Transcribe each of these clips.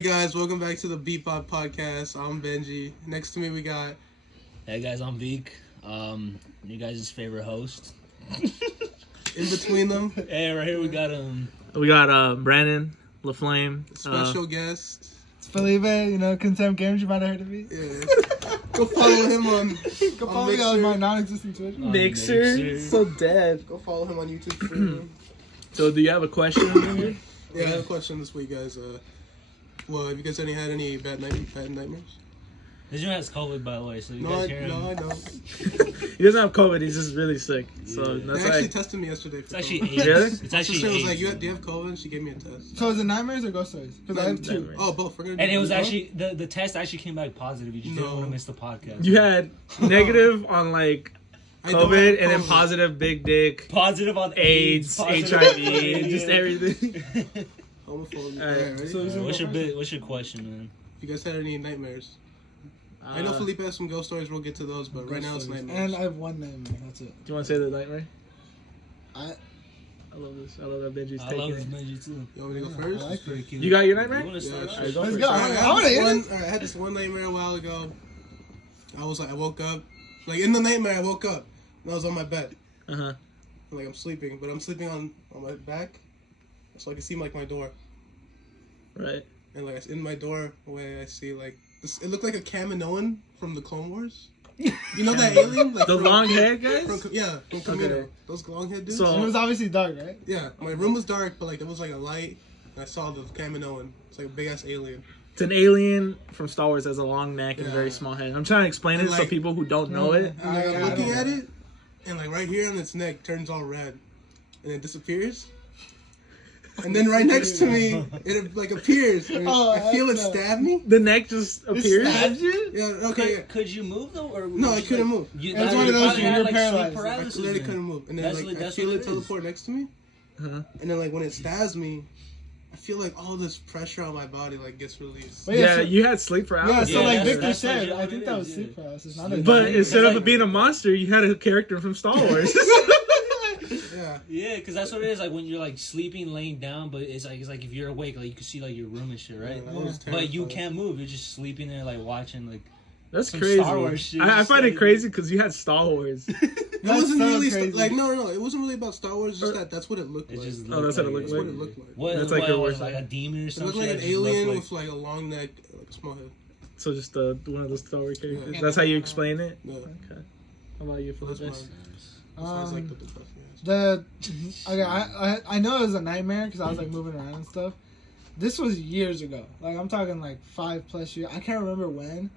Hey guys, welcome back to the TheBeepBopPodcast. I'm Benji. Next to me we got... Hey guys, I'm Vic. You guys' favorite host. In between them, Hey, right here we got Brandon LaFlame, special guest. It's Felipe, Contempt Games, you might have heard of me. Yeah. Go follow him on... Go follow me on my non-existent Twitch. Mixer. So dead. Go follow him on YouTube. So do you have a question? Yeah, I have a question this week, guys. Have you guys had any bad nightmares? This one has COVID, by the way, so you No, guys I hear him. don't. He doesn't have COVID. He's just really sick. So Yeah. that's They actually like tested me yesterday. It's For actually COVID. AIDS. Really? It's My actually sister was AIDS. like, do you have COVID? And she gave me a test. So is it nightmares or ghost stories? Because I have two. Nightmares. Oh, both. We're gonna do And it was both? actually, the test actually came back positive. You just didn't No. want to miss the podcast. you had negative on like I don't COVID have and then COVID. positive big dick, Positive on AIDS, positive HIV, on just yeah. everything. Homophobic. Alright, Alright, ready? so- What's your question, man? You guys had any nightmares? I know Felipe has some ghost stories. We'll get to those, but right now it's nightmares. And I have one nightmare, that's it. Do you want to say the nightmare? I love this. I love that Benji's I love this taking it. Benji too. You want me to go I first? like it. You got your nightmare? You want to start? Yeah, Alright, go Let's first. go. Alright, I wanna hear it. I had this one nightmare a while ago. I woke up, like in the nightmare, I woke up and I was on my bed. Uh-huh. Like I'm sleeping, but I'm sleeping on my back, so I can see like my door. Right. And like in my doorway, I see like this. It looked like a Kaminoan from the Clone Wars. You know that alien? Like The long hair guys? From Kamino. Okay. Those long head dudes. So- It was obviously dark, right? Yeah, my room was dark, but like there was like a light, and I saw the Kaminoan. It's like a big ass alien. It's an alien from Star Wars that has a long neck and a Yeah. very small head. I'm trying to explain And it so like- people who don't know it. And like, I'm looking don't at know. it, and like right here on its neck turns all red, and it disappears. And then right next to me, it like appears. And Oh, I feel it that's stab me. The neck just appears. stabbed you? Yeah, okay. Yeah. Could you move though, or No, I couldn't move. You, It was one of those probably you're had, like, paralyzed. sleep I paralysis literally then. couldn't move. And then That's like I that's feel what it it is. teleport next to me. Uh-huh. And then like when it stabs me, I feel like all this pressure on my body like gets released. Wait, Yeah, so- you had sleep paralysis. Yeah, so like that's- Victor that's said, legit I what think it that is, was yeah. sleep paralysis, not a But dream. instead It's of being a monster, you had a character from Star Wars. Yeah. Yeah, because that's what it is. Like when you're like sleeping, laying down, but it's like if you're awake, like you can see like your room and shit, right? Yeah, I was But you terrified. can't move. You're just sleeping there, like watching like. That's Some crazy. Star Wars shit. I Just find it like- crazy because you had Star Wars. It That's wasn't so really crazy. like no. It wasn't really about Star Wars. Just that's what it looked It like. just Oh, that's what it like, looked That's what it looked like. What? That's What like your was worst like a demon or It something? looked like an alien with like a long neck, like a small head. So just one of those Star Wars characters. Yeah. That's how you explain it? Yeah. Okay. How about you, So that's Felipe? mine. Besides like the stuff. Okay, I know it was a nightmare because I was like moving around and stuff. This was years ago. Like I'm talking like 5+ years. I can't remember when.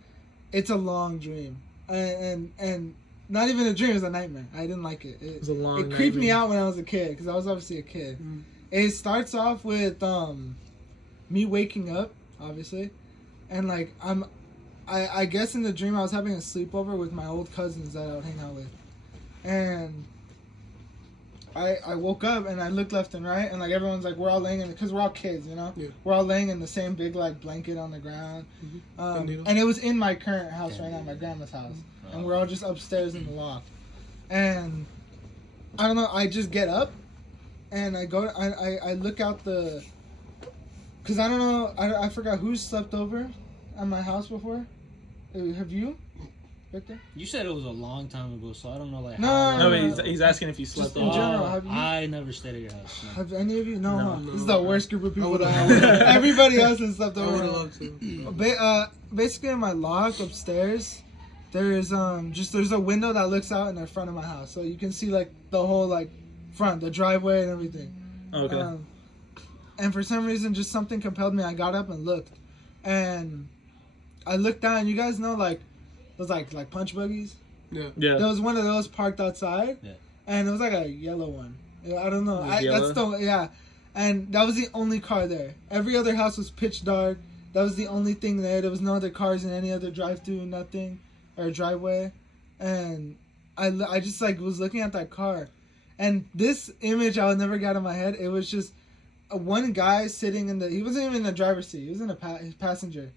It's a long dream, and not even a dream. It was a nightmare. I didn't like it. It was a long It creeped me nightmare. out when I was a kid because I was obviously a kid. It starts off with me waking up, obviously, and like I guess in the dream I was having a sleepover with my old cousins that I would hang out with, and I woke up and I looked left and right and like everyone's like we're all laying in because we're all kids, you know. Yeah. We're all laying in the same big like blanket on the ground, Indeed. and it was in my current house right now, my grandma's house, and we're all just upstairs in the loft, and I don't know. I just get up, and I go. I look out the. Cause I don't know. I forgot who slept over at my house before. Have you, Victor? You said it was a long time ago, so I don't know like. No, how No, long- but he's asking if you slept Just in over. general, have you- I never stayed at your house. No. Have any of you? No, No. huh? This is the worst group of people I that I would've- have. Everybody else has slept I would have over. loved to. Basically, in my loft upstairs, there's there's a window that looks out in the front of my house, so you can see like the whole like front, the driveway and everything. Okay. And for some reason, just something compelled me. I got up and looked, and I looked down. You guys know like those like punch buggies. Yeah. Yeah. There was one of those parked outside, Yeah. and it was like a yellow one. I don't know. It was yellow? That's the yeah, and that was the only car there. Every other house was pitch dark. That was the only thing there. There was no other cars in any other drive-through, nothing, or driveway, and I just like was looking at that car, and this image I would never get out of my head. It was just one guy sitting in the. He wasn't even in the driver's seat. He was in a passenger.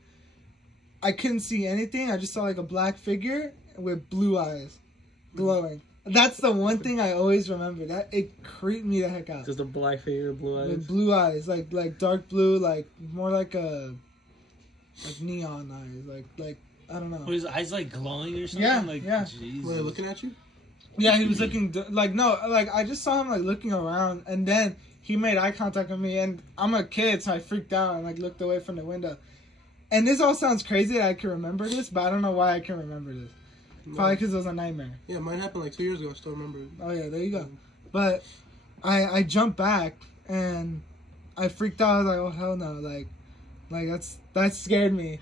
I couldn't see anything. I just saw like a black figure with blue eyes, glowing. That's the one thing I always remember. That it creeped me the heck out. Just a black figure, blue eyes. With blue eyes, like dark blue, like more like a like neon eyes, like I don't know. Were his eyes like glowing or something? Yeah, like, yeah. Jesus. Were they looking at you? Yeah, he was looking like no, like I just saw him like looking around, and then he made eye contact with me, and I'm a kid, so I freaked out and like looked away from the window. And this all sounds crazy that I can remember this, but I don't know why I can remember this. Probably because it was a nightmare. Yeah, mine happened like 2 years ago. I still remember it. Oh yeah, there you go. But I jumped back and I freaked out. I was like, oh hell no, like that scared me.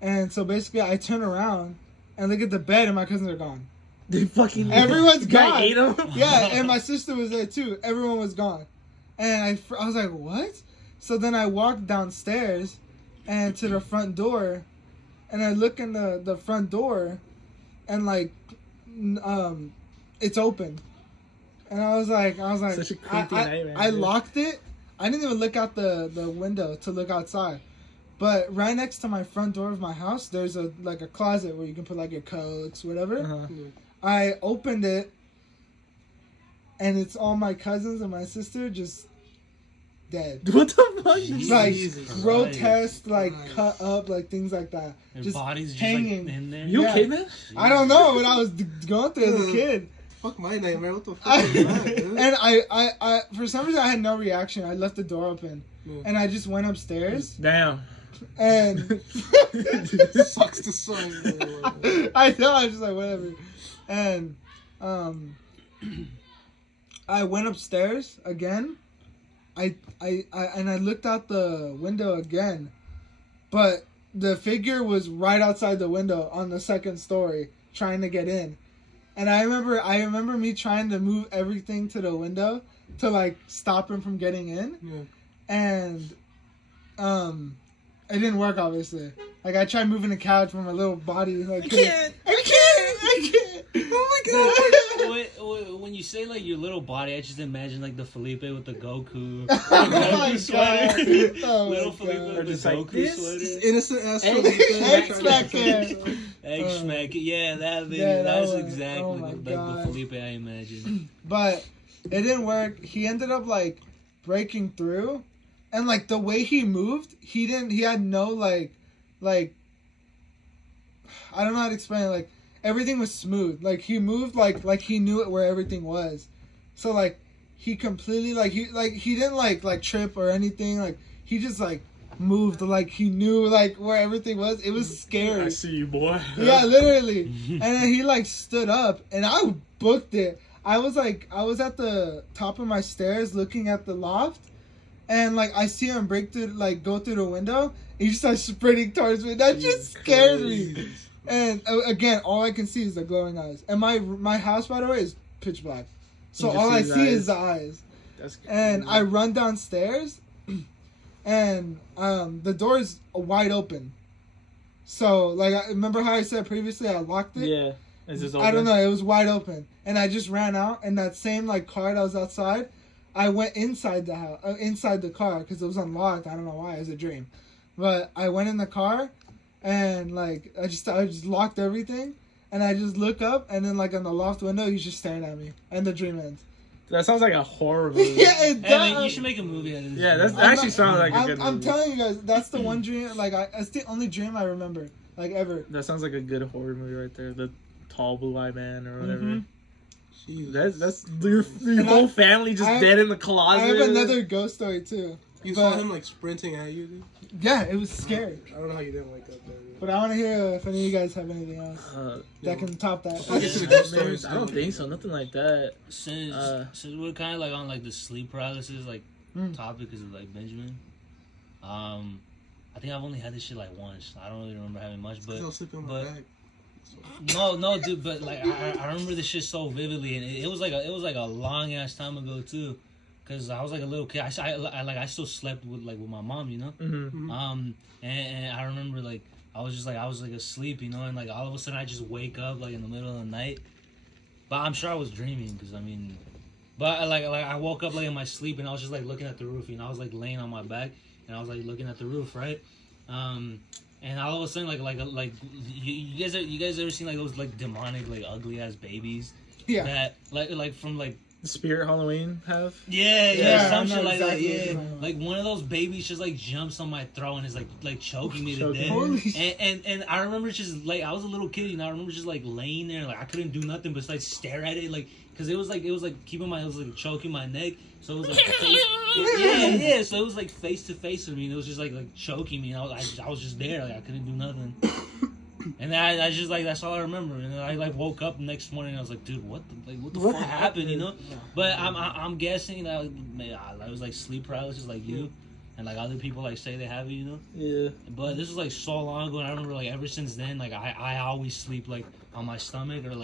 And so basically I turn around and look at the bed and my cousins are gone. They fucking Everyone's gone. ate them. Yeah, and my sister was there too. Everyone was gone. And I was like, what? So then I walked downstairs and to the front door, and I look in the front door, and like, it's open. And I was like, Such a creepy nightmare, I dude. locked it. I didn't even look out the window to look outside. But right next to my front door of my house, there's a closet where you can put like your coats, whatever. Uh-huh. I opened it, and it's all my cousins and my sister just dead. What the fuck? Jesus Like Christ. grotesque, like Christ. cut up, like things like that. Their Just bodies just hanging. like in there. You Yeah. okay, man? I don't know what I was going through as a kid. Fuck my nightmare. What the fuck is that, dude? And I for some reason I had no reaction. I left the door open, Yeah. and I just went upstairs, Damn. and Sucks to suck. I know, I was just like whatever, and I went upstairs again. I looked out the window again, but the figure was right outside the window on the second story trying to get in. And I remember me trying to move everything to the window to like stop him from getting in. Yeah. And it didn't work obviously. Like I tried moving the couch with my little body like I can't. Oh my god. When you say like your little body, I just imagine like the Felipe with the Goku, Oh my Goku sweater. God. Oh Little my Felipe God. with the Just like Goku this? sweater. Innocent ass Egg- Felipe. egg smacker. Egg smack. Yeah, that video. Yeah, that That's one. exactly Oh my like the God. Felipe I imagine. But it didn't work. He ended up like breaking through, and like the way he moved, he had no like I don't know how to explain it. Like everything was smooth. Like he moved like he knew it where everything was. So like he completely he didn't like trip or anything. Like he just like moved like he knew like where everything was. It was scary. I see you, boy. Yeah, literally. And then he like stood up, and I booked it. I was at the top of my stairs looking at the loft, and like I see him go through the window. And he starts sprinting towards me. That just scared me. And again, all I can see is the glowing eyes. And my house, by the way, is pitch black, so You just all I see his see eyes. is the eyes. That's And I run downstairs, and the door is wide open. So like I remember how I said previously, I locked it. Yeah. Is this I don't know. It was wide open, and I just ran out. And that same like car that was outside, I went inside the house, inside the car because it was unlocked. I don't know why. It was a dream, but I went in the car, and like I just locked everything, and I just look up, and then like on the loft window, he's just staring at me, and the dream ends. That sounds like a horror movie. Yeah, it Hey, does. man, you should make a movie out of this. Yeah, man. that actually sounds like a good I'm movie. telling you guys, that's the one dream. Like it's the only dream I remember, like ever. That sounds like a good horror movie right there. The tall blue-eyed man or whatever. Mhm. Jesus. That's your And whole I- family just I- dead in the closet. I have another ghost story too. You but- saw him like sprinting at you, dude? Yeah, it was scary. I don't know how you didn't wake up there. Dude. But I want to hear if any of you guys have anything else Uh, that can top that. I'll get to the Yeah. ghost stories. I don't think so. Nothing like that. Since we're kind of like on like the sleep paralysis like topic because of like Benjamin, I think I've only had this shit like once. I don't really remember having much, but I was sleeping on my but- back. no, dude. But like I remember this shit so vividly, and it was like a long ass time ago too, because I was like a little kid. I still slept with my mom, you know. Mm-hmm. And I remember like I was asleep, you know, and like all of a sudden I just wake up like in the middle of the night. But I'm sure I was dreaming because I mean, but I woke up like in my sleep and I was just like looking at the roof, you know, I was like laying on my back and I was like looking at the roof, right? And all of a sudden like you guys ever seen like those like demonic like ugly ass babies? Yeah. That like from like the Spirit Halloween have. Yeah, Yeah, some I know shit like exactly that. what Yeah, you're talking about. like one of those babies just like jumps on my throat and is like choking me to Choking. death. Holy shit. And I remember just like I was a little kid, you know. I remember just like laying there, like I couldn't do nothing but like stare at it, like because it was like keeping my, it was like choking my neck, so it was like yeah. So it was like face to face with me, and it was just like choking me. And I was just there, like I couldn't do nothing. And then I just like, that's all I remember. And then I like woke up the next morning and I was like, dude, what the fuck happened, you know? But I'm guessing that I was like sleep paralysis like you, and like other people like say they have it, you know? Yeah. But this was like so long ago, and I remember like ever since then, like I always sleep like on my stomach or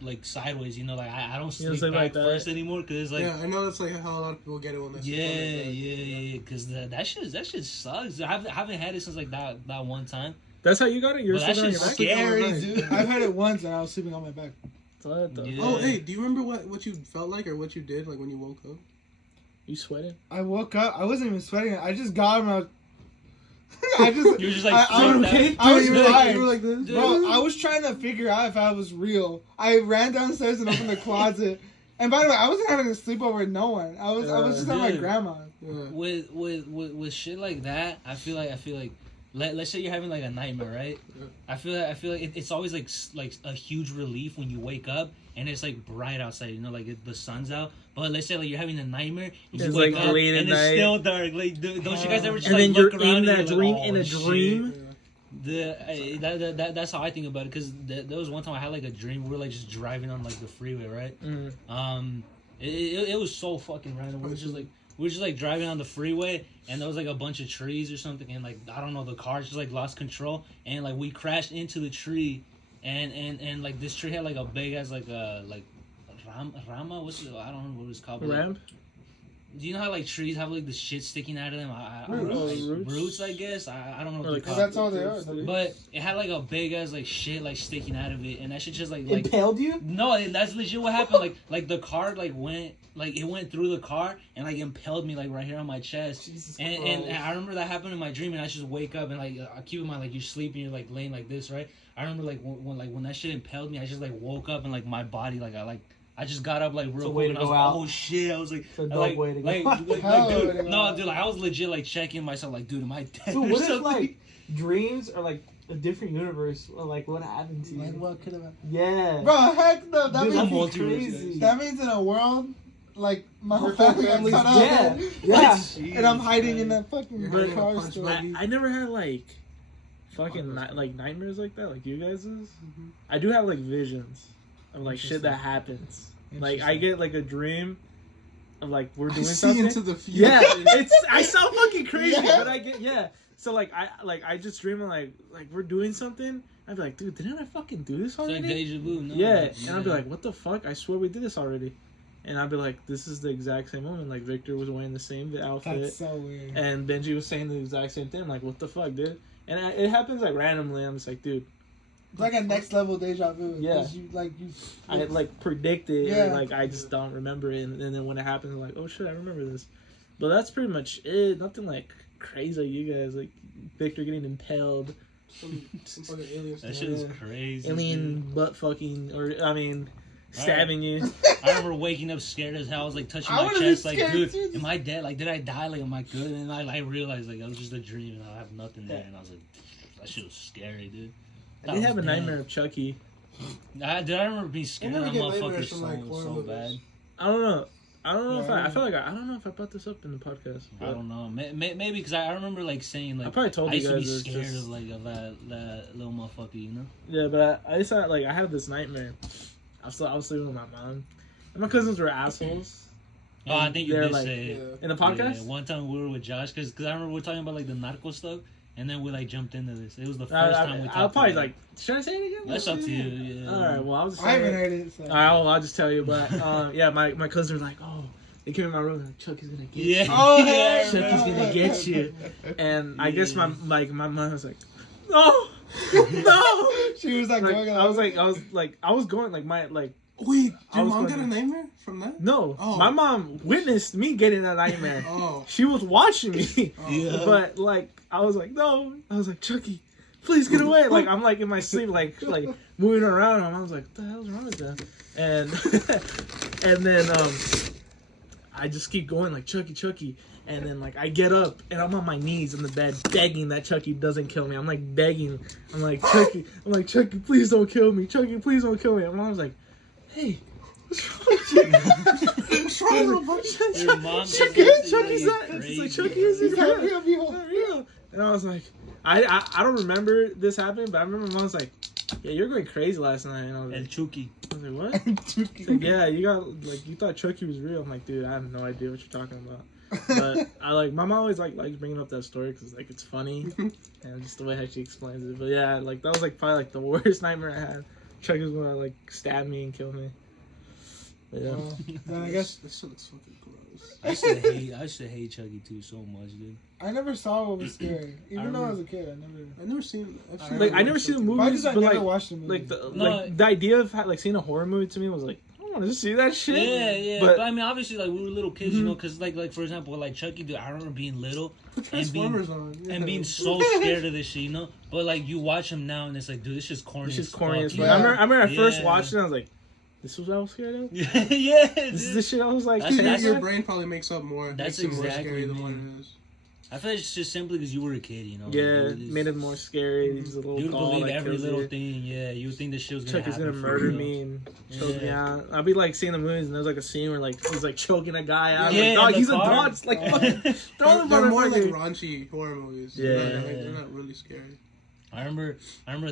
like sideways, you know? Like I don't sleep sleep back like that. first anymore because it's like Yeah, I know that's like how a lot of people get it when they sleep on their bed. yeah, because that shit sucks. I haven't had it since like that one time. That's how you got it? You're But that sleeping on your shit's back? scary, Right. dude. I've had it once and I was sleeping on my back. What the Yeah. Oh, hey, do you remember what you felt like or what you did like when you woke up? You sweating? I woke up. I wasn't even sweating. I just got him. I just. You were just like, I was freaked out. I was You were like, tired. you were like this? Bro, I was trying to figure out if I was real. I ran downstairs and opened the closet. And by the way, I wasn't having a sleepover with no one. I was just at my Dude. grandma's. Yeah. With shit like that, I feel like let's say you're having like a nightmare, right? Yeah. I feel like it's always like a huge relief when you wake up and it's like bright outside, you know, like the sun's out. But let's say like you're having a nightmare and you It's, wake like, up late at and it's night. still dark. Like don't you guys ever just And like then look you're around in and that you're dream, like, in oh, a shit. dream. That's how I think about it, because there was one time I had like a dream. We were like just driving on like the freeway, right? It was so fucking random. We were just like driving on the freeway, and there was like a bunch of trees or something, and like I don't know, the car just like lost control, and like we crashed into the tree, and like this tree had like a big ass like rama, what's it? I don't know what it's called. But, like, Ramp? do you know how like trees have like the shit sticking out of them? Roots. Roots, I guess. I don't know what Or, they're like, called. That's all they are. But it had like a big ass like shit like sticking out of it, and that shit just like Impaled you? no, and that's legit what happened. Like the car like went through the car and like impaled me like right here on my chest. And I remember that happened in my dream, and I just wake up and like I keep in mind like you sleep and you're like laying like this, right? I remember like when that shit impaled me, I just like woke up and like my body I just got up like real quick and I was like, oh shit! I was like, It's a dope way to go. dude, no, dude, like I was legit like checking myself, like, dude, am I dead? Dude, or what if something? like dreams are like a different universe? Or, like what happened to you? Like, what could have happened? Yeah. Bro, heck no. That Dude, I'm means that'd be multiverse, crazy. that means in a world like my whole Your whole family got family's cut Yeah. off. Yeah. And I'm hiding in that fucking You're hiding in a car punch still. bag. I never had like fucking like nightmares like that, like you guys is. I do have like visions of like shit that happens. Like I get like a dream of like we're doing I see something. into the future. Yeah, I sound fucking crazy, Yeah. but I get So like I just dream of like we're doing something. I'd be like, dude, didn't I fucking do this It's already? like deja vu, no? Yeah, and I'd be like, what the fuck? I swear we did this already. And I'd be like, this is the exact same moment. Like Victor was wearing the same outfit, That's so weird. and Benji was saying the exact same thing. I'm like, what the fuck, dude? And it happens like randomly. I'm just like, dude, It's like a next level deja vu. Yeah. 'cause you I like predicted, Yeah. like I just don't remember it, and then when it happens, I'm like, oh shit, I remember this. But that's pretty much it. Nothing like crazy. Like you guys, like Victor getting impaled, Some fucking alien That stuff. shit is crazy. alien dude. butt fucking, or I mean, stabbing you. I remember waking up scared as hell. I was like touching I my would've chest, been like, scared dude, too. am I dead? Like, did I die? Like, am I good? And I realized like it was just a dream, and I have nothing there. And I was like, that shit was scary, dude. I did have a nightmare of Chucky. I remember being scared of never that get motherfucker nightmares from, like, so horror movies. bad. I don't know. I Yeah, feel like I don't know if I brought this up in the podcast. I don't know. Maybe because I remember like saying like I probably told I you used to be guys. It's scared just- of like of that little motherfucker, you know? Yeah, but I just had like I had this nightmare. I was sleeping with my mom, and my cousins were assholes. Oh, I think you They're, did like, say it. Yeah. In the podcast, Yeah, one time we were with Josh because I remember we were talking about like the narco stuff, and then we like jumped into this. It was the first time we talked. I'll probably about like. Should I say it again? That's up to you. Yeah. All right. Well, I'll just. I Say haven't it. heard it. So. All right. Well, I'll just tell you. But yeah, my cousins were like, oh, they came in my room. Like, Chucky's gonna get Yeah. you. Oh, Yeah, yeah, Chucky's man. gonna get you. And I guess Yeah. my mom was like, no, no. She was like, Like, going I was going like my like. Wait, I your was mom going- got a nightmare from that? No, Oh. my mom witnessed me getting that nightmare. Oh. She was watching me. Oh. Yeah. But like I was like, no. I was like, Chucky, please get away. Like I'm like in my sleep, like moving around, and I was like, what the hell's wrong with that? And then I just keep going like Chucky, and then like I get up and I'm on my knees in the bed begging that Chucky doesn't kill me. I'm like begging. I'm like Chucky, please don't kill me. Chucky, please don't kill me. And Mom was like, hey, what's wrong with you? What's wrong with you? Your mom Chucky's not. It's like Chucky is not real. And I was like, I don't remember this happening, but I remember Mom's like, yeah, you're going crazy last night. And I was El like, Chucky. what? She's like, yeah, you thought Chucky was real. I'm like, dude, I have no idea what you're talking about. But my mom always likes bringing up that story because like it's funny and just the way how she explains it. But yeah, like that was like probably like the worst nightmare I had. Chucky was gonna like stab me and kill me. But yeah. I guess This shit's fucking gross. I used to hate Chucky too so much, dude. I never saw what was scary. Even though I was a kid, I never seen. I never seen the Why movies, did I but never like watch the movie? like the idea of like seeing a horror movie to me was like, I want to see that shit. Yeah. But I mean, obviously, like we were little kids, you know, because like for example, like Chucky, dude, I remember being little and being so scared of this shit, you know. But like you watch him now, and it's like, dude, this shit's corny. This is as corny fuck, as fuck. you know? I remember I first watched it, and I was like, this was what I was scared of. Yeah, This is dude. the shit I was like. That's- Your brain probably makes up more. That's makes it more exactly scary than me. what it is. I feel like it's just simply because you were a kid, you know. Yeah, Like, made it more scary. He's a little You'd doll believe that every kills little you. thing. Yeah, you would think this shit was gonna Chucky's happen. gonna for murder real. me and choke me Yeah. out. I'll be like seeing the movies and there's like a scene where like he's like choking a guy out. Yeah, Like, dog, in the he's a car. dog. It's like fucking throw the They're more like motherfucker. raunchy horror movies. Yeah. They're not really scary. I remember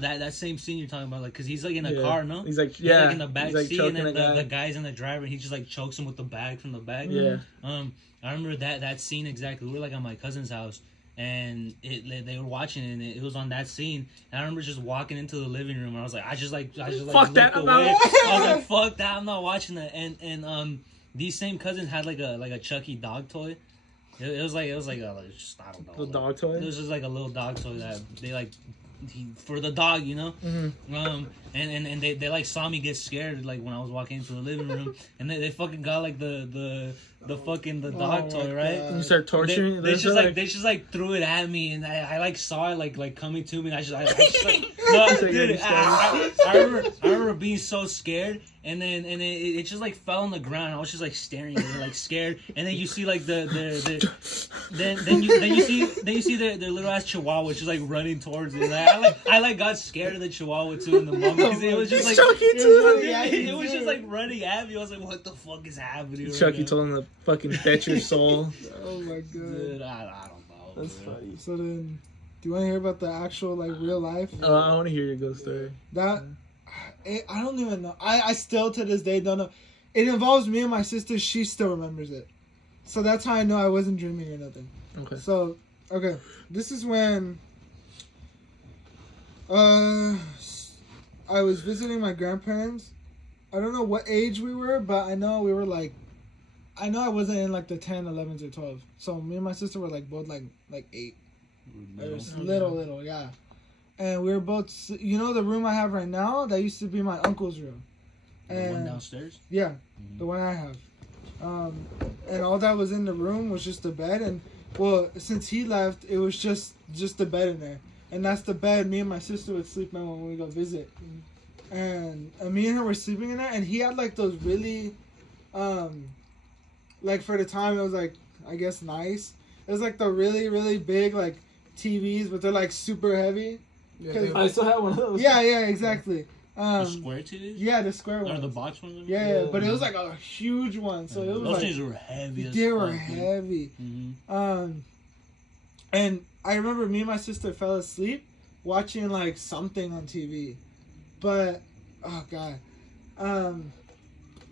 that same scene you're talking about, like, cause he's like in a car, no? He's like He's like in the he's, back like, seat, and choking then a guy. the guy's in the driver, and he just like chokes him with the bag from the back. Yeah. I remember that scene exactly. We were like at my cousin's house, and they were watching it, and it was on that scene. And I remember just walking into the living room, and I was like, I just Fuck looked that, I'm away. not I was like, fuck that, I'm not watching that. And these same cousins had like a Chucky dog toy. It was like just, I don't know. The dog toy? It was just like a little dog toy that they like. For the dog, you know, and they like saw me get scared like when I was walking into the living room, and they fucking got like the dog toy, right? And you start torturing. They just like threw it at me, and I like saw it like coming to me, and I just like no, dude, I remember being so scared, and then it just like fell on the ground. I was just like staring at it, like scared, and then you see like then you see their little ass chihuahua just like running towards it. And I got scared of the chihuahua too in the moment because it was just like it was just like running at me. I was like, what the fuck is happening? Chucky told him to fucking bet your soul. Oh my god. Dude, I don't know. That's bro. funny. So then, do you want to hear about the actual like real life? Oh, I want to hear your ghost story. That I don't even know. I still to this day don't know. It involves me and my sister. She still remembers it, so that's how I know I wasn't dreaming or nothing. Okay. So this is when I was visiting my grandparents. I don't know what age we were, but I know we were like, I know I wasn't in like the 10, 11s or 12. So me and my sister were like both like 8. It was little, yeah. And we were both, you know, the room I have right now, that used to be my uncle's room. The one downstairs? Yeah, the one I have. And all that was in the room was just the bed. And well, since he left, it was just the bed in there. And that's the bed me and my sister would sleep in when we go visit. And me and her were sleeping in there. And he had like those really, like for the time it was like, I guess nice. It was like the really, really big like TVs, but they're like super heavy. Yeah, I still have one of those. Yeah, exactly. The square TVs? Yeah, the square Or ones. the box ones? I mean? Yeah, but it was like a huge one. So it was those like, things were heavy as they fuck, were dude. heavy. Mhm. And I remember me and my sister fell asleep watching like something on TV. But oh god.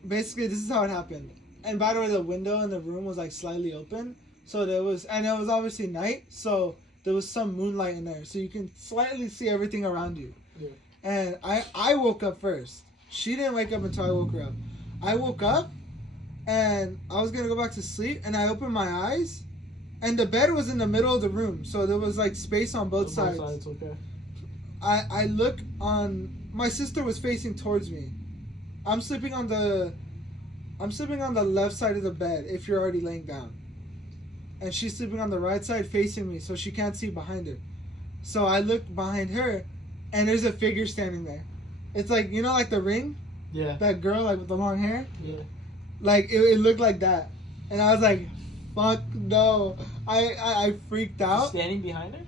Basically this is how it happened. And by the way, the window in the room was like slightly open. So it was obviously night, so there was some moonlight in there. So you can slightly see everything around you. Yeah. And I woke up first. She didn't wake up until I woke her up. I woke up and I was gonna go back to sleep, and I opened my eyes, and the bed was in the middle of the room, so there was like space on both sides. Okay. I look on, my sister was facing towards me. I'm sleeping on the left side of the bed if you're already laying down. And she's sleeping on the right side facing me, so she can't see behind her. So I look behind her, and there's a figure standing there. It's like, you know, like the Ring, Yeah. that girl like with the long hair. Yeah. Like it looked like that, and I was like, "Fuck no!" I freaked out, Standing behind her.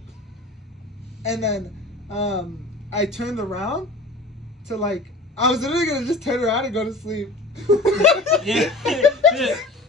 and then I turned around to like I was literally gonna just turn around and go to sleep. Yeah.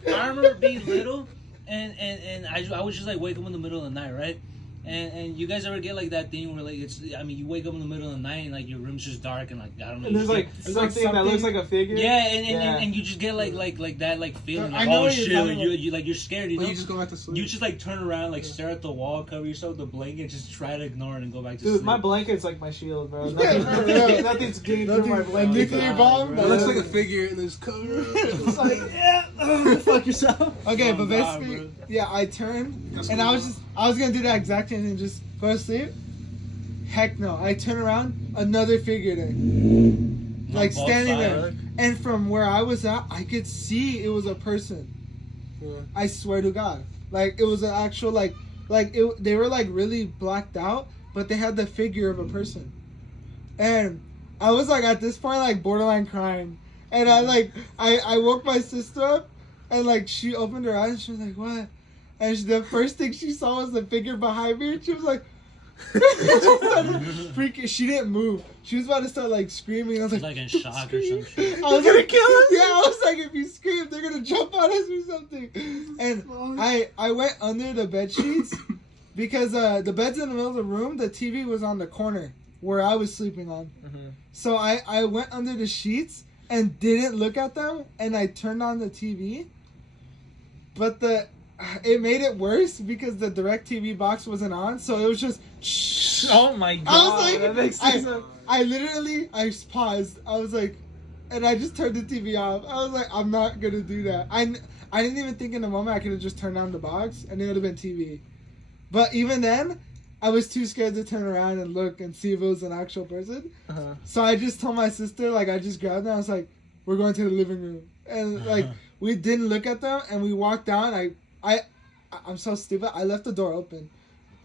I remember being little, and I would just like wake up in the middle of the night, right? And you guys ever get like that thing where like you wake up in the middle of the night and like your room's just dark and like I don't know. And there's like something that looks like a figure. Yeah, and you just get like that like feeling I like, know oh what you're shit, talking like, you like you're scared, you But know. you just go back to sleep. You just like turn around, like stare at the wall, cover yourself with the blanket, just try to ignore it and go back to Dude, sleep. my blanket's like my shield, bro. Yeah, for real. Nothing's getting through my Nothing- blanket. nuclear bomb? It looks like a figure and there's cover. It's like, yeah, fuck yourself. Okay, Oh, but nah, basically, bro. yeah, I turned That's and cool. I was gonna do that exact same thing, just go to sleep. Heck no! I turn around, another figure there, like both standing sides. there, and from where I was at, I could see it was a person. Yeah. I swear to God, like it was an actual like it. They were like really blacked out, but they had the figure of a person, and I was like at this point like borderline crying, and I woke my sister up, and like she opened her eyes, and she was like, "What?" And the first thing she saw was the figure behind me, and she was like. She started freaking. She didn't move. She was about to start like screaming. I was She's like, like in "Don't shock or scream." some shit. I was gonna kill us. Yeah, I was like, if you scream, they're gonna jump on us or something. And I went under the bed sheets because the bed's in the middle of the room. The TV was on the corner where I was sleeping on. Mm-hmm. So I went under the sheets and didn't look at them. And I turned on the TV, but it made it worse because the DirecTV box wasn't on. So it was just. Oh my god. I was like, that makes sense. I paused. I was like, and I just turned the TV off. I was like, I'm not gonna do that. I didn't even think in the moment I could have just turned on the box and it would have been TV. But even then, I was too scared to turn around and look and see if it was an actual person. Uh-huh. So I just told my sister, like, I just grabbed them. I was like, we're going to the living room, and like we didn't look at them, and we walked down. I'm so stupid. I left the door open.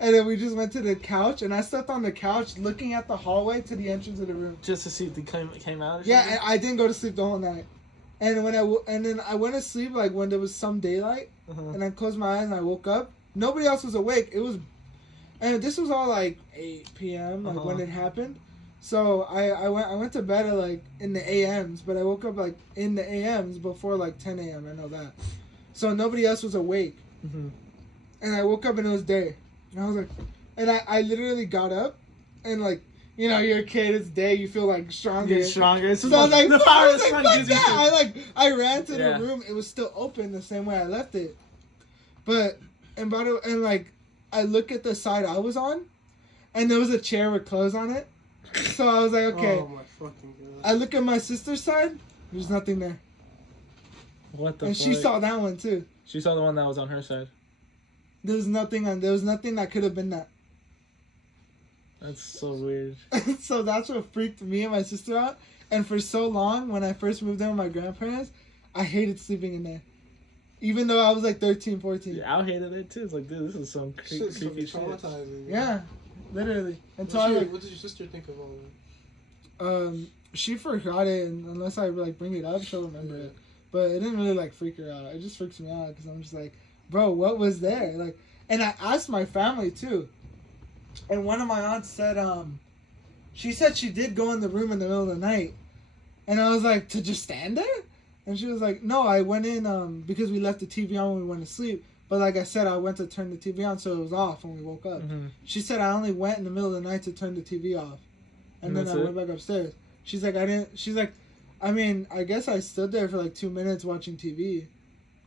And then we just went to the couch, and I slept on the couch looking at the hallway to the entrance of the room. Just to see if they came out or Yeah, something? and I didn't go to sleep the whole night. And then I went to sleep like when there was some daylight, Uh-huh. and I closed my eyes and I woke up. Nobody else was awake. And this was all like 8 p.m. like when Uh-huh. it happened. So I went to bed at like in the a.m.s, but I woke up like in the a.m.s before like 10 a.m. I know that. So nobody else was awake. Mm-hmm. And I woke up and it was day. And I was like, and I literally got up and like, you know, you're a kid, it's day, you feel like stronger. Get stronger. So I was like, the "Fuck," power I of was the like, sun "Fuck gives you that." shit. I ran to Yeah. the room. It was still open the same way I left it. But and like I look at the side I was on, and there was a chair with clothes on it. So I was like, okay. Oh my fucking god. I look at my sister's side. There's nothing there, What the and fuck? she saw that one too. She saw the one that was on her side. There was nothing that could have been that. That's so weird. So that's what freaked me and my sister out. And for so long, when I first moved in with my grandparents, I hated sleeping in there. Even though I was like 13, 14. Yeah, I hated it too. It's like, dude, this is some Shit's creepy shit. traumatizing. Yeah, literally. What Until I, did your sister think of all that? she forgot it, and unless I like bring it up, she'll remember it. But it didn't really like freak her out. It just freaks me out because I'm just like, bro, what was there? Like, and I asked my family too. And one of my aunts said, she said she did go in the room in the middle of the night. And I was like, to just stand there? And she was like, no, I went in because we left the TV on when we went to sleep. But like I said, I went to turn the TV on, so it was off when we woke up. Mm-hmm. She said I only went in the middle of the night to turn the TV off. And then That's I it? went back upstairs. She's like, I mean, I guess I stood there for like 2 minutes watching TV.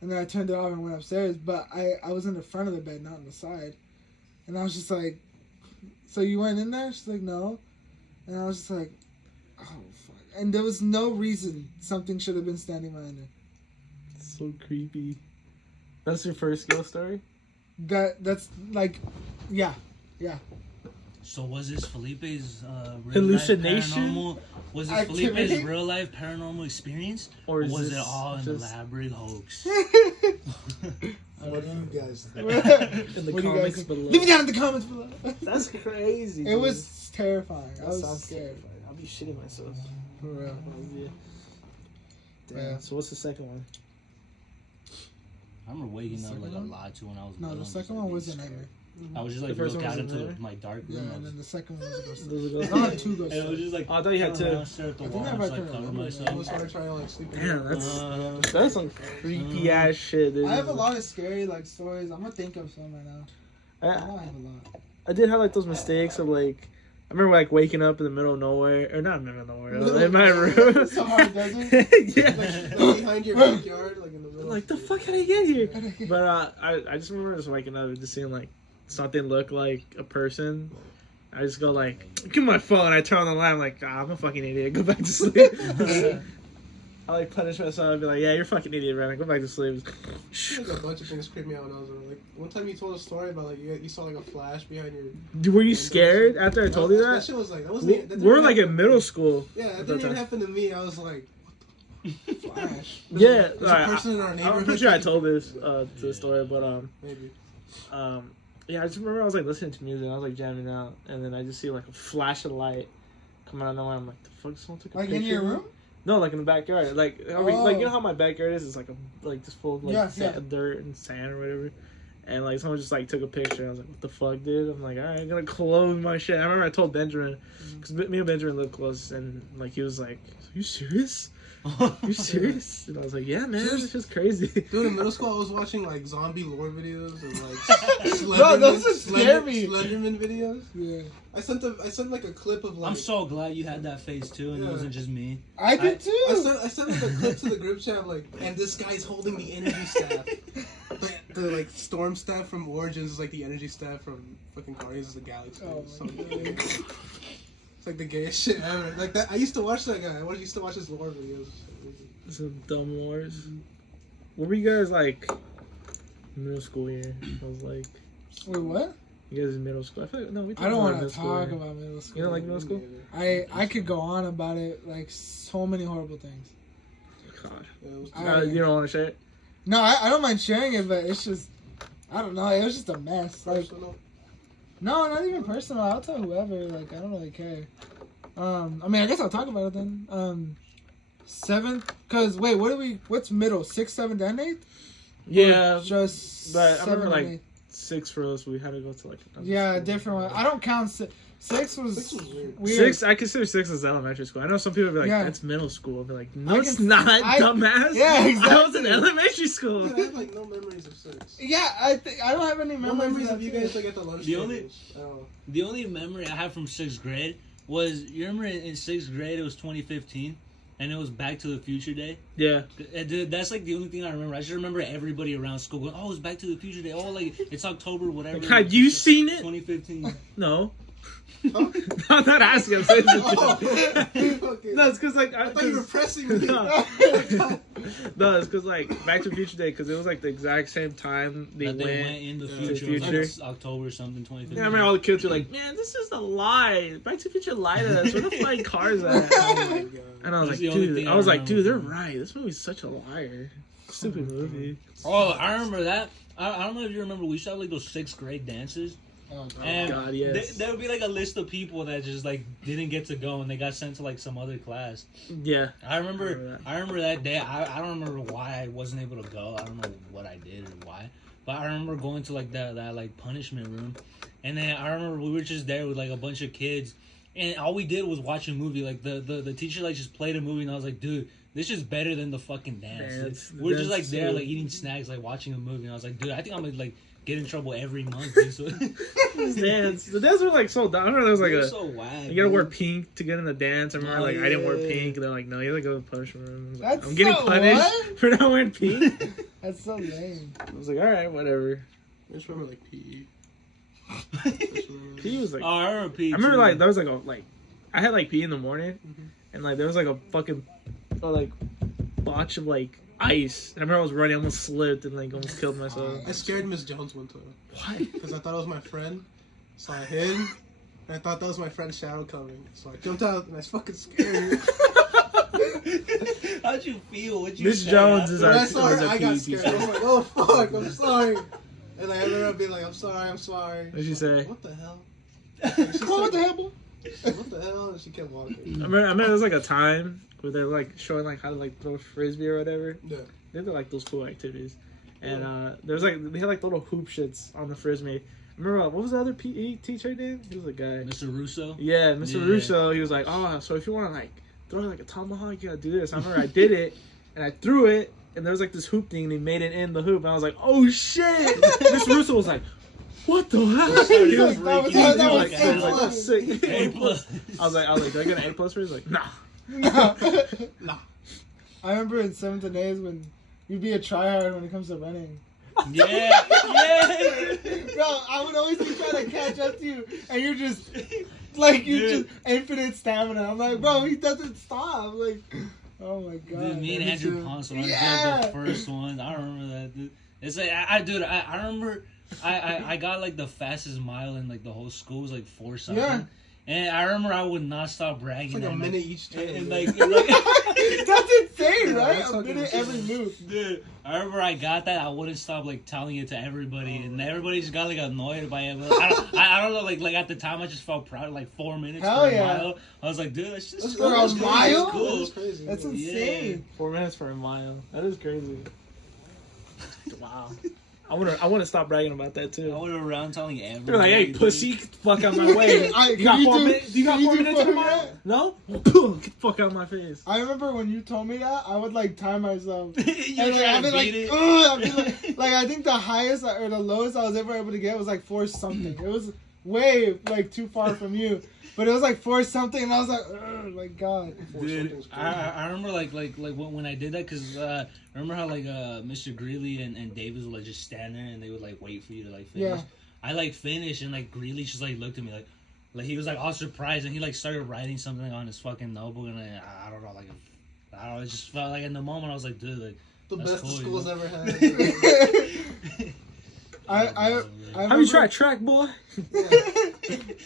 And then I turned it off and went upstairs. But I was in the front of the bed, not on the side. And I was just like, so you went in there? She's like, no. And I was just like, oh, fuck. And there was no reason something should have been standing behind her. So creepy. That's your first ghost story? That's like, yeah. So was this Felipe's real Hallucination? life paranormal? Was this Activity? Felipe's real life paranormal experience, Or or is was it this all an just- elaborate hoax? What do you guys think? In the What do you guys comments think? below. Leave it down in the comments below. That's crazy. It was terrifying. I That was sounds scared. terrifying. I'll be be shitting myself. For real. Damn. Yeah. So what's the second one? I remember waking up Second like one? a lot too when I was No, little, the just, second like, one was being a scared. nightmare. I was just The like first look one out was a into nightmare? my dark Yeah, room. and then the second one was a ghost. Those are There's ghosts. not two ghost And it was stories. just like Oh, I thought you had I two. don't know, stare at the I wall think and I just like can cover remember, I myself. was trying to like sleep. Damn, Uh, that's some creepy ass shit, dude. I have a lot of scary like stories. I'm gonna think of some right now. I know I have a lot. I did have like those mistakes of like, I remember like waking up in the middle of nowhere, or not in the middle of nowhere, in my room. Sahara Desert? Yeah. Like behind your backyard, like in the middle. Like the fuck how did I get here? But I just remember just waking up and just seeing like something look like a person. I just go like, give me my phone. I turn on the light. I'm like, I'm a fucking idiot. Go back to sleep. I like punish myself. I'd be like, yeah, you're a fucking idiot, man. Go back to sleep. Like a bunch of things creeped me out when I was little. Like one time you told a story about like you saw like a flash behind your. Were you scared after I told you That that? shit was like that wasn't. That didn't We're like happen- in middle school. Yeah, that at didn't that even time. happen to me. I was like, what the flash? Yeah, There's a alright, person in our neighborhood. I'm pretty sure I told this to the story, but Maybe. yeah, I just remember I was like listening to music, I was like jamming out, and then I just see like a flash of light coming out of nowhere. I'm like, the fuck, someone took a Like picture? in your room? No, like in the backyard. Like, like you know how my backyard is? It's like just full of like Yeah. dirt and sand or whatever. And like someone just like took a picture. I was like, what the fuck, dude? I'm like, all right, I'm gonna close my shit. I remember I told Benjamin, because me and Benjamin live close, and like he was like, are you serious? Are you serious? And I was like, yeah, man, it's just crazy. Dude, in middle school, I was watching like zombie lore videos and like Bro, those would scare me. Slenderman videos. Yeah. I sent like a clip of like. I'm so glad you had that face too, and it Yeah. wasn't just me. I did too. I sent like a clip to the group chat of, like, and this guy's holding the energy staff. The like storm staff from Origins is like the energy staff from fucking Guardians of the Galaxy. Oh So my God. it's like the gayest shit ever. Like that. I used to watch that guy. I used to watch his lore videos. Some dumb wars. What were you guys like middle school year? I was like, Wait, what? you guys in middle school? I feel like, no, we I don't want want to talk about middle school. You don't like middle school? I could go on about it, like so many horrible things. God. Yeah, it was You don't want to share it? No, I don't mind sharing it, but it's just, I don't know. It was just a mess. Like, personal. no, not even personal. I'll tell whoever. Like, I don't really care. I mean, I guess I'll talk about it then. Seventh, cause wait, what's middle? 6th, 7th, and 8th? Yeah, Just. but I remember 7th like and 8th? 6 for us. We had to go to like another Yeah, school. different one. I don't count 6. 6 was, 6 was weird. weird. 6, I consider 6 as elementary school. I know some people be like, Yeah. that's middle school. I'll be like, no, I it's can- not, I- dumbass. Yeah, I was exactly. in elementary school. Dude, I have like no memories of 6. Yeah, I don't have any No memories memories of of you that guys too. like at the lunch The only- tables. Oh. The only memory I have from 6th grade was, you remember in 6th grade, it was 2015, and it was Back to the Future Day? Yeah. Dude, that's like the only thing I remember. I just remember everybody around school going, oh, it's Back to the Future Day. Oh, like, it's October, whatever. Like, had you seen it? 2015. No. Huh? I'm not asking. I'm saying Oh. it. No, it's because like I thought you were pressing me. No. No, it's because like Back to the Future Day, because it was like the exact same time they That went. they went in the to future. the It was future. like October something, 2015. Yeah, I remember all the kids were like, "Man, this is a lie. Back to the Future lied to us. Where the flying cars at?" Oh my god. And I was That's like, the only "Dude," thing I I was like, remember "Dude, they're from it. right. This movie's such a liar. Stupid movie." Oh, I remember that. I don't know if you remember, we used to have like those 6th grade dances. Oh, And God, yes. there would be like a list of people that just like didn't get to go and they got sent to like some other class. Yeah. I remember I remember that day. I don't remember why I wasn't able to go. I don't know what I did or why. But I remember going to like that like punishment room. And then I remember we were just there with like a bunch of kids. And all we did was watch a movie. Like the teacher like just played a movie and I was like, dude, this is better than the fucking dance. Dance. We're just like Dance there too. like eating snacks, like watching a movie. And I was like, dude, I think I'm gonna like get in trouble every month. Dude. So Dance. The dance were like so dumb. I remember there was like They're a. so whack. You gotta wear dude. pink to get in the dance. I remember Oh, like I didn't wear yeah. pink, and they're like, "No, you gotta go to the punishment room." I was like, That's I'm getting so punished what? for not wearing pink. That's so lame. I was like, "All right, whatever." I just remember like PE. He was like, Oh, I remember Pete. I remember too. like there was like a like, I had like pee in the morning, Mhm. and like there was like a fucking, like, botch of like ice. And I remember I was running, I almost slipped and like almost killed myself. I scared Miss Jones one time What? because I thought it was my friend, so I hid. And I thought that was my friend's shadow coming, so I jumped out and I was fucking scared. How'd you feel? What'd you Miss say Jones is When our I saw her, I got PE scared. I teacher. was like, "Oh fuck, I'm sorry." And I ended up being like, "I'm sorry, I'm sorry." What'd she say? What the hell? Oh, what the hell? What the hell? And she kept walking. I remember there was like a time where they're like showing like how to like throw frisbee or whatever. Yeah. They did like those cool activities, and there was like they had like little hoop shits on the frisbee. Remember what was the other PE teacher name? He was a guy. Mr. Russo. Yeah, Mr. Russo. He was like, oh, so if you want to like throw like a tomahawk, you gotta do this. I remember I did it, and I threw it, and there was like this hoop thing, and he made it in the hoop, and I was like, oh shit! Mr. Russo was like, what the hell? He was sick. A plus. I was like, do I get an A plus for it? He's like, nah. No. Nah. I remember in 7th and 8th when you'd be a tryhard when it comes to running. Yeah. Bro, I would always be trying to catch up to you, and you're just like just infinite stamina. I'm like, bro, he doesn't stop. Like, oh my god. Dude, me and Andrew Ponce were the first one. I remember that, dude. It's like I remember I got like the fastest mile in like the whole school. It was like 4 something. Yeah. And I remember I would not stop bragging. It's like a minute each time. And That's insane, right? A minute every move. Dude, I remember I got that. I wouldn't stop like telling it to everybody, and everybody just got like annoyed by it. But I don't know, like at the time I just felt proud. Like 4 minutes Hell for a yeah. mile. I was like, dude, that's just For a mile? cool. That's crazy. That's Yeah. insane. 4 minutes for a mile. That is crazy. Wow. I want to stop bragging about that I too. went around telling everybody. They're like, hey, pussy, get the fuck out my way. You got 4 minutes? Do you got 4 minutes tomorrow? No? Get the fuck out of my face. I remember when you told me that, I would like time myself. You And trying I'd to be like, beat it? ugh, I'd be like I think the highest or the lowest I was ever able to get was like 4 something. It was way like too far from you, but it was like 4 something, and I was like, ugh, like God. Dude, I remember like when I did that, because remember how like Mr. Greeley and Davis would like just stand there and they would like wait for you to like finish. Yeah. I like finished, and like Greeley just like looked at me like he was like all surprised, and he like started writing something on his fucking notebook, and I don't know, like I don't know, it just felt like in the moment I was like, dude, like The that's best cool, the school's you know? ever had. I Have you tried track, boy?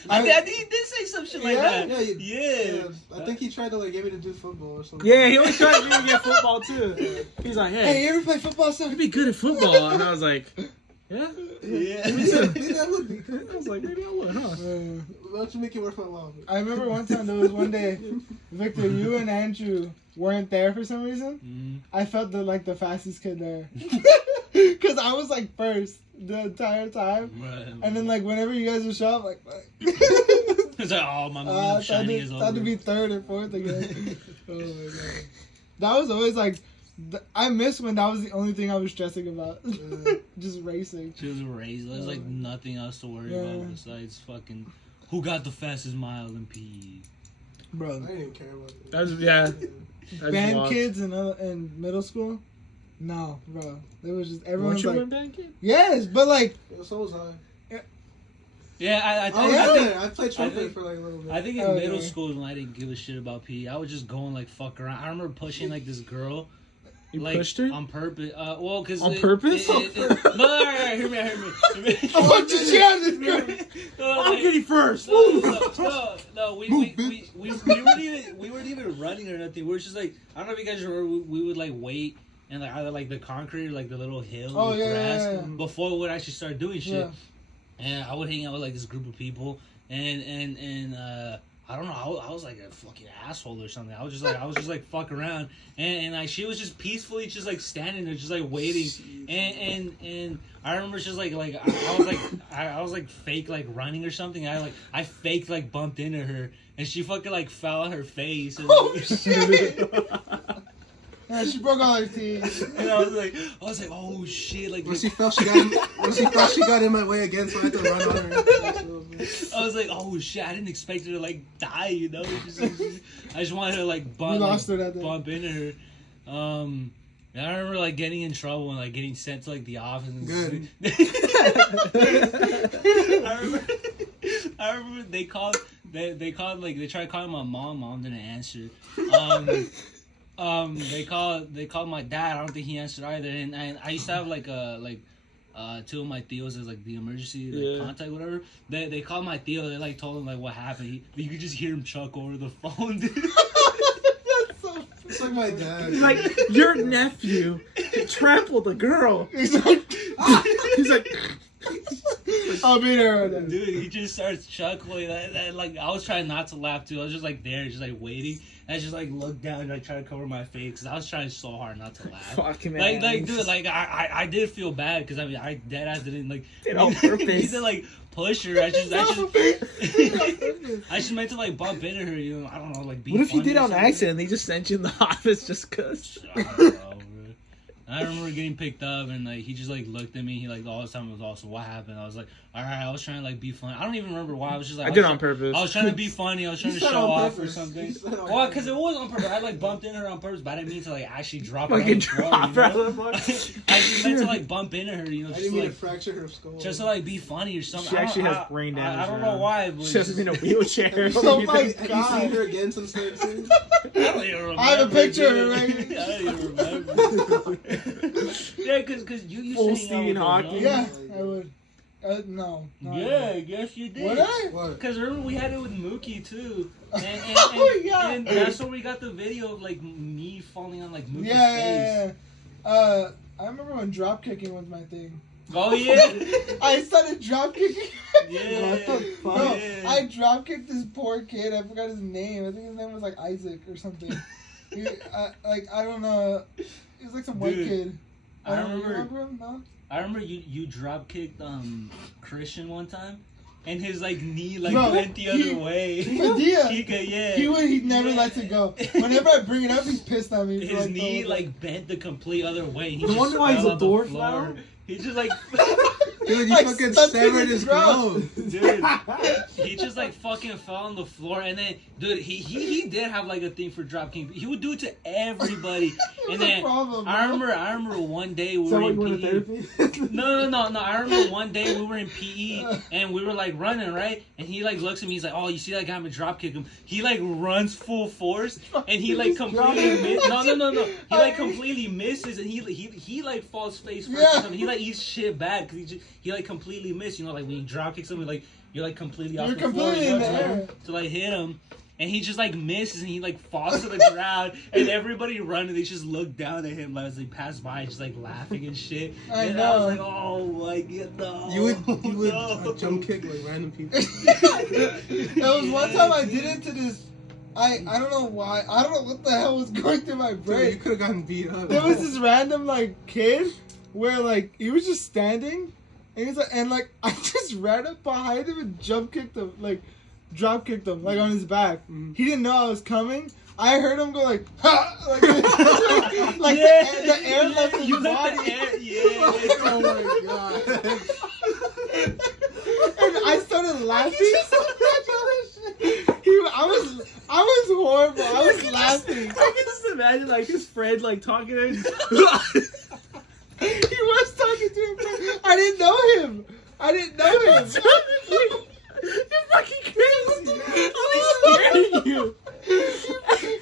I think he did say some shit like that. Yeah. I think he tried to like get me to do football or something. Yeah, he always tried to get me to football too. He's like, Hey, hey, you ever play football? Son? you'd be good at football. And I was like, yeah. Maybe that would be cool. I was like, maybe I would, huh? Why don't you make it worth my while? I remember one time there was one day, Victor, you and Andrew weren't there for some reason. I felt the fastest kid there, because I was like first the entire time, and then like whenever you guys would show up, like It's like, oh, my moment of shining is over. had to be 3rd or 4th again. Oh my god, that was always like. I miss when that was the only thing I was stressing about. Just racing. She was raised. There's like nothing else to worry about besides fucking who got the fastest mile in PE. Bro, I didn't even care about it. That was, yeah. band kids in middle school? No, bro. It was just everyone's Weren't you like, in band kid? yes, but like, So was I. Yeah, I played trumpet for like a little bit. I think in middle school when I didn't give a shit about PE, I would just go and like fuck around. I remember pushing like this girl. You like, pushed her? on purpose. Well, because On purpose? No, hear me. oh, did you have this girl? I'm getting first. No, we weren't even running or nothing. We were just like, I don't know if you guys remember, we would like wait and like either like the concrete or like the little hill with grass before we would actually start doing shit. Yeah. And I would hang out with like this group of people, and I don't know, I was like a fucking asshole or something. I was just like fuck around, and like she was just peacefully just like standing there, just like waiting, and I remember just like I was like fake like running or something. I faked like bumped into her, and she fucking like fell on her face. And, Oh shit! Yeah, she broke all her teeth. and I was like, oh shit! Like When she felt she got in my way again, so I had to run on her. I was like, oh shit! I didn't expect her to like die, you know. I just wanted her to like bump, lost her that day. bump into her. And I remember like getting in trouble and like getting sent to like the office. And Good. I remember they called like they tried calling my mom. Mom didn't answer. They called my dad. I don't think he answered either. And I used to have like two of my tios as like the emergency contact, whatever. They called my tio. They like told him like what happened. You could just hear him chuck over the phone, dude. It's like my dad. He's like, your nephew trampled a girl. He's like, He's like, I'll be there right now. Dude, he just starts chuckling. Like, I was trying not to laugh too. I was just like there, just like waiting. And I just like looked down and I tried to cover my face because I was trying so hard not to laugh. Fucking Like, man. dude, like I did feel bad because I mean I dead ass didn't like Did on purpose. He did like push her. I just meant to like bump into her. You know, I don't know, like be. What if he funny did or on something? accident? They just sent you in the office just cause. I don't know, bro. I remember getting picked up and like he just like looked at me. He like all the time was awesome. What happened? I was like, all right. I was trying to like be funny. I don't even remember why. I was just like I did on purpose. I was trying to be funny. I was trying to said show on off or purpose. something. You said on Well, purpose. because it was on purpose. I like bumped into her on purpose, but I didn't mean to like actually drop her. Fucking on the floor, drop you her know? out of the fuck. I just meant to like bump into her. You know, I just didn't mean like to fracture her skull. just to like be funny or something. She I don't- actually has I- brain damage. I don't now. know why. But She has been in a wheelchair. Oh my Have you seen her again since then? Too? I don't even remember. I have a picture of her dude. right I don't even remember. Yeah, because you Full used to hang out Stephen with her, Hawking. no? Yeah, I would. No. I Yeah, yes you did. Would I? What? Because remember we had it with Mookie too, and Oh, yeah. and that's where we got the video of like me falling on like Mookie's Yeah. face. I remember when drop kicking was my thing. Oh yeah, I started drop kicking. yeah. What the fuck? Yeah. No, I drop kicked this poor kid. I forgot his name. I think his name was like Isaac or something. I don't know. He was like some white Dude, kid. I You remember. him? No? I remember you drop kicked Christian one time, and his like knee like No, went the other way. Padilla. Yeah. He never Yeah. lets it go. Whenever I bring it up, he's pissed at me. for, His like, knee the- like bent the complete other way. He No just wonder why he's fell a on the dwarf floor. now. He just like Dude, you Like, fucking stuck in severed his his throat. growth. dude, he just like fucking fell on the floor, and then dude, he did have like a thing for drop king. He would do it to everybody, It was and a then problem, I bro. remember one day we Is that were why in you went to PE. therapy? No. I remember one day we were in PE and we were like running, right? And he like looks at me, he's like, "Oh, you see that guy? I'm gonna drop kick him." He like runs full force and he like completely misses. No. He like completely misses and he like falls face first. Yeah. Or something. He like eats shit bad because he like completely missed. You know, like when you drop kick somebody, like you're like completely off You're the floor. completely You in know, the to, air. like, to like hit him. And he just like misses and he like falls to the ground and everybody running, they just look down at him as they pass by, just like laughing and shit. I and know. I was like, oh my god, no. You would no. jump kick like random people. There was one time I did it to this. I don't know why. I don't know what the hell was going through my Dude, brain. you could have gotten beat up. There was this random like kid where like he was just standing and he's like I just ran up behind him and jump kicked him, like drop kicked him like on his back. Mhm. He didn't know I was coming. I heard him go like ha! Like Yeah. the air left his You let body. the air, yeah. Oh my god. And I started laughing. I was horrible. I was laughing. I can just imagine like his friend like talking to him. He was talking to him. I didn't know him. You're fucking crazy. I'm scaring you. He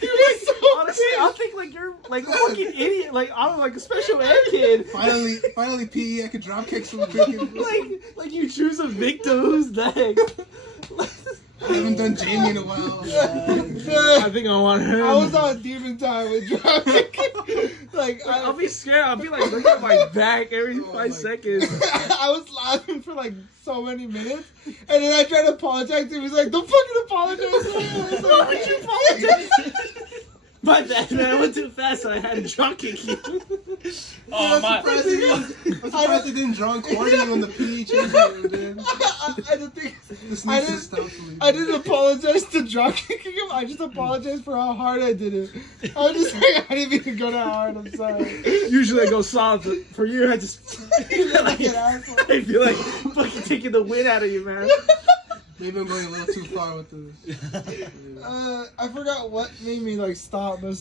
was so Honestly, I think like you're like a fucking idiot. Like I'm like a special ed kid. Finally, PE, I could drop kick some freaking. Like you choose a victim who's next. I haven't done Jamie in a while. I think I want him. I was on demon time with traffic. Like I'll be scared. I'll be like looking at my back every Oh 5 my seconds. I was laughing for like so many minutes, and then I tried to apologize to him. He's like, "Don't fucking apologize." I was like, Why would you apologize? My bad, man. I went too fast, so I had to drop kick you. Oh, my. I'm surprised they didn't draw and quarter you on the PE change room, dude. I didn't think. This I needs to didn't- stop for me. I didn't apologize to drop kicking him. I just apologized for how hard I did it. I was just like, I didn't mean to go that hard. I'm sorry. Usually I go soft, but for you, I just You fucking asshole. I feel like fucking taking the wind out of you, man. Maybe I'm going a little too far with this. I forgot what made me like stop, but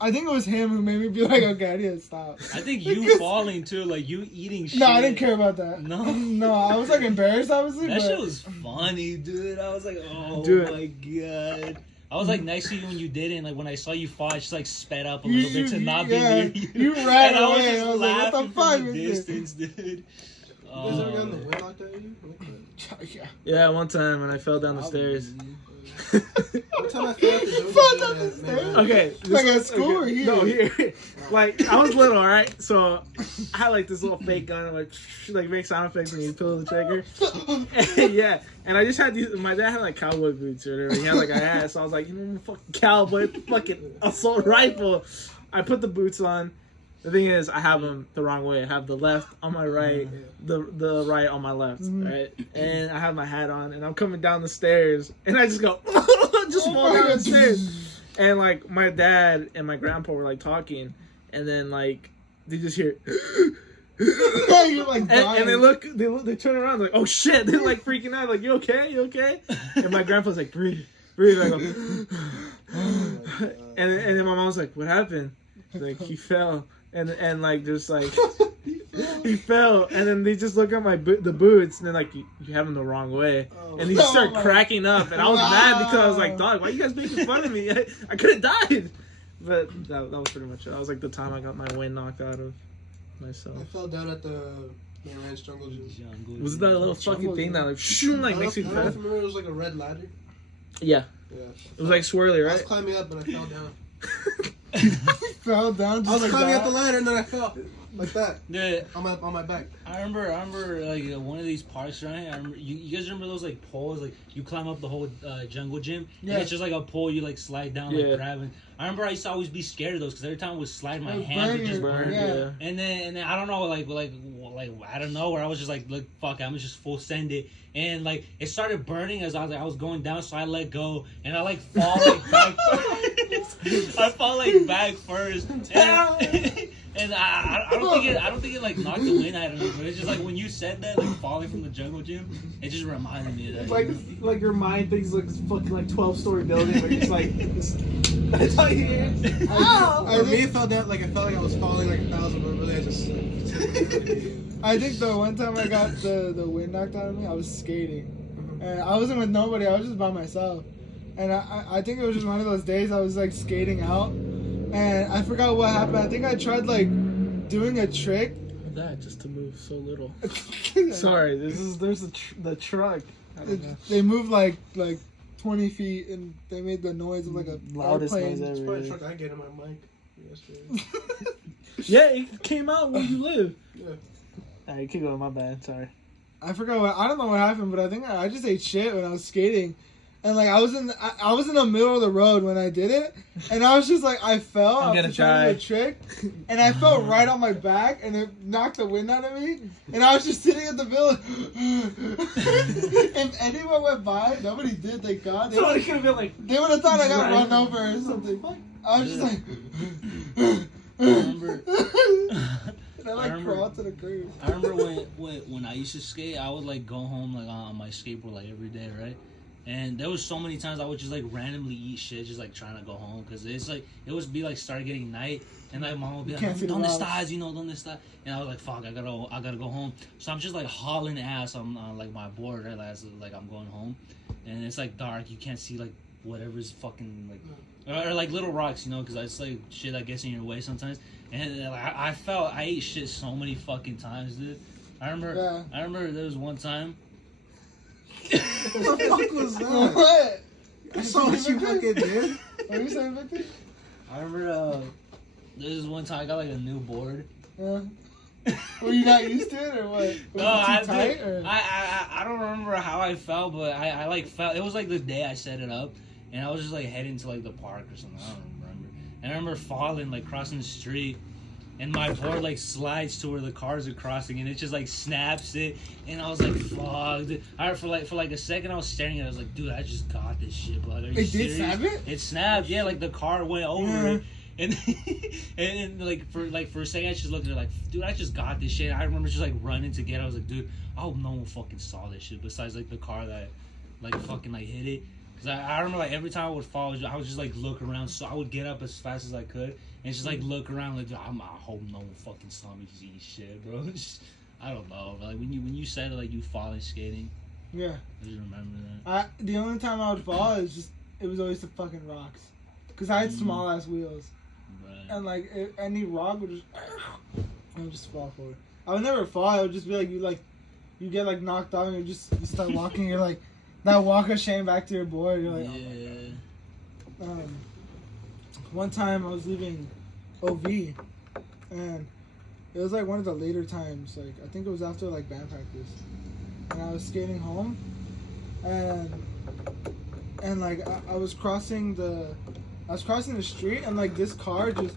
I think it was him who made me be like, okay, I need to stop. I think you falling too, like you eating shit. No, I didn't care about that. No? No, I was like embarrassed, obviously. That but shit was funny, dude. I was like, oh Dude. my god. I was like next to you when you did it, and like when I saw you fall, I just like sped up a little bit to not be near you. You ran and I was away. just I was like, laughing what the fuck from the is this? distance, dude. You guys ever gotten the wind knocked out of you? Yeah. Yeah, one time when I fell down the I stairs. wouldn't. One time I fell out the jungle Fall gym down the at stairs? Midnight. Okay. Like at school or here? No, here. Like, I was little, alright? So, I had like this little fake gun, like make sound effects when you pull the trigger. And, yeah. And I just had these, my dad had like cowboy boots or whatever. He had like a hat, so I was like, you know, I'm a fucking cowboy, fucking assault rifle. I put the boots on. The thing is, I have them the wrong way. I have the left on my right, the right on my left, right? And I have my hat on, and I'm coming down the stairs, and I just go, just fall down the stairs. And, like, my dad and my grandpa were, like, talking, and then, like, they just hear... You're like and they turn around, like, oh, shit. They're, like, freaking out, like, you okay? You okay? And my grandpa's like, breathe. I go... and then my mom's like, what happened? She's like, he fell. And like, just like, he fell. And then they just look at the boots, and they're like, you have them the wrong way. And they just start cracking up. And I was mad because I was like, dog, why you guys making fun of me? I could have died. But that was pretty much it. That was like the time I got my wind knocked out of myself. I fell down at the main ranch jungle gym. Was it that little fucking thing that like, shoom, like makes you I feel? don't remember it was like a red ladder. Yeah. Yeah. It was like swirly, I was right? climbing up and I fell down. Fell down. Just I was like climbing that. up the ladder and then I fell like that Yeah. on my back. I remember like one of these parks, right? I remember, you guys remember those like poles, like you climb up the whole jungle gym, Yeah. and it's just like a pole you like slide down, Yeah. like grabbing. I remember I used to always be scared of those because every time I would slide, my It would hands would burn just your- burn. yeah. And then I don't know, like I don't know, where I was just like, look, fuck, I'm just full send it, and like it started burning as I was going down, so I let go, and I like fall like back first. I fall like back first, and I don't think it like knocked the wind out of me, but it's just like when you said that, like falling from the jungle gym, it just reminded me of that. Like your mind thinks like it's fucking like 12-story building, but it's like that's all you hear. For me, it felt down like I felt like I was falling like 1,000, but really I just. I think the one time I got the wind knocked out of me, I was skating. And I wasn't with nobody, I was just by myself. And I think it was just one of those days I was like skating out. And I forgot what happened. I think I tried like doing a trick. That just to move so little. Sorry, there's the truck. I don't know. They moved like 20 feet and they made the noise of like a Loudest airplane. noise It's ever. probably the truck I get in my mic yesterday. Yeah, it came out where you live. Yeah. Alright, you keep going. My bad. Sorry. I forgot I don't know what happened, but I think I just ate shit when I was skating. And like I was in the middle of the road when I did it, and I was just like I fell. I'm I gonna was trying to do a trick, and I fell right on my back, and it knocked the wind out of me. And I was just sitting at the building. If anyone went by, nobody did. Thank God. They Somebody would could have been like, have thought I got Right. run over or something. I was just like. remember- And I like I remember- crawled to the curb. I remember when I used to skate, I would like go home like on my skateboard like every day, right? And there was so many times I would just like randomly eat shit, just like trying to go home, because it's like it would be like started getting night, and like mom would be Can't like, see the "Donde rocks." estás?" You know, "Donde está?" And I was like, "Fuck, I gotta go home." So I'm just like hauling ass on like my board, right? Like I'm going home, and it's like dark. You can't see like whatever's fucking like or like little rocks, you know, because it's like shit that gets in your way sometimes. And like, I ate shit so many fucking times, dude. I remember there was one time. What the fuck was that? What? I saw what you fucking did. What are you saying, Victor? I remember there was one time I got like a new board. Yeah. Were you not used to it or what? Was No, it too tight? Or? I don't remember how I felt, but I like felt it was like the day I set it up, and I was just like heading to like the park or something. I don't remember. And I remember falling, like crossing the street, and my board like slides to where the cars are crossing, and it just like snaps it, and I was like, "Fuck!" Dude. For like a second, I was staring at it. I was like, "Dude, I just got this shit." But like, are you It did serious? snap it? It snapped. Yeah, like the car went over Yeah. it. And, and like for a second, I just looked at it like, dude, I just got this shit. I remember just like running to get it. I was like, dude, I hope no one fucking saw this shit besides like the car that like fucking like hit it. Cause I remember like every time I would fall, I would just like look around. So I would get up as fast as I could and just like look around like, dude, I hope no one fucking saw me just eat shit, bro. Just, I don't know, but like when you said like you falling skating, Yeah. I just remember that. The only time I would fall is it was always the fucking rocks. Because I had small ass wheels. Right. And like any rock would just I would just fall for it. I would never fall. I would just be like you get like knocked out and you start walking. You're like That walk of shame back to your board. You're like, Yeah. One time I was leaving OV, and it was like one of the later times. Like I think it was after like band practice, and I was skating home, and like I was crossing the street, and like this car just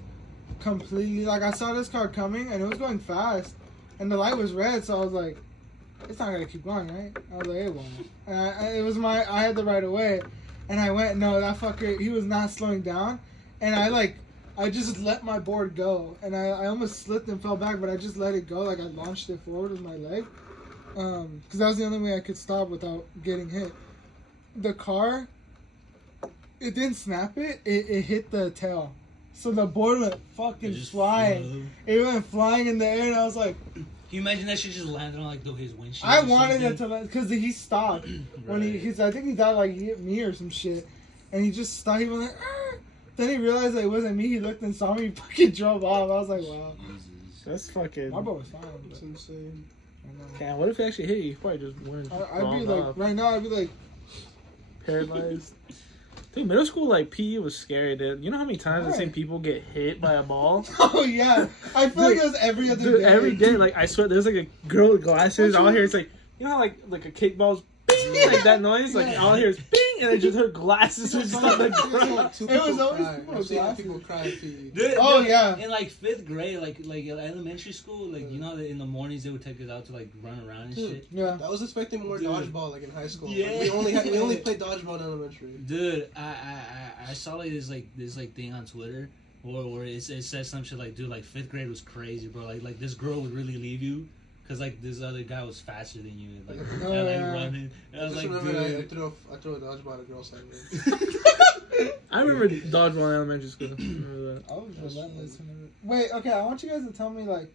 completely, like I saw this car coming, and it was going fast, and the light was red, so I was like, it's not gonna keep going, right? I was like, it won't. And I had the right of way, and I went, no, that fucker, he was not slowing down, and I just let my board go, and I almost slipped and fell back, but I just let it go, like I launched it forward with my leg, because that was the only way I could stop without getting hit. The car, it didn't snap it, it hit the tail. So the board went fucking flying. It went flying in the air, and I was like... Can you imagine that shit just landed on like his windshield? I wanted it to, because he stopped. When I think he thought like he hit me or some shit. And he just stopped, he went like, Arr! Then he realized that it wasn't me, he looked and saw me, he fucking drove off. I was like, wow. Jesus. That's fucking... My boat was fine. It's insane. Damn, what if he actually hit you? He probably just went I'd be like, right now, I'd be like... paralyzed. Dude, middle school, like, PE was scary, dude. You know how many times the same people get hit by a ball? Oh, yeah. I feel like it was every other Dude, day. every day, like, I swear, there's, like, a girl with glasses. All I hear is, like, you know how, like a kickball's bing, like, that noise? Like, all I hear is bing, and then just her glasses would just on the ground. It was always people cry at PE. Dude, Oh, dude, yeah. In like 5th grade, like elementary school, like you know that in the mornings they would take us out to like run around and shit. Yeah. I was expecting more Dude. dodgeball like in high school. Yeah. Like, we only played dodgeball in elementary. Dude, I saw like this thing on Twitter where it says some shit like, dude, like 5th grade was crazy, bro. Like this girl would really leave you. Cause like this other guy was faster than you, like, running. And I was like, remember dude. I threw a dodgeball at a girl's side. I remember dodgeball in elementary school. I remember that. I was relentless. Wait, okay, I want you guys to tell me, like,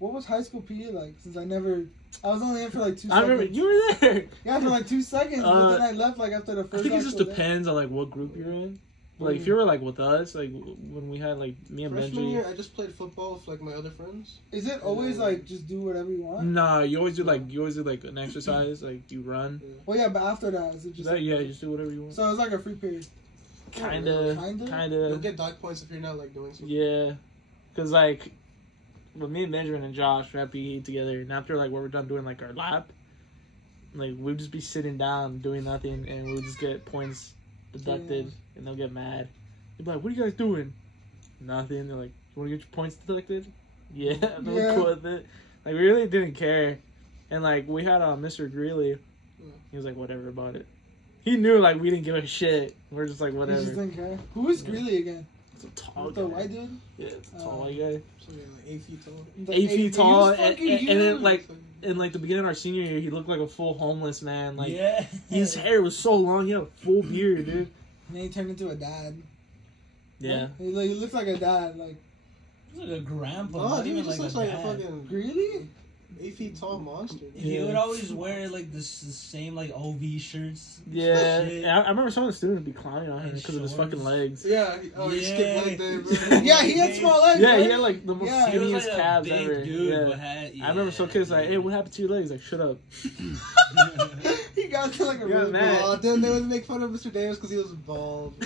what was high school PE like? Since I was only in for like 2 seconds. I remember, you were there! Yeah, for like 2 seconds, but then I left like after the first. I think it just actual day. depends on, like, what group you're in. Like, if you were, like, with us, like, when we had, like, me and Freshman Benji. year, I just played football with like my other friends. Is it always like just do whatever you want? Nah, you always do like an exercise, like you run. Well, yeah, but after that, is it just? Yeah, just do whatever you want. So it's like a free period. Kinda. You'll get dog points if you're not like doing something. Yeah, cause like, with me and Benjamin and Josh, we have PE together, and after like when we're done doing like our lap, like we'd just be sitting down doing nothing, and we'd just get points deducted, and they'll get mad. They'd be like, "What are you guys doing?" Nothing. They're like, "You want to get your points deducted?" Yeah, they're cool with it. Like we really didn't care, and like we had Mr. Greeley. He was like, "Whatever about it." He knew like we didn't give a shit. We're just like You whatever. just didn't care. Who is Greeley again? It's a tall The guy. white dude? Yeah, it's a tall white guy. So yeah, like 8 feet tall. 8 feet tall, He was fucking and then huge. like in like the beginning of our senior year, he looked like a full homeless man. Like Yeah. his hair was so long, he had a full beard, dude. And then he turned into a dad. Yeah. He looks like a dad. Like He's like a grandpa. Oh, not dude, he even just like looks a like a dad. fucking really? 8 feet tall monster. He Yeah. would always wear like the same like OV shirts. Yeah, Shit. and I remember some of the students would be clowning on him And because of his shorts. fucking legs. Yeah. He skipped leg day, bro. Yeah, he had small legs. Yeah, he right? had like the most Yeah. He was skinniest like a calves big ever. dude, Yeah. but had, I remember some kids like, "Hey, what happened to your legs?" Like, shut up. He got to like a He got really mad. Oh, then they would make fun of Mr. Davis because he was bald.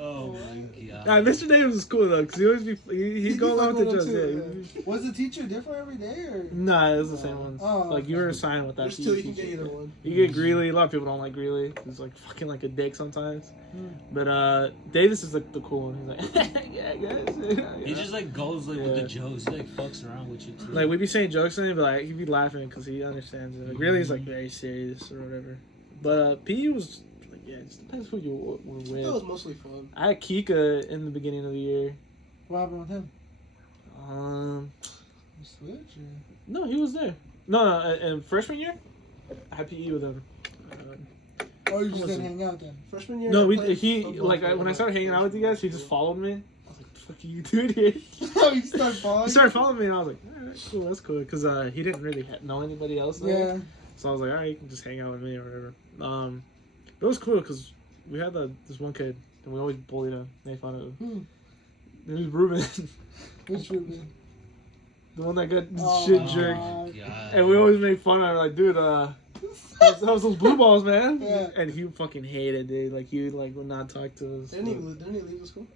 Oh my god. Nah, Mr. Davis was cool though, because he always he'd go along with the jokes. too, Yeah. Was the teacher different every day or? Nah, it was the same ones. Oh, Like you were assigned with that. There's PE two, you can teacher. get either one. You get Greeley. A lot of people don't like Greeley. He's like fucking like a dick sometimes. Hmm. But Davis is like the cool one. He's like, yeah, guys. He just like goes like with Yeah. the jokes. He like fucks around with you too. Like we'd be saying jokes and he'd be like he'd be laughing because he understands it. Like Greeley's like very serious or whatever. But PE was like yeah, it just depends who you were That with. was mostly fun. I had Kika in the beginning of the year. What happened with him? You switch? Or? No, he was there. No, in freshman year, I had PE with him. Or you just Listen. didn't hang out then? Freshman year. No, I played he football like for when I about started hanging out with you guys, he just followed me. I was like, "The fuck are you doing here?" Oh, you started following? He started following me, and I was like, "Alright, cool, that's cool," because he didn't really know anybody else there. Yeah. So I was like, "Alright, you can just hang out with me or whatever." It was cool because we had this one kid, and we always bullied him, made fun of him. Hmm. It was Ruben. Which Ruben? The one that got Oh, shit my jerked. God. God. And we always make fun of him, like, dude, that was those blue balls, man. Yeah. And he fucking hated it, like, he would not talk to us. Didn't he leave the school?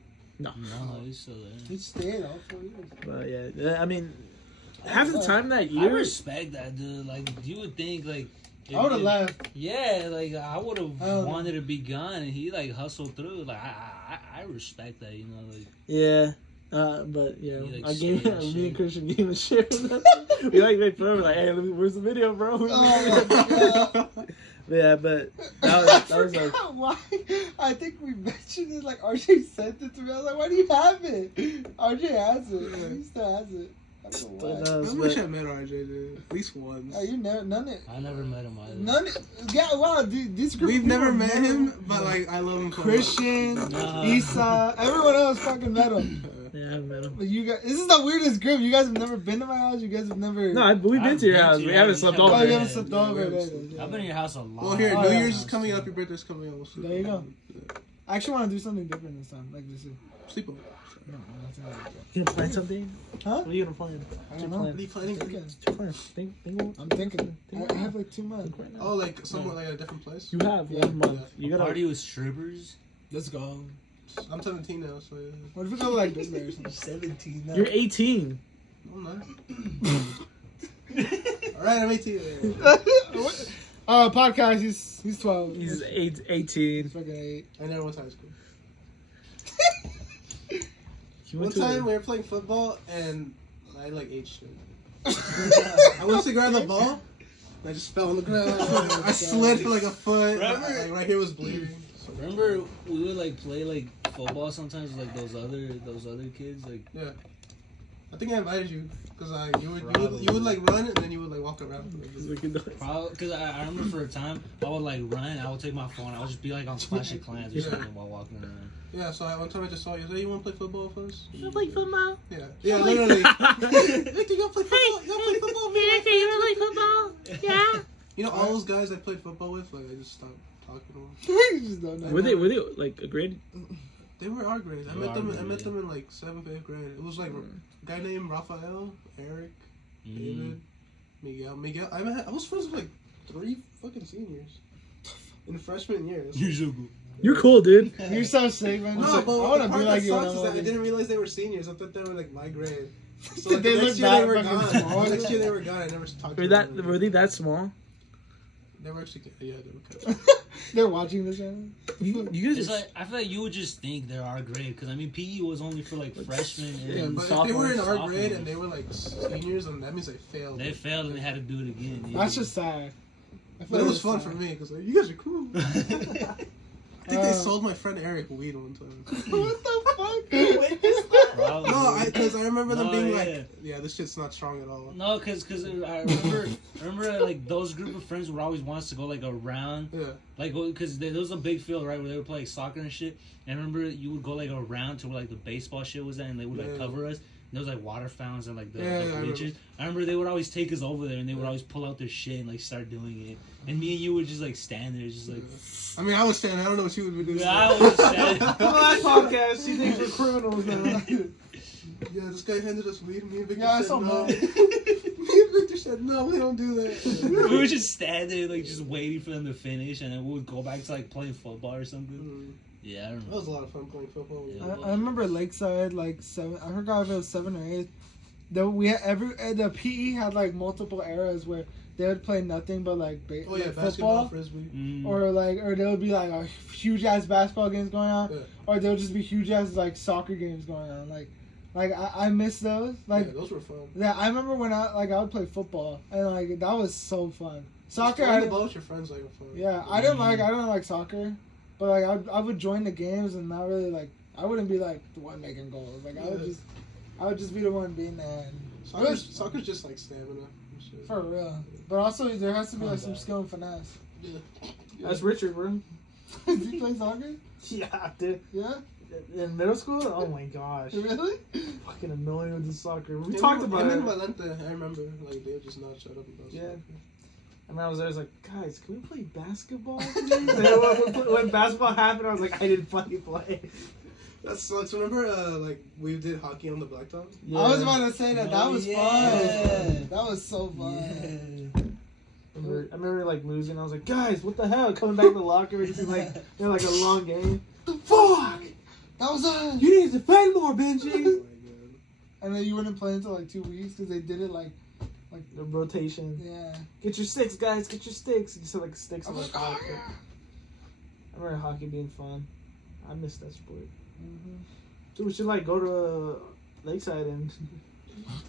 No. No, he's still there. He stayed all 4 years. But yeah, I mean, half the time that I year, respect that, dude. Like, you would think, like, I would have left. Yeah, like I would have Oh. wanted to be gone, and he like hustled through. Like I respect that, you know. Like yeah. But yeah, He, like, I gave straight up me shit. and Christian gave him a shit. We like made fun of him, like, hey, where's the video, bro? Oh, my God. Yeah, but that was like, forgot why. I think we mentioned it. Like RJ sent it to me. I was like, "Why do you have it?" RJ has it. He still has it. I don't know why. I wish I met RJ, dude. At least once. Oh, you never none it. I never met him either. None. Yeah, wow, dude. This group. We've of people never met never- him, but like I love him. so much. Christian, Nah. Isa, everyone else fucking met him. yeah, I met him. But you guys, this is the weirdest group. You guys have never been to my house. You guys have never. No, we've been I've to your been house. to We your haven't house. slept Oh, over. Oh, you yeah. haven't slept Yeah, over. we haven't there. slept. Yeah. I've been in your house a lot. Well, here, Oh, New yeah. Year's is coming up. Your birthday's coming up. We'll sleep. There you go. Yeah. I actually want to do something different this time, like this year. Sleep over. No, that's not it. You gonna plan something? Huh? What are you gonna plan? I don't know. What are you planning? Thinking. What's your plan? Think. I'm thinking. I have like 2 months. Oh, like somewhere like a different place. You have Yeah. 1 month. You gotta. Party with strippers. Let's go. I'm 17 now, so yeah. What if we go to like Big Bear or something? 17 now. You're 18. No, I'm not. All right, I'm 18. Podcast. He's 12. He's He's 18. fucking 8. I never went to high school. He One went to time we were playing football and I like ate shit. I went to grab the ball. And I just fell on the ground. I slid for like a foot. Remember? Like right here was bleeding. So, Remember we would like play like football sometimes with like those other kids like. yeah. I think I invited you because you would Probably. like run and then you would like walk around. Probably because I remember for a time I would like run. I would take my phone. I would just be like on Clash of Clans or Yeah. something while walking around. Yeah, so one time I just saw you. Hey, you want to play football with us? You play football? Yeah. Yeah, literally. Hey, Victor, you want to play football? You want to play football? Me and my friends? football? Yeah. You know, all those guys I played football with, like, I just stopped talking to them. You just don't know. Were they like a grade? They were our grades. I They met were them. our I grade, met yeah. them in like 7th, 8th grade. It was like a guy named Rafael, Eric, David, Miguel. I was friends with like 3 fucking seniors in freshman year. You're so cool. You're cool, dude. You're so sick, man. No, but I the want to part be that like you. when sucks I'm is that I older. didn't realize they were seniors. I thought they were like my grade. So Did like, they the look next year that they were fucking gone. small? The next year they were gone. I never talked to Were them. were they that small? They were actually, yeah, they were. They're watching this channel. You guys It's are like I feel like you would just think they're our grade because I mean PE was only for like freshmen Yeah, and but if they were in our sophomores. grade and they were like seniors, then that means they failed. They failed and they had to do it again. Yeah. That's just sad. I feel But it like was it's fun sad. for me because like, you guys are cool. I think they sold my friend Eric weed one time. What the fuck? Probably. No, because I remember them No, being yeah. like, yeah, this shit's not strong at all. No, cause I remember like those group of friends would always want us to go like around, Yeah. like cause there was a big field right where they would play like, soccer and shit. And I remember you would go like around to where like the baseball shit was at, and they would like Yeah. cover us. And there was like water fountains and like the Yeah, I bleachers. I remember they would always take us over there, and they would always pull out their shit and like start doing it. And me and you would just like stand there, just like. I mean, I was standing. I don't know what you would be doing. Yeah, I was just standing. On the last podcast, she thinks we're criminals now. Yeah, this guy handed us weed. Me and Victor Yeah, I said saw no. mine. Me and Victor said no. We don't do that. We would just stand there like just waiting for them to finish, and then we would go back to like playing football or something. Mm. Yeah, I That remember. was a lot of fun playing football. Yeah. I remember Lakeside, like 7. I forgot if it was 7 or 8. We had the PE had like multiple eras where they would play nothing but like, Oh yeah, like basketball, football, frisbee. Mm. or there would be like a huge ass basketball games going on, Yeah. or there would just be huge ass like soccer games going on. Like I miss those. Like Yeah, those were fun. yeah, I remember when I would play football and like that was so fun. Soccer, Playing I the didn't, ball with your friends like fun. yeah, I don't like soccer, but like I would join the games and not really like I wouldn't be like the one making goals. Like I would just be the one being there. And Soccer's just like stamina and shit. for real, but also there has to be like Calm some down. skill and finesse. Yeah. That's Richard, bro. Did you play soccer? Yeah, dude. Yeah, In middle school? Oh my gosh. really? Fucking annoying with the soccer. We Yeah, talked I'm about in it. Valente. I remember like they would just not shut up about Yeah. soccer. And I was there, I was like, guys, can we play basketball today? And then when basketball happened, I was like, I didn't fucking play. That sucks. Remember, like we did hockey on the blacktop. I was about to say that. That was yeah. fun. That was so fun. Yeah. I remember like losing. I was like, guys, what the hell? Coming back to the locker room, it's like like a long game. The fuck! That was us. You need to defend more, Benji. Oh my god. And then you wouldn't play until like 2 weeks because they did it like The rotation. yeah. Get your sticks, guys. Get your sticks. You said like sticks. I I'm was like, like, oh, oh, yeah. I remember hockey being fun. I miss that sport. Mm-hmm. Dude, we should like go to Lakeside and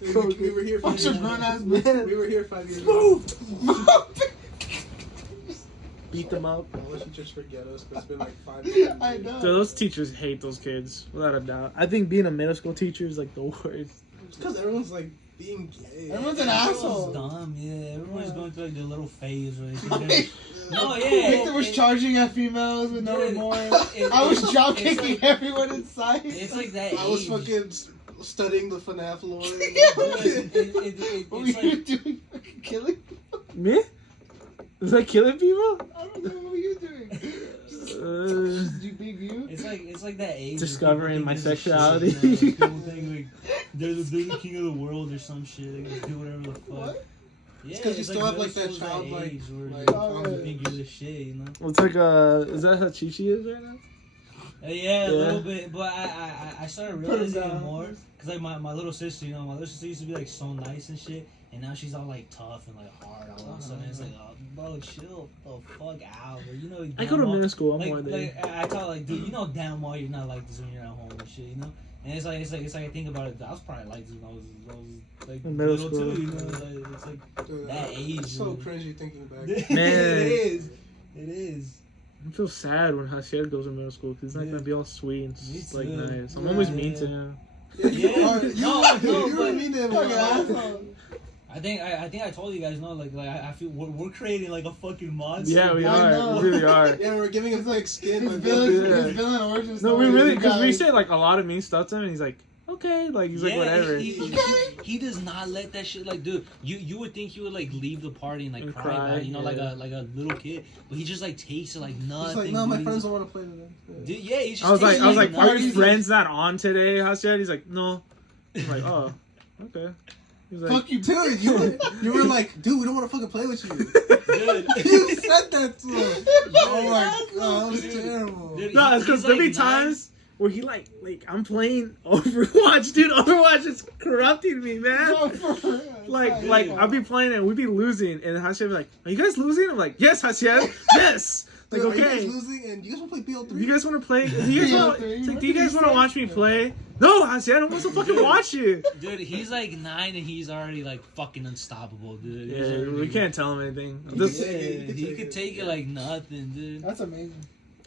Dude, we were here 5 Bunch years of grown ass man. We were here 5 years ago. Beat them up. I'll let you just forget us, but it's been like 5 years. I know. Dude, those teachers hate those kids, without a doubt. I think being a middle school teacher is like the worst. It's because everyone's like being gay. Everyone's an Everyone's asshole. dumb, yeah. Everyone's going through like their little phase where Like, no, yeah. Victor was charging at females with no Dude, remorse. it- I was it's drop like- kicking everyone in sight. It's like that. I was age. fucking studying the FNAF lore. What were It's you like, doing? Fucking killing? Me? Is that killing people? I don't know. What were you doing? Uh, You big you? it's like that age. where Discovering people my think they're the sexuality. shit, you know? Like, people think like they're the king of the world or some shit. They can do whatever the fuck. What? Yeah, It's 'cause you it's still have, like, middle that school's childlike, age where like, you confidence. think you're the shit, you know? well, it's like, is that how Chi-Chi is right now? Yeah, Yeah. a little bit, but I started Put 'em realizing it down. more. Cause like my little sister, you know, my little sister used to be like so nice and shit, and now she's all like tough and like hard all of a sudden. It's like, oh, bro, chill the fuck out, bro. You know, I go to middle school. I'm like, more there. I tell her, like, dude, you know damn well you're not like this when you're at home and shit, you know. And it's like I think about it. I was probably like this when I was like In middle little school. too, you know. It's like Dude, that age. It's so man. cringy thinking back. Man. it is. It is. I feel sad when Hasiel goes to middle school because he's not Yeah. gonna be all sweet and Me just, like too. nice. I'm Yeah. always mean to him. Yeah, you Yeah. are. No, You but- mean that. Fucking asshole. I think I told you guys like I feel we're creating like a fucking monster. Yeah, we I are. know. We really are. Yeah, we're giving him like skin. His But villain, origin No, story we really is because we guys- say like a lot of mean stuff to him, and he's like, okay, like he's like whatever. He does not let that shit like, dude. You would think he would like leave the party and like And cry, cry, about it, you know, yeah. like a little kid, but he just like takes it like nothing. he's like, no, my dude. friends don't want to play today. Yeah. Dude, yeah, he just I was takes like, it are nothing. your friends not on today, Hasiel? He's like, no. I'm like, oh, okay. He's like, Fuck you, Dude, you were like, dude, we don't want to fucking play with you. Dude. You said that to him. Oh my god, that was terrible. Dude, no, it's because he's, there'll be like, times where he like I'm playing Overwatch, dude. Overwatch is corrupting me, man. No, for real. Like I'll be playing and we'd be losing, and Hasiel be like, "Are you guys losing?" I'm like, "Yes, Hasiel, yes." Like, Dude, are you okay. guys losing and you guys want to play BL3? Do you guys want to play? Do you guys want? BL3, It's like, what do you did guys he want to say? watch me play? No, Hasiel, I don't want to fucking watch you. Dude, he's like 9 and he's already like fucking unstoppable, dude. He's Yeah, already- we can't tell him anything. He This, can Yeah, take it, he could take it like nothing, dude. That's amazing.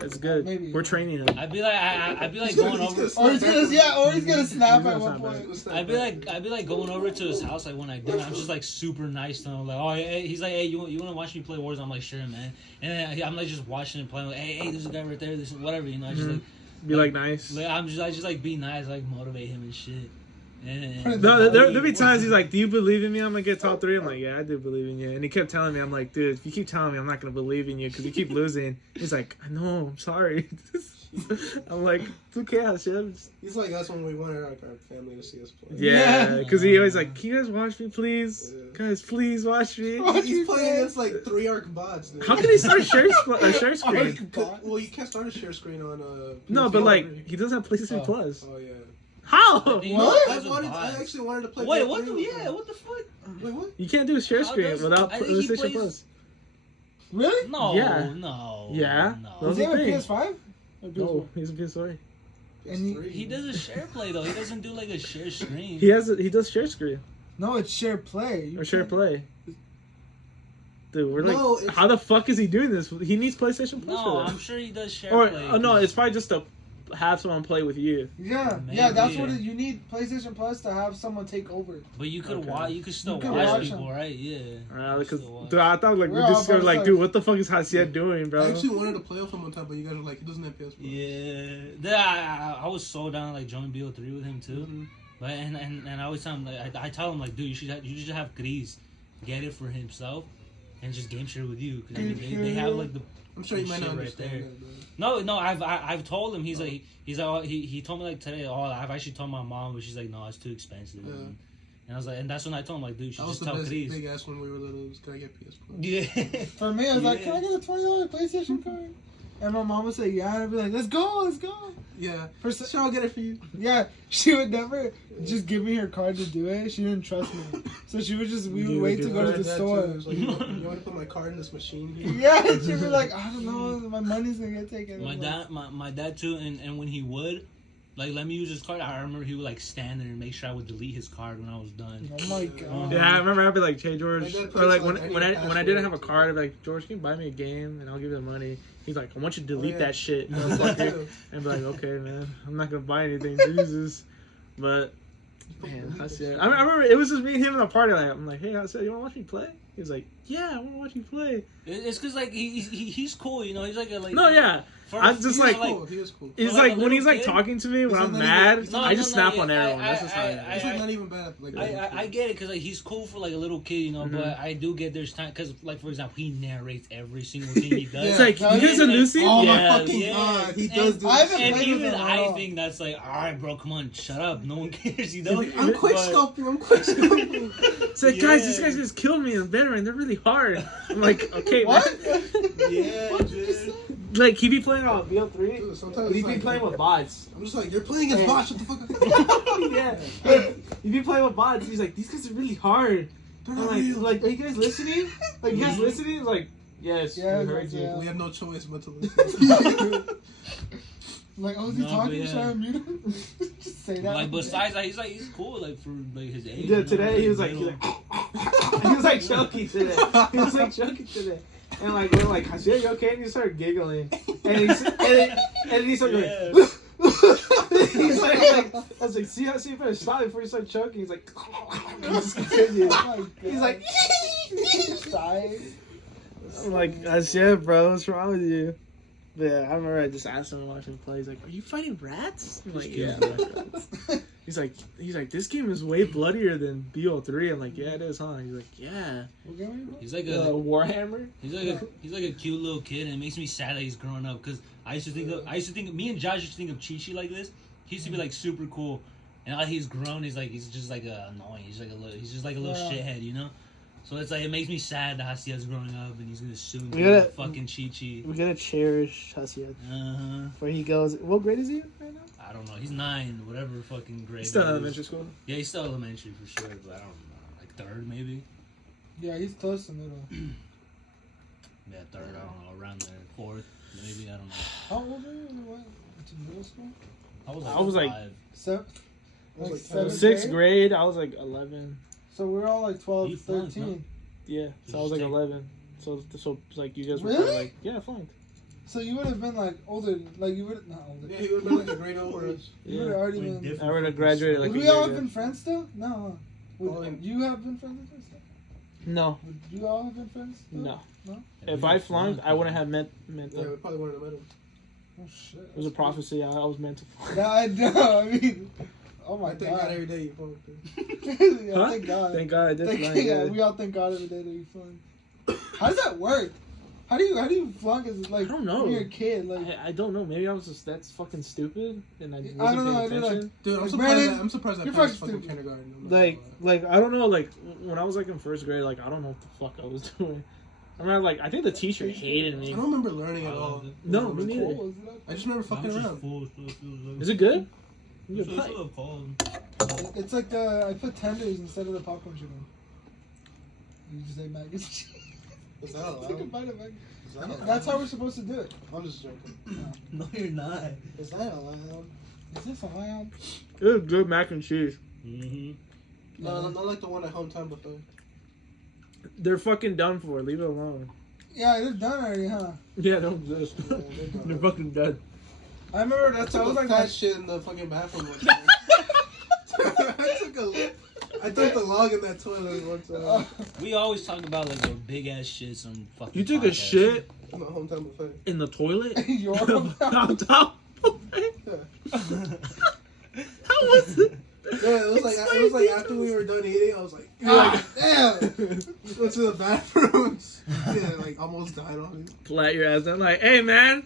it's good. Maybe. We're training him. I'd be like, I'd be like He's gonna- going he's over. gonna Or he's gonna snap He's at gonna one snap point. I'd be like going over to his house like when I did. I'm just like super nice to him. Like, oh, hey, he's like, hey, you want to watch me play Warzone? I'm like, sure, man. And then I'm like just watching him playing. Like, hey, there's a guy right there. This whatever, you know. I just Mhm. Be like nice. like I just like be nice, like motivate him and shit. And, No, there'll be times he's like, "Do you believe in me? I'm gonna get top 3." I'm like, "Yeah, I do believe in you." And he kept telling me, "I'm like, dude, if you keep telling me, I'm not gonna believe in you because you keep losing." He's like, "I know, I'm sorry." I'm like, "It's okay, Hashem." He's like us when we wanted our family to see us play. Yeah, because he always like, "Can you guys watch me, please? Yeah. Guys, please watch me." He's playing against like 3 arc bots. Dude. How can he start a share screen? Well, you can't start a share screen on No, but PS4. like, he doesn't have PlayStation Oh. Plus. Oh yeah. How? think- What? Those are bots. I actually wanted to play. Wait, PS3 what the? with Yeah, him. what the fuck? Wait, what? You can't do a share How screen does- without I think he PlayStation plays- Plus. Really? No, Yeah. no. Yeah. no. Those Does he have a thing. PS5? Or No, PS4? he's a PS3. And PS3. He does a share play though. He doesn't do like a share screen. He does share screen No, it's share play. You or share can't- play. Dude, we're like, No, it's- how the fuck is he doing this? He needs PlayStation Plus No, for I'm that. sure he does share Or play. no, it's probably just to have someone play with you. Yeah, Maybe. yeah, that's what you need PlayStation Plus to have someone take over. But you could Okay. watch. You could still You could watch watch people, them. right? Yeah. Because Still watch. dude, I thought like We're we all just were about like, to dude, what the fuck is Hasiet doing, I bro? actually wanted to play with him one time, but you guys were like, he doesn't have PS4. Yeah. I was so down to like join BO3 with him too. Mhm. But and I always tell him like I tell him like, dude, you should have Chris get it for himself, and just game share with you. Cause I mean, they have like the. I'm sure you might not shit right understand there. that, bro. No, I've told him. He's like he told me like today. Oh, I've actually told my mom, but she's like, no, it's too expensive. Yeah. And I was like, and that's when I told him like, dude, you should That was just the tell best Chris. big ass when we were little. Was, can I get PS Plus? Yeah. For me, I was like, Yeah. can I get a $20 PlayStation card? And my mom would say, yeah. And I'd be like, let's go. Yeah. For Sure, I'll get it for you. Yeah, she would never just give me her card to do it. She didn't trust me. So she would just, we would wait to go to the store. Like, you want to put my card in this machine here? Yeah, and she'd be like, I don't know, my money's gonna get taken. My dad too, and when he would, like, let me use his card, I remember he would like stand there and make sure I would delete his card when I was done. Oh my god. Yeah, I remember I'd be like, hey George, My dad or like plays, when I didn't have a password. card, I'd be like, George, can you buy me a game and I'll give you the money. He's like, I want you to delete yeah. that shit, Yeah. motherfucker. And be like, okay, man, I'm not gonna buy anything, Jesus. But man, I remember it was just me and him in the party. Like, I'm like, hey, I said, you wanna watch me play? He was like, yeah, I wanna watch you play. It's cause like he's cool, you know. He's like a like. No, yeah. I'm just He like, was cool. He was cool. it's For, like, like a when he's little like kid, talking to me when he's I'm not mad, even- I just snap on yeah, everyone. That's just how I am. It's like not even bad. Like I get it because like he's cool for like a little kid, you know. Mm-hmm. But I do get there's time because like for example he narrates every single thing he does. It's like, Yeah. you guys are Lucy? Oh Yeah, my fucking yeah. god, he And- does do I this haven't shit. And played with even him at I all. think that's like, all right, bro, come on, shut up. No one cares, you know. I'm quick But- scoping. I'm quick scoping. It's like, guys, Yeah. these guys just killed me in veteran. They're really hard. I'm like, okay, What? Yeah, What did you dude. say? Like, he be playing on BO3. Dude, sometimes But he it's be like- playing with bots. I'm just like, you're playing as Hey. bots. Shut the fuck up. Yeah. He be playing with bots. He's like, these guys are really hard. They're I'm not like, real. are you guys listening? Like, you guys listening? He's like, yes, Yeah, we heard you. yeah. We have no choice but to listen. Like, oh, is he No, but talking? yeah. Should I mute him? Just say that. Like besides that, he's cool like for like his age. Yeah, you know, today he was like, little- he was like choking today. He was like choking today. And like, we're like, Hasia, you okay? And he started giggling. And he started going, Yeah. he's like, I was like, see if I stop before you start choking. He's like, he just continued. Oh my god. He's like, Dying. I'm like, Hasia, bro, what's wrong with you? But yeah, I remember I just asked him to watch him play. He's like, are you fighting rats? I'm like, yeah. I'm like, rats. He's like, this game is way bloodier than BO3. I'm like, yeah, it is, huh? He's like, yeah. What game are you playing? He's like Warhammer. he's like a cute little kid, and it makes me sad that he's growing up. Cause I used to think me and Josh used to think of Chi-Chi like this. He used to be like super cool, and now he's grown. He's just like annoying. He's just like a little Yeah. shithead, you know. So it's like it makes me sad that Hasia's growing up, and he's gonna soon We be gotta- fucking Chi-Chi. We gotta cherish Hasia. Uh-huh. Where he goes. What grade is he right now? I don't know. He's 9, whatever fucking grade. He's still in that is. elementary school. Yeah, he's still elementary for sure, but I don't know, like 3rd maybe. Yeah, he's close to middle. Yeah, 3rd. I don't know, around there. 4th maybe. I don't know. How old are you when you went to middle school? I was like 5. Seven? was Like like seventh Sixth grade? grade, I was like 11. So we're all like 12, You flunked, 13. Yeah, so I was like Just 11. So like you guys were Really? like, yeah, flunked. So you would have been like older, like you would not older. Yeah, he would have been like a grade over us. You would have Yeah. already We're been. different. I would have graduated like Would a we year all have ago. been friends still? No. Huh? Oh, Would you have been friends with us still? No, Would you all have been friends? Still? no. No? If I flunked, I wouldn't have meant Yeah, that. we probably wouldn't have met him. Oh shit. It was a prophecy. I was meant to flunk. Yeah, I know. I mean, oh my I thank God every day you flunked. Yeah, Huh? thank God. Thank God I did Thank- flunk. yeah, Yeah. we all thank God every day that you flunk. How does that work? How do you flunk as like I don't know. when you're a kid? Like I don't know. Maybe I was just that's fucking stupid, and I wasn't I don't know, I paying do, attention. Dude, I'm Like, surprised. Brandon, I'm surprised I you're passed fucking fucking stupid. kindergarten. I'm not Like, gonna lie. I don't know. Like when I was like in 1st grade, like I don't know what the fuck I was doing. I remember like I think the teacher hated I me. don't remember learning at I all. loved it. No, me I neither. cool, is it? I just remember fucking around. Is it good? You It's can play. cold. It's like the I put tenders instead of the popcorn chicken. You just say mac and cheese. Is that Take a allowed? bite of mac. Is that allowed? That's how we're supposed to do it. I'm just joking. No, you're not. Is that allowed? Is this allowed? It was good mac and cheese. Mm-hmm. No, not like the one at Hometown Buffet. They're fucking done for. Leave it alone. Yeah, they're done already, huh? Yeah, don't exist. Yeah, they're done. They're fucking dead. I remember I that's took I was a like fat that. shit in the fucking bathroom one time. I took the log in that toilet one time. We always talk about like our big ass shits on fucking. You took a podcasts. shit In the Hometown Buffet. in the toilet? You're On top of it? Yeah. How was it? Yeah, it was like after we were done eating, I was like, God damn. Went to the bathroom. Yeah, like almost died on me. Flat your ass down, like, hey man,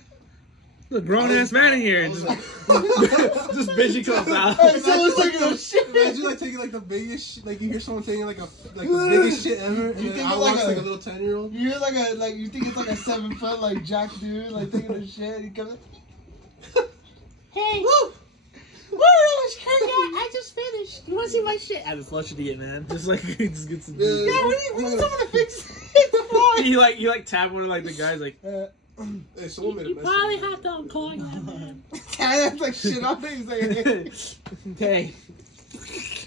the grown ass man in here. Just, like, just bitchy comes out. Hey, someone's taking a shit. Imagine like taking like the biggest shit, like you hear someone taking like the biggest shit ever, and You then think I it's watch like like a- a little 10-year-old. You hear like you think it's like a 7-foot like jack dude like taking a shit. He comes. Hey. Woo! Woo! I just finished. You want to see my shit? I just flush it again, man. Just like he just gets. Yeah, We need someone to fix it. You like tap one of like the guys like. Hey, someone made a mess. have to unclog that, man. That's like shit on it. He's like, Hey.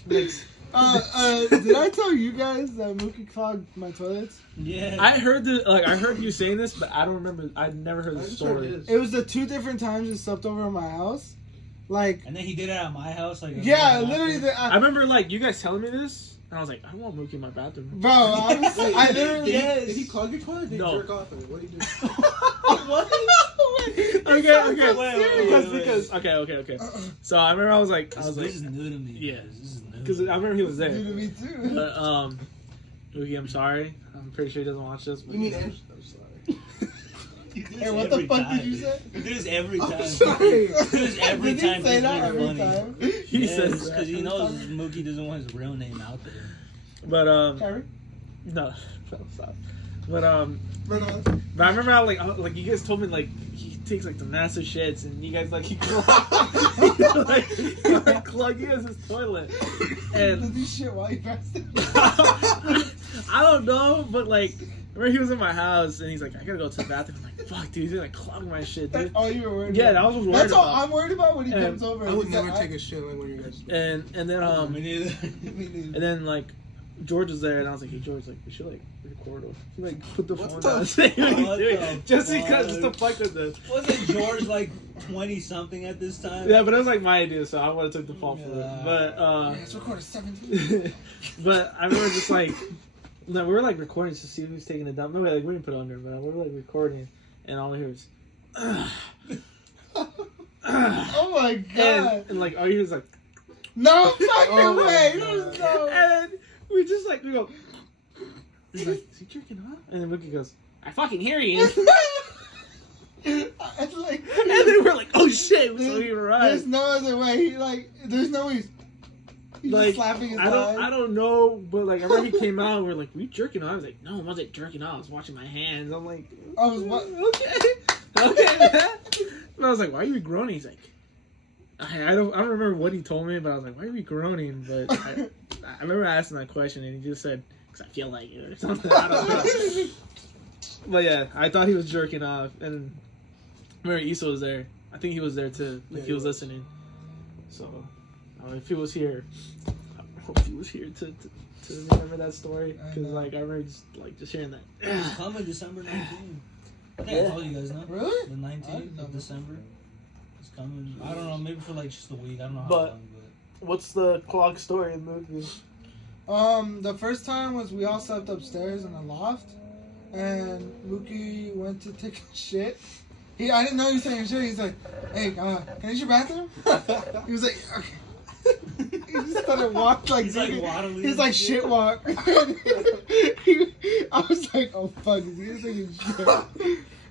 did I tell you guys that Mookie clogged my toilets? Yeah. I heard I heard you saying this, but I don't remember. I've never heard I the just story. heard It was the 2 different times he slept over at my house. Like, And then he did it at my house, like. yeah, literally. I remember like you guys telling me this, and I was like, I don't want Mookie in my bathroom. Bro, I literally. Did he clog your toilet? Or did No. he jerk off of it? What did he do? Because okay. So I remember I was like, This is new to me. Yeah. guys. This is new. because I remember he was there. Dude, to me too. But Mookie, I'm sorry. I'm pretty sure he doesn't watch this. But, You mean I'm sorry. You do this Hey, what the every fuck time. did you say? You do this every time. I'm sorry. You do this every Did he time. say It's that really every funny. time? he says because he that. knows Mookie doesn't want his real name out there. But Kyrie? no, stop. Right on. But I remember how like you guys told me like he takes like the massive shits and you guys like he clog you guys his toilet and Did he shit while he passed it? I don't know, but like remember he was in my house and he's like, I gotta go to the bathroom. I'm like, fuck, dude, he's like clogging my shit, That's dude. all you were worried Yeah, about. that was what I was worried That's all about. I'm worried about when he And comes over. I would He's never like, take a shit like when you guys. And then Me neither. Me neither. and then like George was there and I was like, hey George, like we should like record him. He like put the What phone the down and say what he's What doing. the Just because just to fuck? fuck with this. Wasn't George like 20 something at this time? Yeah, but it was like my idea, so I would have took the fall for it. Yeah. But Yeah, it's recorded 17. but I remember just like no, we were like recording to see who's taking a dump. Maybe like we didn't put it under, but we were like recording, and all I hear was, Oh my god. and like all you hear is like, No fucking Oh my way. God. There's no. and we just like we go. He's like, is he jerking off? And then Mookie goes, I fucking hear you. It's like, And then we're like, oh shit, so we were right. there's no other way. He like, there's no way. He's Like just slapping his I don't know, but like I remember he came out and we're like, we jerking off? I was like, no, I wasn't jerking off. I was washing my hands. I'm like, I was what? okay, man. And I was like, why are you groaning? He's like, I don't remember what he told me, but I was like, why are you groaning? But I remember asking that question and he just said, because I feel like it or something. I don't know. But yeah, I thought he was jerking off, and I remember Issa was there. I think he was there too. Like Yeah, he was he was. listening. So if he was here, I hope he was here to remember that story, I because know. like I remember just hearing that. It's coming December 19th. I think I Yeah. told you guys, no? Really? The I didn't 19th know of that. December. It's coming. I don't know, maybe for like just a week. I don't know how But- long, What's the clock story in the movie? The first time was we all slept upstairs in a loft, and Mookie went to take a shit. I didn't know he was taking a shit. He's like, "Hey, can I use your bathroom?" He was like, "Okay." He just started walking like He's like dude, waddling He's like and shit. shit walk. I was like, "Oh fuck, is he taking shit?"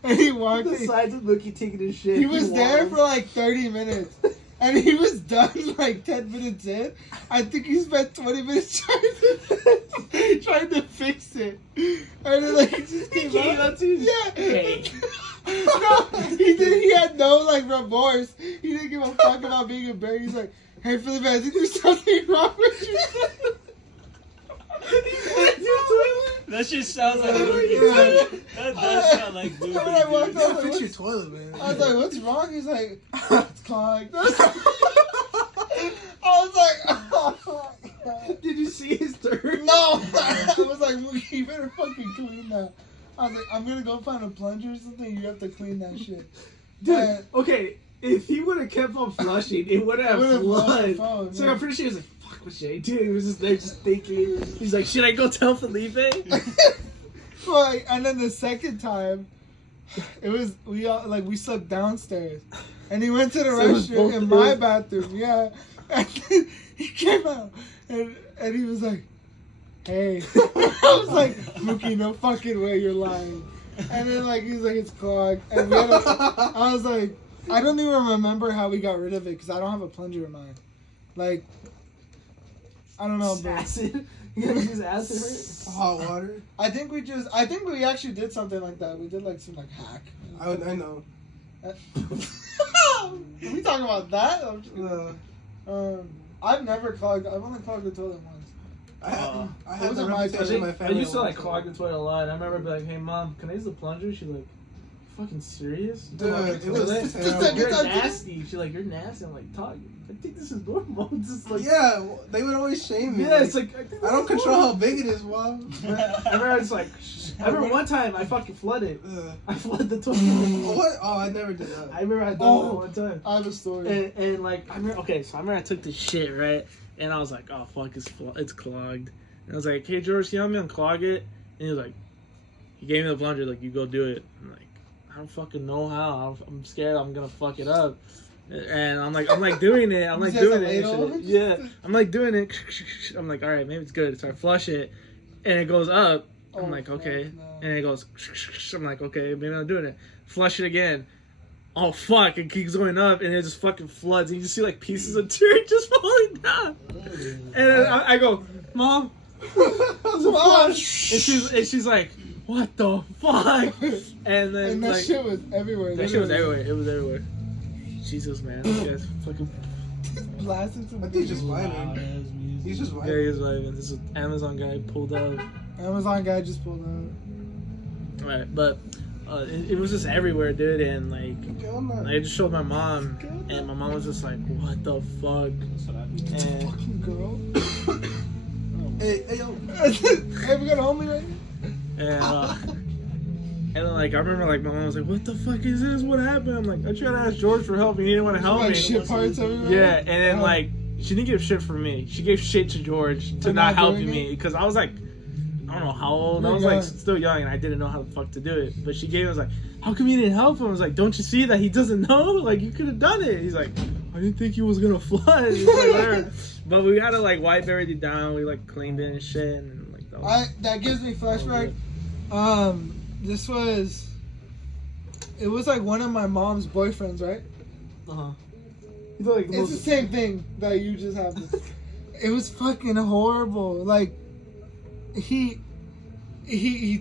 And he walked. Besides Mookie taking his shit, He was there for like 30 minutes. And he was done like 10 minutes in. I think he spent 20 minutes trying to fix it. And then like he just came out. Yeah. Hey. No, he had no like remorse. He didn't give a fuck about being embarrassed. He's like, hey Felipe, I think there's something wrong with you. That shit sounds like Oh, Mookie. yeah. That does sound like When I Mookie. walked dude. You gotta out, fix like, your toilet, man. I was like, what's wrong? He's like, it's clogged. I was like, oh my god. Did you see his dirt? No! I was like, Mookie, you better fucking clean that. I was like, I'm gonna go find a plunger or something. You have to clean that shit. Dude, And okay, if he would have kept on flushing, it would have would've blown the flooded. phone, So yeah. I'm pretty sure he was like, fuck what should I do? He was just there just thinking. He's like, should I go tell Felipe? Well, and then the second time, it was we slept downstairs, And he went to the So it was restroom both in of my those? bathroom, yeah. And then he came out and he was like, hey. I was like, Mookie, no fucking way you're lying. And then like he's like, it's clogged. And I was like, I don't even remember how we got rid of it because I don't have a plunger in mine. Like, I don't know, bro. Acid. You gotta use acid. Hot water. I think we actually did something like that. We did like some like hack. I know. Are we talking about that? I'm just kidding. I've never clogged. I've only clogged the toilet once. I had was the on my reputation in my I family. used to like once. clog the toilet a lot. I remember being like, "Hey mom, can I use the plunger?" She's like, "Fucking serious?" Dude, I'm like, it was "Toilet? terrible. You're It's nasty." She's like, "You're nasty." I'm like, "Talk. I think this is normal." It's just like, Yeah, they would always shame me. yeah, it's like I, think I don't this is control how normal. big it is, Mom. I remember I was like, I remember one time I fucking flooded. Ugh. I flooded the toilet. What? Oh, I never did that. I remember I done that Oh. one time. I have a story. And like I remember, okay, so I remember I took this shit right, and I was like, oh fuck, it's clogged. And I was like, hey George, can you help me unclog it? And he was like, he gave me the plunger, like you go do it. I'm like, I don't fucking know how. I'm scared I'm gonna fuck it up. And I'm like doing it. I'm like You guys doing are it. laid and over? shit. Yeah, I'm like doing it. I'm like, all right, maybe it's good. So I flush it, and it goes up. I'm Oh, like, okay, fuck no. and it goes. I'm like, okay, maybe I'm doing it. Flush it again. Oh fuck! It keeps going up, and it just fucking floods. And you just see like pieces of dirt just falling down. And then I go, Mom, Mom. and she's like, what the fuck? And then And that like shit was everywhere. that shit was everywhere. It was everywhere. Jesus, man, this guy's fucking. Blasting some I think just Loud vibing. ass music. He's just Yeah, vibing. he was vibing. This is Amazon guy pulled up. Amazon guy just pulled out. Right, but it was just everywhere, dude, and like. Get on that. I just showed my mom, and my mom was just like, "What the fuck?" And Fucking girl. Hey, yo. Hey, we got a homie right here. and then like I remember like my mom was like, "What the fuck is this? What happened?" I'm like, "I tried to ask George for help, and he didn't want to help Like me." shit parts everywhere. Yeah, and then Oh. like she didn't give shit for me. She gave shit to George to For not not helping doing me because I was like, I don't know how old. I You're was like young. still young, and I didn't know how the fuck to do it. But she gave. I was like, "How come you didn't help him?" I was like, "Don't you see that he doesn't know? Like you could have done it." He's like, "I didn't think he was gonna flood." He's like, "Whatever." But we had to like wipe everything down. We like cleaned it and shit, and like that was, That gives me flashback. This was. It was like one of my mom's boyfriends, right? uh-huh. He's like the It's the most- same thing that you just happened. It was fucking horrible. Like, he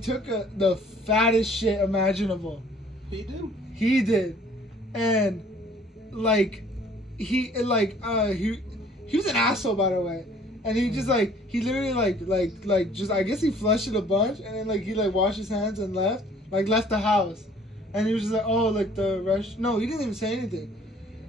took the fattest shit imaginable. He did. He did, and like, he was an asshole, by the way. And he just like he literally like just I guess he flushed it a bunch, and then like he like washed his hands and left the house, and he was just like, oh, like the rush. No, he didn't even say anything.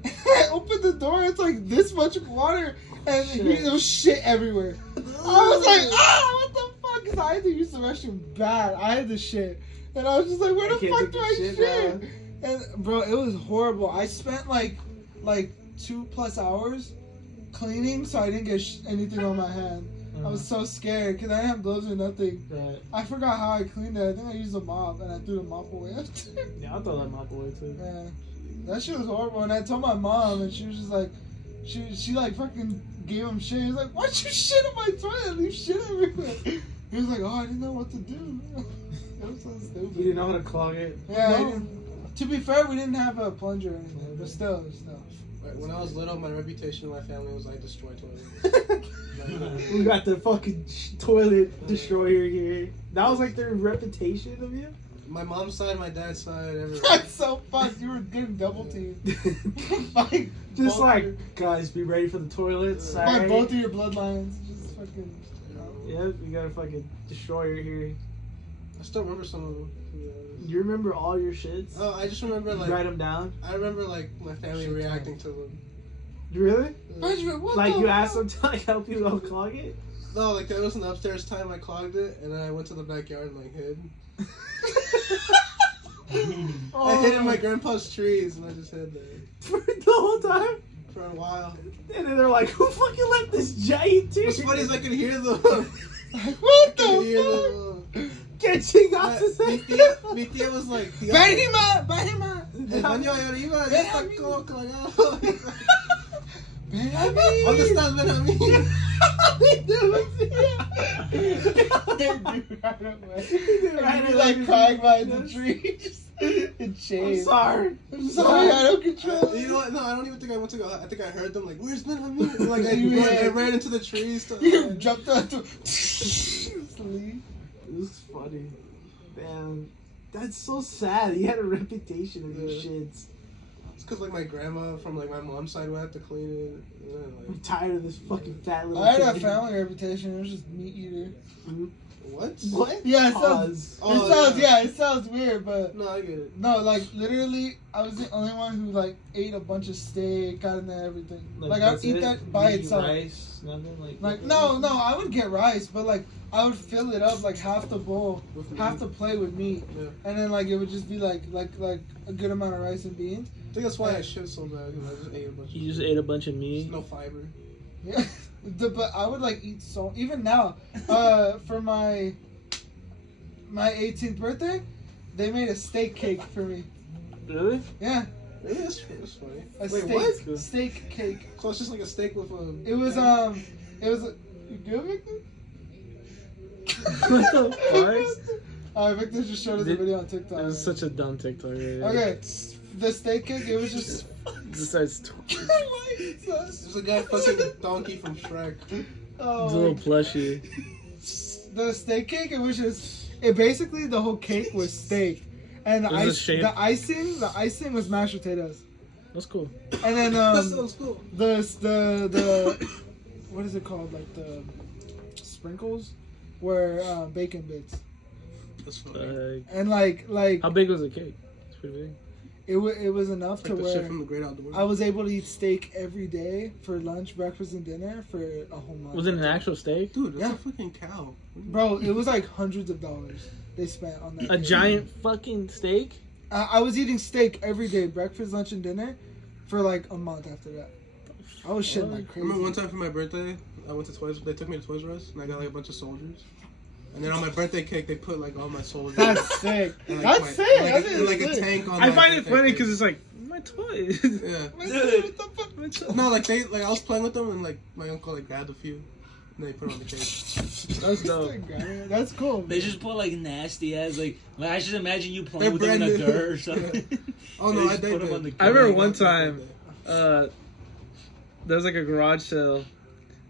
I opened the door. It's like this much water, and there was shit everywhere. I was like, what the fuck? Because I had to use the restroom bad. I had the shit, and I was just like, where the can't fuck take do the I shit shit? out. And bro, it was horrible. I spent like 2+ hours cleaning, so I didn't get anything on my hand. I was so scared because I didn't have gloves or nothing. Right. I forgot how I cleaned it. I think I used a mop and I threw the mop away after. Yeah, I thought that mop away too. Yeah. That shit was horrible. And I told my mom, and she was just like, she like fucking gave him shit. He was like, why'd you shit on my toilet? Leave shit everywhere. He was like, oh, I didn't know what to do. It was so stupid. You didn't know how to clog it. Yeah. No. To be fair, we didn't have a plunger or anything, but still. When I was little, my reputation in my family was I destroy toilets. We got the fucking toilet destroyer here. That was like their reputation of you. My mom's side, my dad's side, everyone. That's so fucked. You were getting double teamed. by Just both like, your- guys, be ready for the toilets. by Sorry. both of your bloodlines. Just fucking. Yeah, we got a fucking destroyer here. I still remember some of them. You remember all your shits? Oh, I just remember You write like them down? I remember like my family Shit reacting to them. Really? Benjamin, what Like the you fuck? asked them to like help you unclog it? No, like there was an upstairs time I clogged it, and then I went to the backyard and like hid. I hid in my grandpa's trees, and I just hid there For the whole time? for a while. And then they're like, who fucking let this giant dude? What's funny is I could hear them. What I could hear the them. Get chingados. Mi tia was like, fuck? Bahima! Bahima! El baño allá arriba ya está todo cagado. ¿Dónde estás, Benjamín? I'd be like crying behind the trees in shame. I'm sorry, I don't control. You know what? No, I don't even think I went to go. I think I heard them like, "Where's Benjamín?" And, like I ran into the trees. You jumped out to It was funny. Damn. That's so sad. He had a reputation of these shits. It's because like my grandma from like my mom's side would have to clean it. Yeah, I'm like, tired of this fucking fat little I had a kid. family reputation. It was just meat eater. what? What? Yeah, it Pause. sounds. It sounds weird, but No, I get it. no, like literally, I was the only one who like ate a bunch of steak, got in there, everything. Like I would eat that by itself. Rice, nothing Like no, I would get rice, but like I would fill it up like half the bowl, With half meat. the plate with meat, Yeah. and then like it would just be like a good amount of rice and beans. I think that's why I shit so bad because I just ate a bunch. You just ate a bunch of meat. There's no fiber. Yeah, but I would like eat so even now. For my 18th birthday, they made a steak cake for me. Really? Yeah, Really? That's funny. a Wait, steak what? steak cake. So it's just like a steak with a. It was you good, Victor? What the fuck? Victor just showed us a Did- video on TikTok. That was such a dumb TikTok. Right? Okay, the steak cake. It was just. Besides, There's a guy fucking donkey from Shrek. Oh, the little plushie. the steak cake. It was just. It basically the whole cake was steak, and the Was it ice. shape? The icing was mashed potatoes, That's cool. and then That sounds cool. the what is it called, like the sprinkles were bacon bits, That's funny. and like How big was the cake? It's pretty big. it was enough to Like the shit where from the Great Outdoors. I was able to eat steak every day for lunch, breakfast, and dinner for a whole month. Was it an actual steak? Dude, that's Yeah. a fucking cow. Bro, it was like hundreds of dollars they spent on that. A cake. giant fucking steak? I was eating steak every day, breakfast, lunch, and dinner, for like a month after that. I was shitting like I crazy. remember one time for my birthday, I went to They took me to Toys R Us, and I got like a bunch of soldiers. And then on my birthday cake, they put like all my soldiers. That's sick. And, That's my- sick. Like, That's and, like a sick. tank on. I my find it birthday funny cake. because it's like, my toys. Yeah. Dude, what the fuck? My toys. No, like I was playing with them, and like my uncle like grabbed a few, and they put it on the cake. That's dope. That's cool. They just put like nasty ass like I should imagine you They're playing with them in brand the new. dirt or something. Oh They no, just put them on the I remember Yeah, one that's my time, birthday. there was like a garage sale.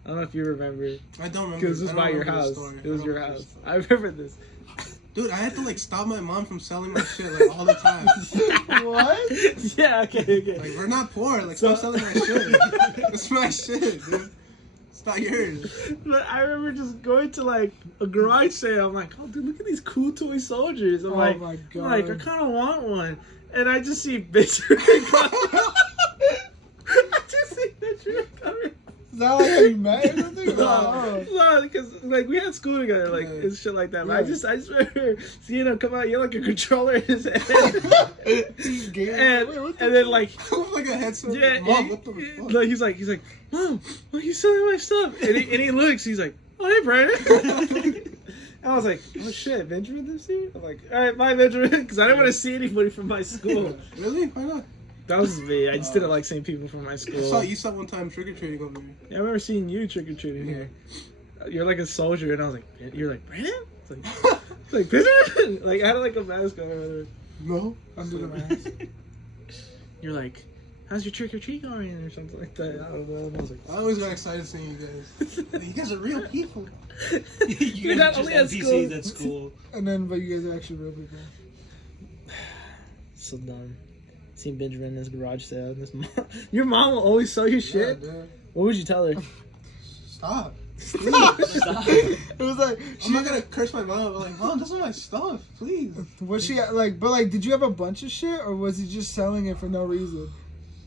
I don't know if you remember. I don't remember. Because it was I don't by your remember this house. story. It was I your don't remember house. this I remember this. story. Dude, I had to like stop my mom from selling my shit like all the time. What? Yeah, okay. Like we're not poor. Like So- stop selling my shit. It's my shit, dude. It's not yours. But I remember just going to like a garage sale. I'm like, oh dude, look at these cool toy soldiers. I'm Oh like, my I'm like, I God. kind of want one. And I just see Benjamin coming. I just see Benjamin coming. Is that like how you met or something? Oh. No, because like we had school together, like Yeah. and shit like that. But Yeah. I just remember seeing him come out, he had like a controller in his hand, He's gay. and Wait, what the and then like Like a headset. yeah, Mom, what the fuck? like, he's like, Mom, why are you selling my stuff? And he looks, he's like, oh hey Brandon. I was like, oh shit, Benjamin this year? I'm like, all right, bye Benjamin, because I didn't want to see anybody from my school. Really? Why not? That was me. I just didn't like seeing people from my school. You saw one time trick or treating over here. Yeah, I remember seeing you trick or treating here. You're like a soldier, and I was like, you're like Brandon? It's like Benjamin? Like I had like a mask on or whatever. No. Under the mask. You're like, how's your trick or treat going or something like that? I don't know. And I was like, I always got excited seeing you guys. You guys are real people. You're not not only only at NPCs school. at school. And then, but you guys are actually real people. so dumb. Seen Benjamin in his garage sale. And this your mom will always sell you shit? Yeah, dude. What would you tell her? Stop. Stop. It was like I'm not gonna curse my mom, but like, Mom, this is my stuff, please. was she like? But like, did you have a bunch of shit, or was he just selling it for no reason?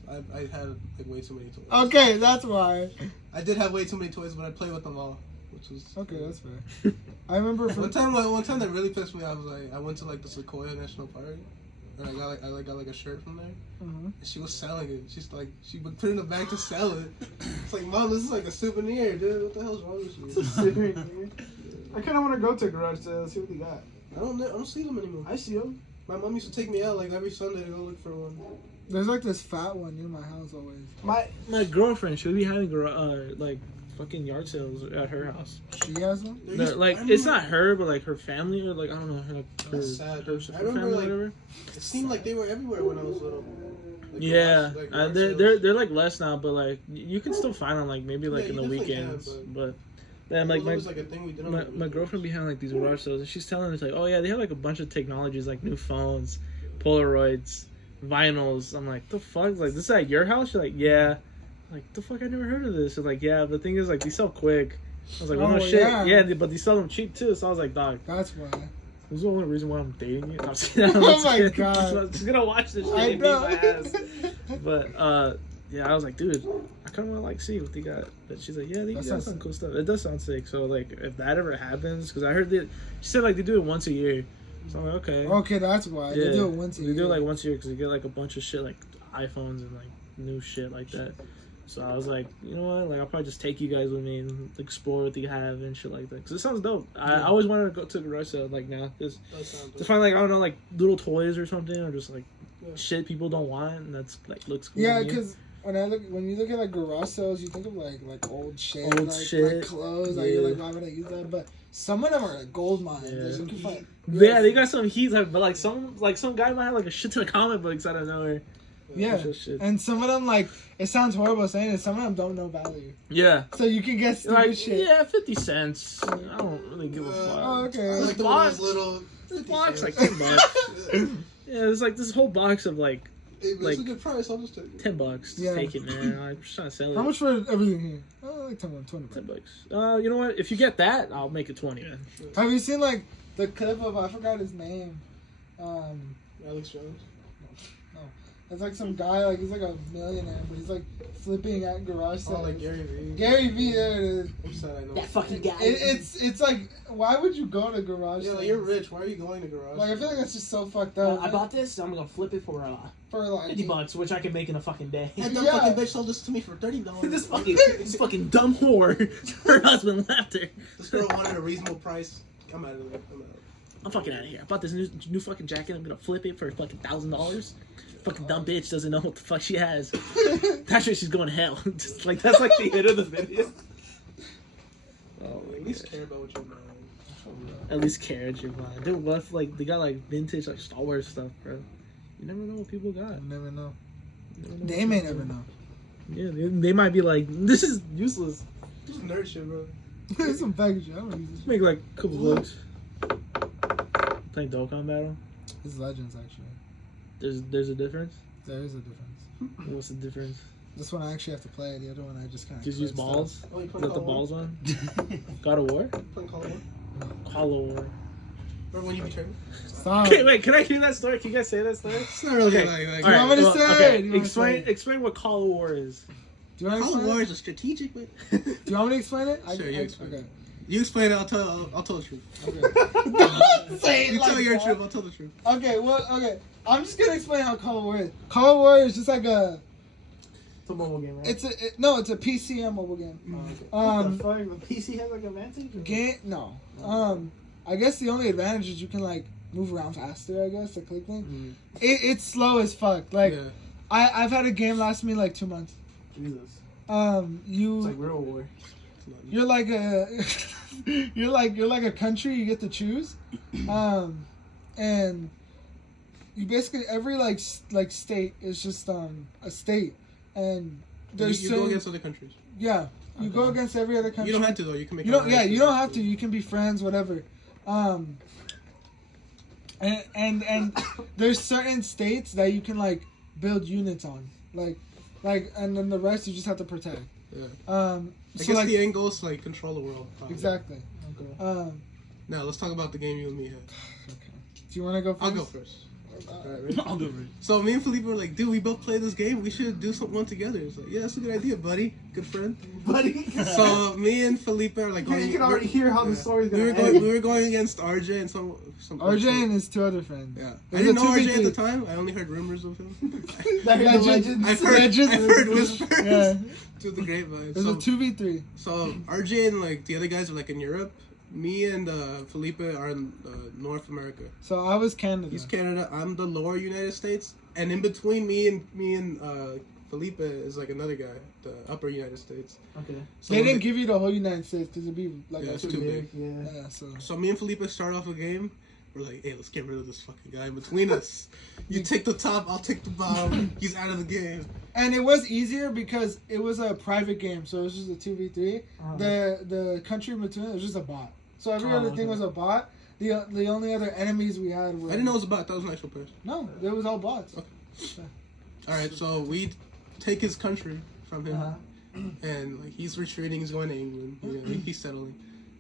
I had like way too many toys. Okay, that's why. I did have way too many toys, but I played with them all, which was Okay, that's fair. I remember One time that really pissed me off was like I went to like the Sequoia National Park, and I got like a shirt from there. Mhm. And she was selling it. She would put it in the bag to sell it. It's like, Mom, this is like a souvenir, dude. What the hell's wrong with you? I kind of want to go to a garage sale, see what they got. I don't see them anymore. I see them. My mom used to take me out like every Sunday to go look for one. There's like this fat one near my house always. My girlfriend, she'll be having like fucking yard sales at her house. She has one? Like it's not her, but like her family or like I don't know, her That's sad. her I remember family, like whatever. it seemed like they were everywhere when I was little. Like, Yeah, garage they're like less now, but like you can still find them like maybe like Yeah, in the you definitely weekends, can, but then like it was like a thing we did on my the my girlfriend be having like these garage sales, and she's telling us like, oh yeah, they have like a bunch of technologies like new phones, Polaroids, vinyls. I'm like, the fuck, like this is at your house? She's like, yeah. I'm like, the fuck, I never heard of this. She's like, yeah, the thing is like they sell quick. I was like, well, no shit, yeah, but they sell them cheap too. So I was like, dog, That's why. this is the only reason why I'm dating you. I'm just kidding. Oh my God. She's gonna watch this shit I and beat know. my ass. But yeah, I was like, dude, I kind of want to like see what they got. But she's like, yeah, they got some cool stuff. It does sound sick. So like, if that ever happens, because I heard that she said like they do it once a year. So I'm like, okay. Okay, that's why. Yeah, They do it once a year. They do it like once a year because they get like a bunch of shit like iPhones and like new shit like that. So I was like, you know what? Like I'll probably just take you guys with me and explore what they have and shit like that. Because it sounds dope. I always wanted to go to the garage sale like now. Just to find like I don't know like little toys or something or just like shit people don't want and that's like looks cool. Yeah, because when you look at like garage sales, you think of like old shit, like clothes. Like you're like, why would I use that? But some of them are like gold mines. Yeah. Like, you can find, Yeah, they got some heat, but like some guy might have like a shit ton of comic books out of nowhere. Yeah, and some of them like it sounds horrible saying it. Some of them don't know value. Yeah, so you can get stupid like, shit. Yeah, 50 cents. I don't really give a fuck. Oh, okay. Like the box, little. This box like $10. Yeah, there's like this whole box of like. Hey, but like it's a good price. I'll just take it. $10. Just Yeah. take it, man. I'm just trying to sell it. How much for everything here? Oh, like 20 $10. You know what? If you get that, I'll make it 20. Man. Have you seen like the clip of I forgot his name? Alex Jones. It's like some guy, like he's like a millionaire, but he's like flipping at garage sales. Oh, like Gary Vee. Gary Vee, there it is. I'm sad I know. That fucking guy. It's like, why would you go to garage Yeah, sales? like you're rich. Why are you going to garage? Like I feel like that's just so fucked up. I bought this. So I'm gonna flip it for like $50, which I can make in a fucking day. That dumb fucking bitch sold this to me for $30. this fucking dumb whore. Her husband left her. This girl wanted a reasonable price. I'm out of there. I'm fucking out of here. I bought this new fucking jacket. I'm gonna flip it for fucking $1,000. Fucking dumb bitch doesn't know what the fuck she has. That's why she's going to hell. Just like that's like the hit of the video. Oh, At least care about what you're buying. At least care what you're buying. Dude, what if like they got like vintage like Star Wars stuff, bro? You never know what people got. You never know. You never know They may never know. Yeah, they might be like, this is useless. This is nerd shit, bro. It's some package. I don't use this. Make like a couple bucks. Playing Dokkan Battle. This is Legends actually. There's a difference. There is a difference. What's the difference? This one I actually have to play. The other one I just kind of Just use balls. Oh, you Is playing that the Call of balls one? God of War. Playing Call of War? Call of War. Remember when you returned? Stop. Okay, wait. Can I hear that story? Can you guys say that story? It's not really Okay. like All right. want me to say? Do you want me to Explain say? explain what Call of War is. Do you want to Call of explain War it? is a strategic, but Do you want me to explain it? Sure, you explain Okay. you explain it. I'll tell the truth. Okay. Don't say it You like tell your that. truth. I'll tell the truth. Okay, well, okay. I'm just gonna explain how Call of War is. Call of War is just like a. It's a mobile game, right? It's a PC and mobile game. What the fuck? The PC has like advantage? Game no. I guess the only advantage is you can like move around faster. I guess the click thing. It's slow as fuck. Like Yeah. I've had a game last me like 2 months. Jesus. You. It's like Real War. You're like a you're like a country you get to choose, and you basically every like state is just a state, and there's You go against other countries. yeah you go against every other country. You don't have to though. You can make. You don't you don't have to. You can be friends, whatever. And there's certain states that you can like build units on, like and then the rest you just have to protect. Yeah. I So guess like the end goal is to like control the world. Probably. exactly. Okay. Now let's talk about the game you and me had. Okay. Do you want to go first? I'll go first. Alright, ready? I'll do it. So me and Felipe were like, dude, we both play this game. We should do one together. It's like, yeah, that's a good idea, buddy. Good friend. Buddy. So me and Felipe are like going. You can already hear how the story's We gonna were end. we were going against RJ and some RJ and his 2 other friends. Yeah. It I was didn't a know RJ at 2v3. the time. I only heard rumors of him. Legends. I've heard whispers Yeah. through the grapevine. It was a 2v3. So RJ and like the other guys are like in Europe. Me and Felipe are in North America. So I was Canada. He's Canada. I'm the lower United States, and in between me and Felipe is like another guy, the upper United States. Okay. So They didn't give you the whole United States because it'd be like Yeah, a it's too big. Yeah. So me and Felipe start off a game. We're like, hey, let's get rid of this fucking guy in between us. You take the top, I'll take the bottom. He's out of the game. And it was easier because it was a private game, so it was just a 2v3. Uh-huh. The country in between it was just a bot. So every Oh, other thing okay. was a bot. The only other enemies we had were I didn't know it was a bot. That was an actual person. No, it was all bots. Okay. All right, so we take his country from him, Uh-huh. and like he's retreating. He's going to England. You know, he's settling.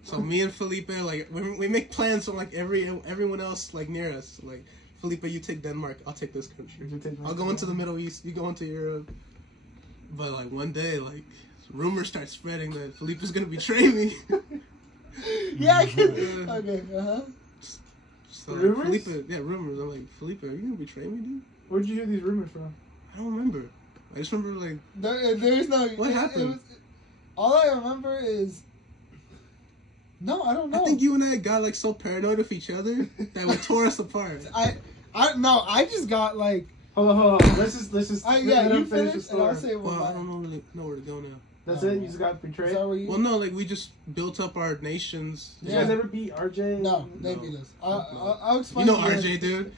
So me and Felipe, like we make plans from like everyone else like near us. Like Felipe, you take Denmark. I'll take this country. I'll go into the Middle East. You go into Europe. But like one day, like rumors start spreading that Felipe's gonna betray me. Yeah, I can. Okay, So Rumors? Felipe, yeah, rumors. I'm like, Felipe, are you gonna betray me, dude? Where'd you hear these rumors from? I don't remember. I just remember like There's no. What happened? All I remember is. No, I don't know. I think you and I got like so paranoid of each other that we tore us apart. I just got like. Hold on. Let's just let Yeah, him you finish the finish, and I'll story. say what Well, I mine. don't really know where to go now. That's it? You just got Is betrayed? that where you? Well, no, like we just built up our nations. Did you guys ever beat RJ? No, they No. beat us. Fuck no. I'll You explain. know to RJ, dude.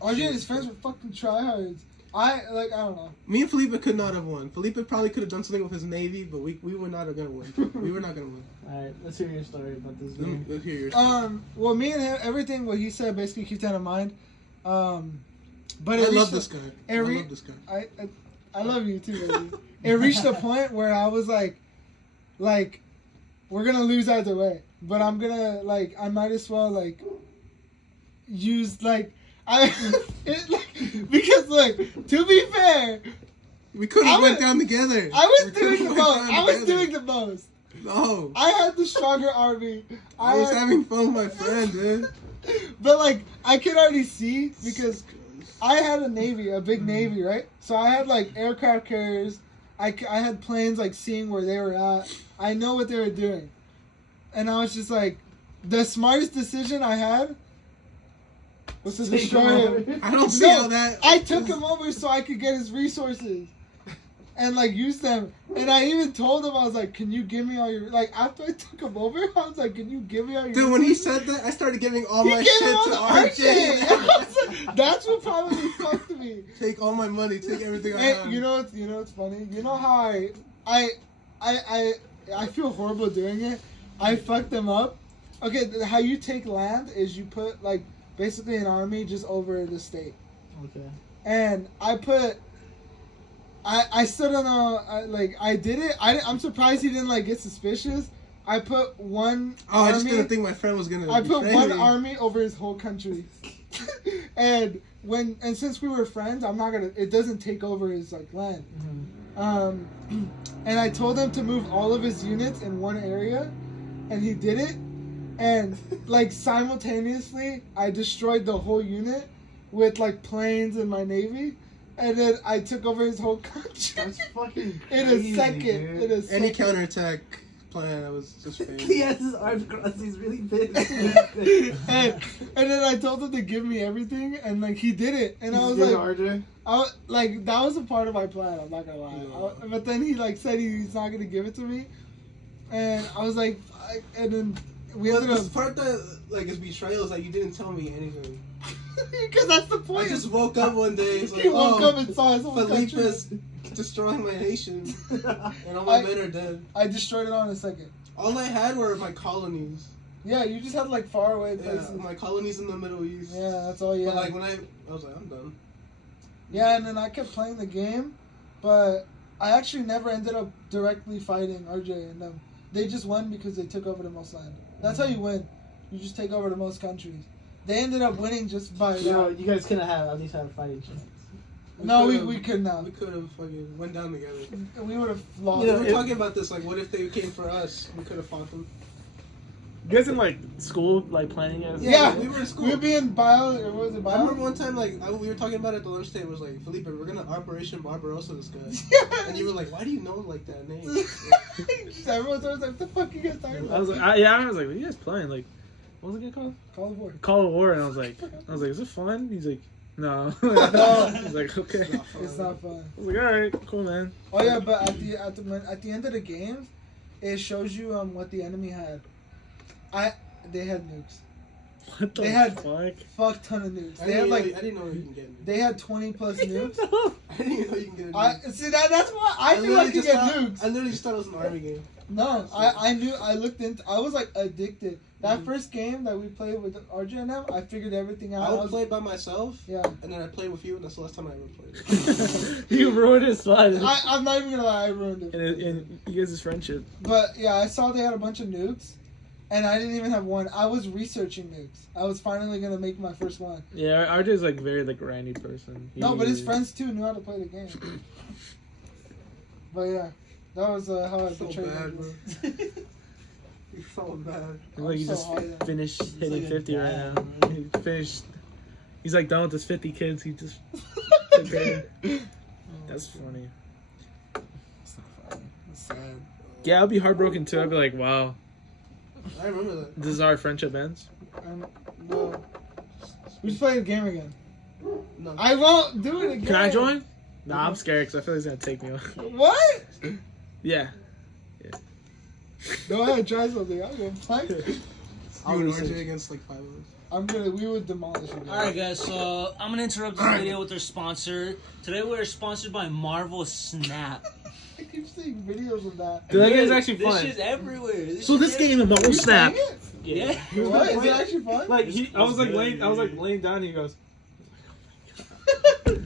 RJ and his friends were fucking tryhards. I don't know. Me and Felipe could not have won. Felipe probably could have done something with his navy, but we were not gonna win. We were not gonna win. Alright, let's hear your story about this game. Let's hear your story. Well, me and him, everything what he said, basically keep that in mind. But I it love reached this guy. I it re- love this guy. I love you too, baby. It reached a point where I was like, we're gonna lose either way. But I'm gonna I might as well use because to be fair, We could I have went was- down together. I was We doing could've the went most. down I was together. doing the most. No. I had the stronger army. I was had- having fun with my friend, dude. But I could already see because I had a navy, a big navy, right? So I had aircraft carriers. I had planes seeing where they were at. I know what they were doing, and I was just the smartest decision I had was to Take destroy him him. I don't see No, how that. I took him over so I could get his resources. And use them, and I even told him I was like, "Can you give me all your after I took him over? I was like, "Can you give me all your?" Dude, when he resources?" said that, I started giving all He my gave shit it all to to RJ. I was like, that's what probably fucked me. Take all my money. Take everything I Hey, have. you know what's funny? You know how I feel horrible doing it. I fucked them up. Okay, how you take land is you put basically an army just over the state, Okay. and I still don't know. I did it. I'm surprised he didn't get suspicious. I put one. Oh, I army, just didn't think my friend was gonna. I put betray one me. army over his whole country, and since we were friends, I'm not gonna. It doesn't take over his land. Mm-hmm. And I told him to move all of his units in one area, and he did it. And simultaneously, I destroyed the whole unit with planes and my navy, and then I took over his whole country That's fucking in crazy, a second. dude. In a Any second. counterattack plan, I was just failing. He has his arms crossed. He's really big. And then I told him to give me everything, and he did it, and I was He's like, RJ. that was a part of my plan. I'm not gonna lie. No. But then he said he's not gonna give it to me, and I was like, and then we But ended the up part that is betrayal is you didn't tell me anything. because that's the point. I just woke up one day. It's like, he woke oh, up and saw his whole country. Felipe's destroying my nation, and all my men are dead. I destroyed it all in a second. All I had were my colonies. Yeah, you just had far away Yeah, places. my colonies in the Middle East. Yeah, that's all you But had. when I was like, I'm done. Yeah, and then I kept playing the game, but I actually never ended up directly fighting RJ and them. They just won because they took over the most land. That's how you win. You just take over the most countries. They ended up winning just by You guys could have at least had a fighting chance. No, could've- we could not. We could have fucking went down together. We would have lost. We You know, were if- talking about this, what if they came for us? We could have fought them. You guys in like school, like planning it? Yeah, we were in school. We would be in bio. Or what was it, I bio? remember one time, like, we were talking about it at the lunch table. It was like, Felipe, we're gonna Operation Barbarossa this guy. Yeah. And you were like, why do you know like that name? Everyone's always like, what the fuck you guys talking about? I was like, I was like, what are you guys playing? Like, what was it called? Call of War. Call of War. And I was like, is it fun? He's like, no. I was like, okay. It's not fun. I was like, all right, cool, man. Oh yeah, but at the end of the games, it shows you what the enemy had. They had nukes. What the They had- fuck? Fuck ton of nukes. I They had like didn't know you can get nukes. they had 20 plus nukes. I didn't even know you can get a nuke. See that's why I knew I could get nukes. I literally just thought it was an army game. No, I knew. I looked into. I was like addicted. That first game that we played with RJ and them, I figured everything out. I would play by myself. Yeah. And then I played with you, and that's the last time I ever played. You ruined his fun. I'm not even gonna lie, I ruined it. And you guys' friendship. But yeah, I saw they had a bunch of nukes, and I didn't even have one. I was researching nukes. I was finally gonna make my first one. Yeah, RJ's like very like randy person. No, but his friends too knew how to play the game. But yeah, that was how I So betrayed bad, him. bro. You're so bad. Like he so just hard. finished hitting like a 50 right dad, now. bro. He finished. He's like done with his 50 kids. He just. That's funny. It's not funny. It's sad. Yeah, I'd be heartbroken too. I'd be like, wow, I remember that. this is how our friendship ends. No. We should play the game again. No. I won't do it again. Can I join? Nah, I'm scared because I feel like he's gonna take me off. What? Yeah. Go ahead, try something. I'm gonna play. You and RJ against like 5 of us. We would demolish it. Alright guys, so I'm gonna interrupt this video with our sponsor. Today we're sponsored by Marvel Snap. I keep seeing videos of that. Dude, that game's actually This fun. shit's everywhere. So this game about You Snap. playing it? Yeah. What? Is it actually fun? Like I was like good, laying down. And he goes,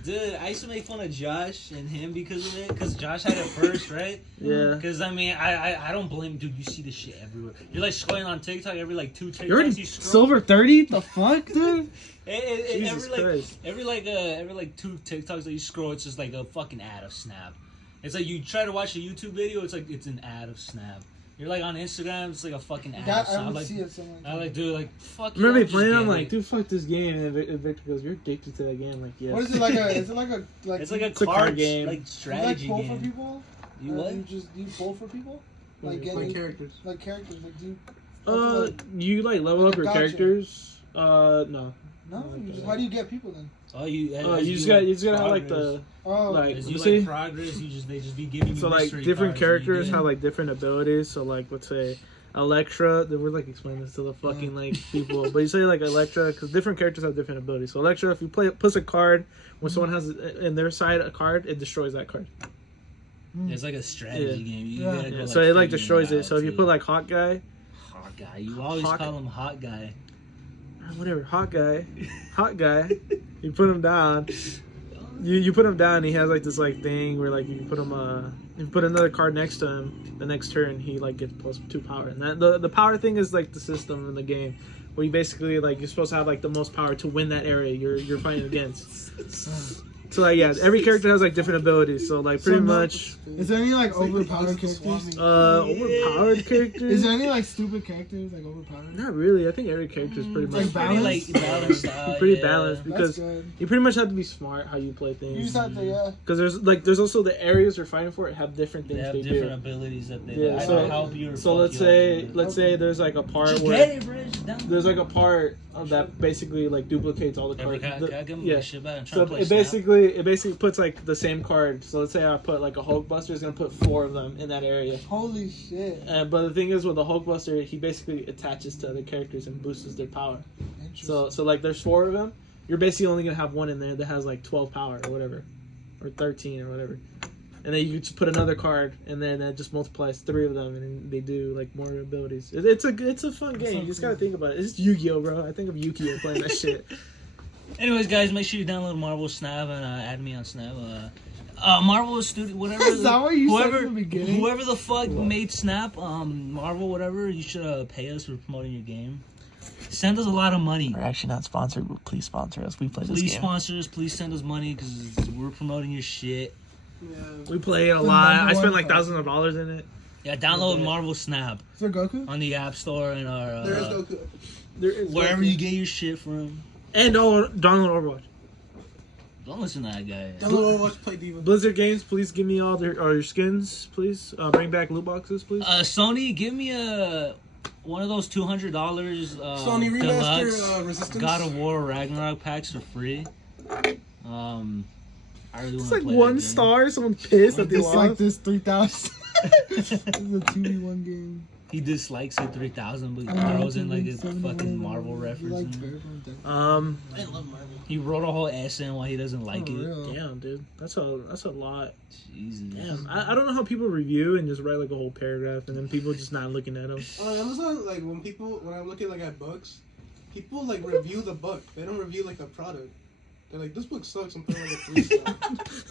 Dude, I used to make fun of Josh and him because of it. Because Josh had it first, right? yeah. Because, I mean, I don't blame... Dude, you see this shit everywhere. You're, like, scrolling on TikTok every, like, 2 TikToks You're already you scroll. silver 30. The fuck, dude. Jesus Christ. Every 2 TikToks that you scroll, it's just, like, a fucking ad of Snap. It's like you try to watch a YouTube video, it's like it's an ad of Snap. You're, like, on Instagram, it's like a fucking ad of That, Snap. I would Like, see it somewhere. I like, dude, like, fuck I remember you, me playing. just I'm get like, it. dude, fuck this game. And then Victor goes, you're addicted to that game. I'm like, yeah. What is it like a? Is it like a like? It's like a a card card game. like you like strategy pull game. for people? You Or what? do you pull for people? Like Like getting characters. like characters. Like do you? You like level up your Gotcha. characters. No. No. You just, how do you get people then? Oh, you You like just gotta have like progress. the Oh. like As you you see. like progress, they just be giving you So like mystery different cards and you characters get- have like different abilities. So like let's say Electra. We're like explaining this to the fucking like people, but you say like Electra because different characters have different abilities. So Electra, if you puts a card when someone has in their side a card, it destroys that card. It's like a strategy Yeah. game. You Yeah. gotta go, So it like figuring destroys it. out, So if you too. put like Hot Guy, hot guy, you always Hawk- call him hot guy. whatever, Hot Guy, you put him down. You put him down. He has like this like thing where like you can put him you put another card next to him. The next turn he like gets +2 power. And that the power thing is like the system in the game where you basically like you're supposed to have like the most power to win that area you're fighting against. So like yeah, every character has like different abilities. So like pretty much Is there any like It's like overpowered the characters? overpowered characters. Is there any like stupid characters like overpowered? Not really. I think every character is pretty Like much balanced? balanced. pretty balanced That's because good. you pretty much have to be smart how you play You things. just have to Because there's also the areas you're fighting for have different They things have they different do. abilities that they Yeah, either so- help you or So fuck let's say there's like a part Just where get it, bro. Just down. there's like a part that basically like duplicates all the Hey, bro, cards. can I give him yeah. the shit back? I'm trying So to play it Snap. basically puts like the same card. So let's say I put like a Hulkbuster, it's gonna put 4 of them in that area. Holy shit. But the thing is with the Hulkbuster, he basically attaches to other characters and boosts their power. Interesting. So like there's 4 of them. You're basically only gonna have one in there that has like 12 power or whatever, or 13 or whatever. And then you just put another card, and then that just multiplies 3 of them, and then they do like more abilities. It's a fun game. so You just cool. gotta think about it. It's Yu-Gi-Oh, bro. I think of Yu-Gi-Oh playing that shit. Anyways, guys, make sure you download Marvel Snap and add me on Snap. Marvel Studio, whatever. Is that what you said whoever, in the beginning? Whoever the fuck made Snap, Marvel, whatever, you should pay us for promoting your game. Send us a lot of money. We're actually not sponsored, but please sponsor us. We play this Please game. sponsor us. Please send us money because we're promoting your shit. Yeah. We play it a The lot. number I spent one like card. thousands of dollars in it. Yeah, download Marvel Snap Is there Goku? on the App Store and our There is Goku. There is wherever Goku. you get your shit from. And download Overwatch. Don't listen to that guy. Download Overwatch, play Diva. Blizzard Games, please give me all your skins, please. Bring back loot boxes, please. Sony, give me one of those $200 Sony Remaster deluxe Resistance. God of War Ragnarok packs for free. I really It's want to like play 1 that game. star. Someone pissed that they It's like lost. this 3,000. This is a 2v1 game. He dislikes it 3,000, but he I throws in like a 2v7 fucking whatever. Marvel You reference. like in it. Bear Contact. I love Marvel. He wrote a whole essay on why he doesn't like For it. real. Damn, dude, that's a lot. Jesus. Damn, I don't know how people review and just write like a whole paragraph and then people just not looking at them. Amazon, like when I'm looking like at books, people like review the book. They don't review like the product. They're like, this book sucks. I'm putting like a 3-star.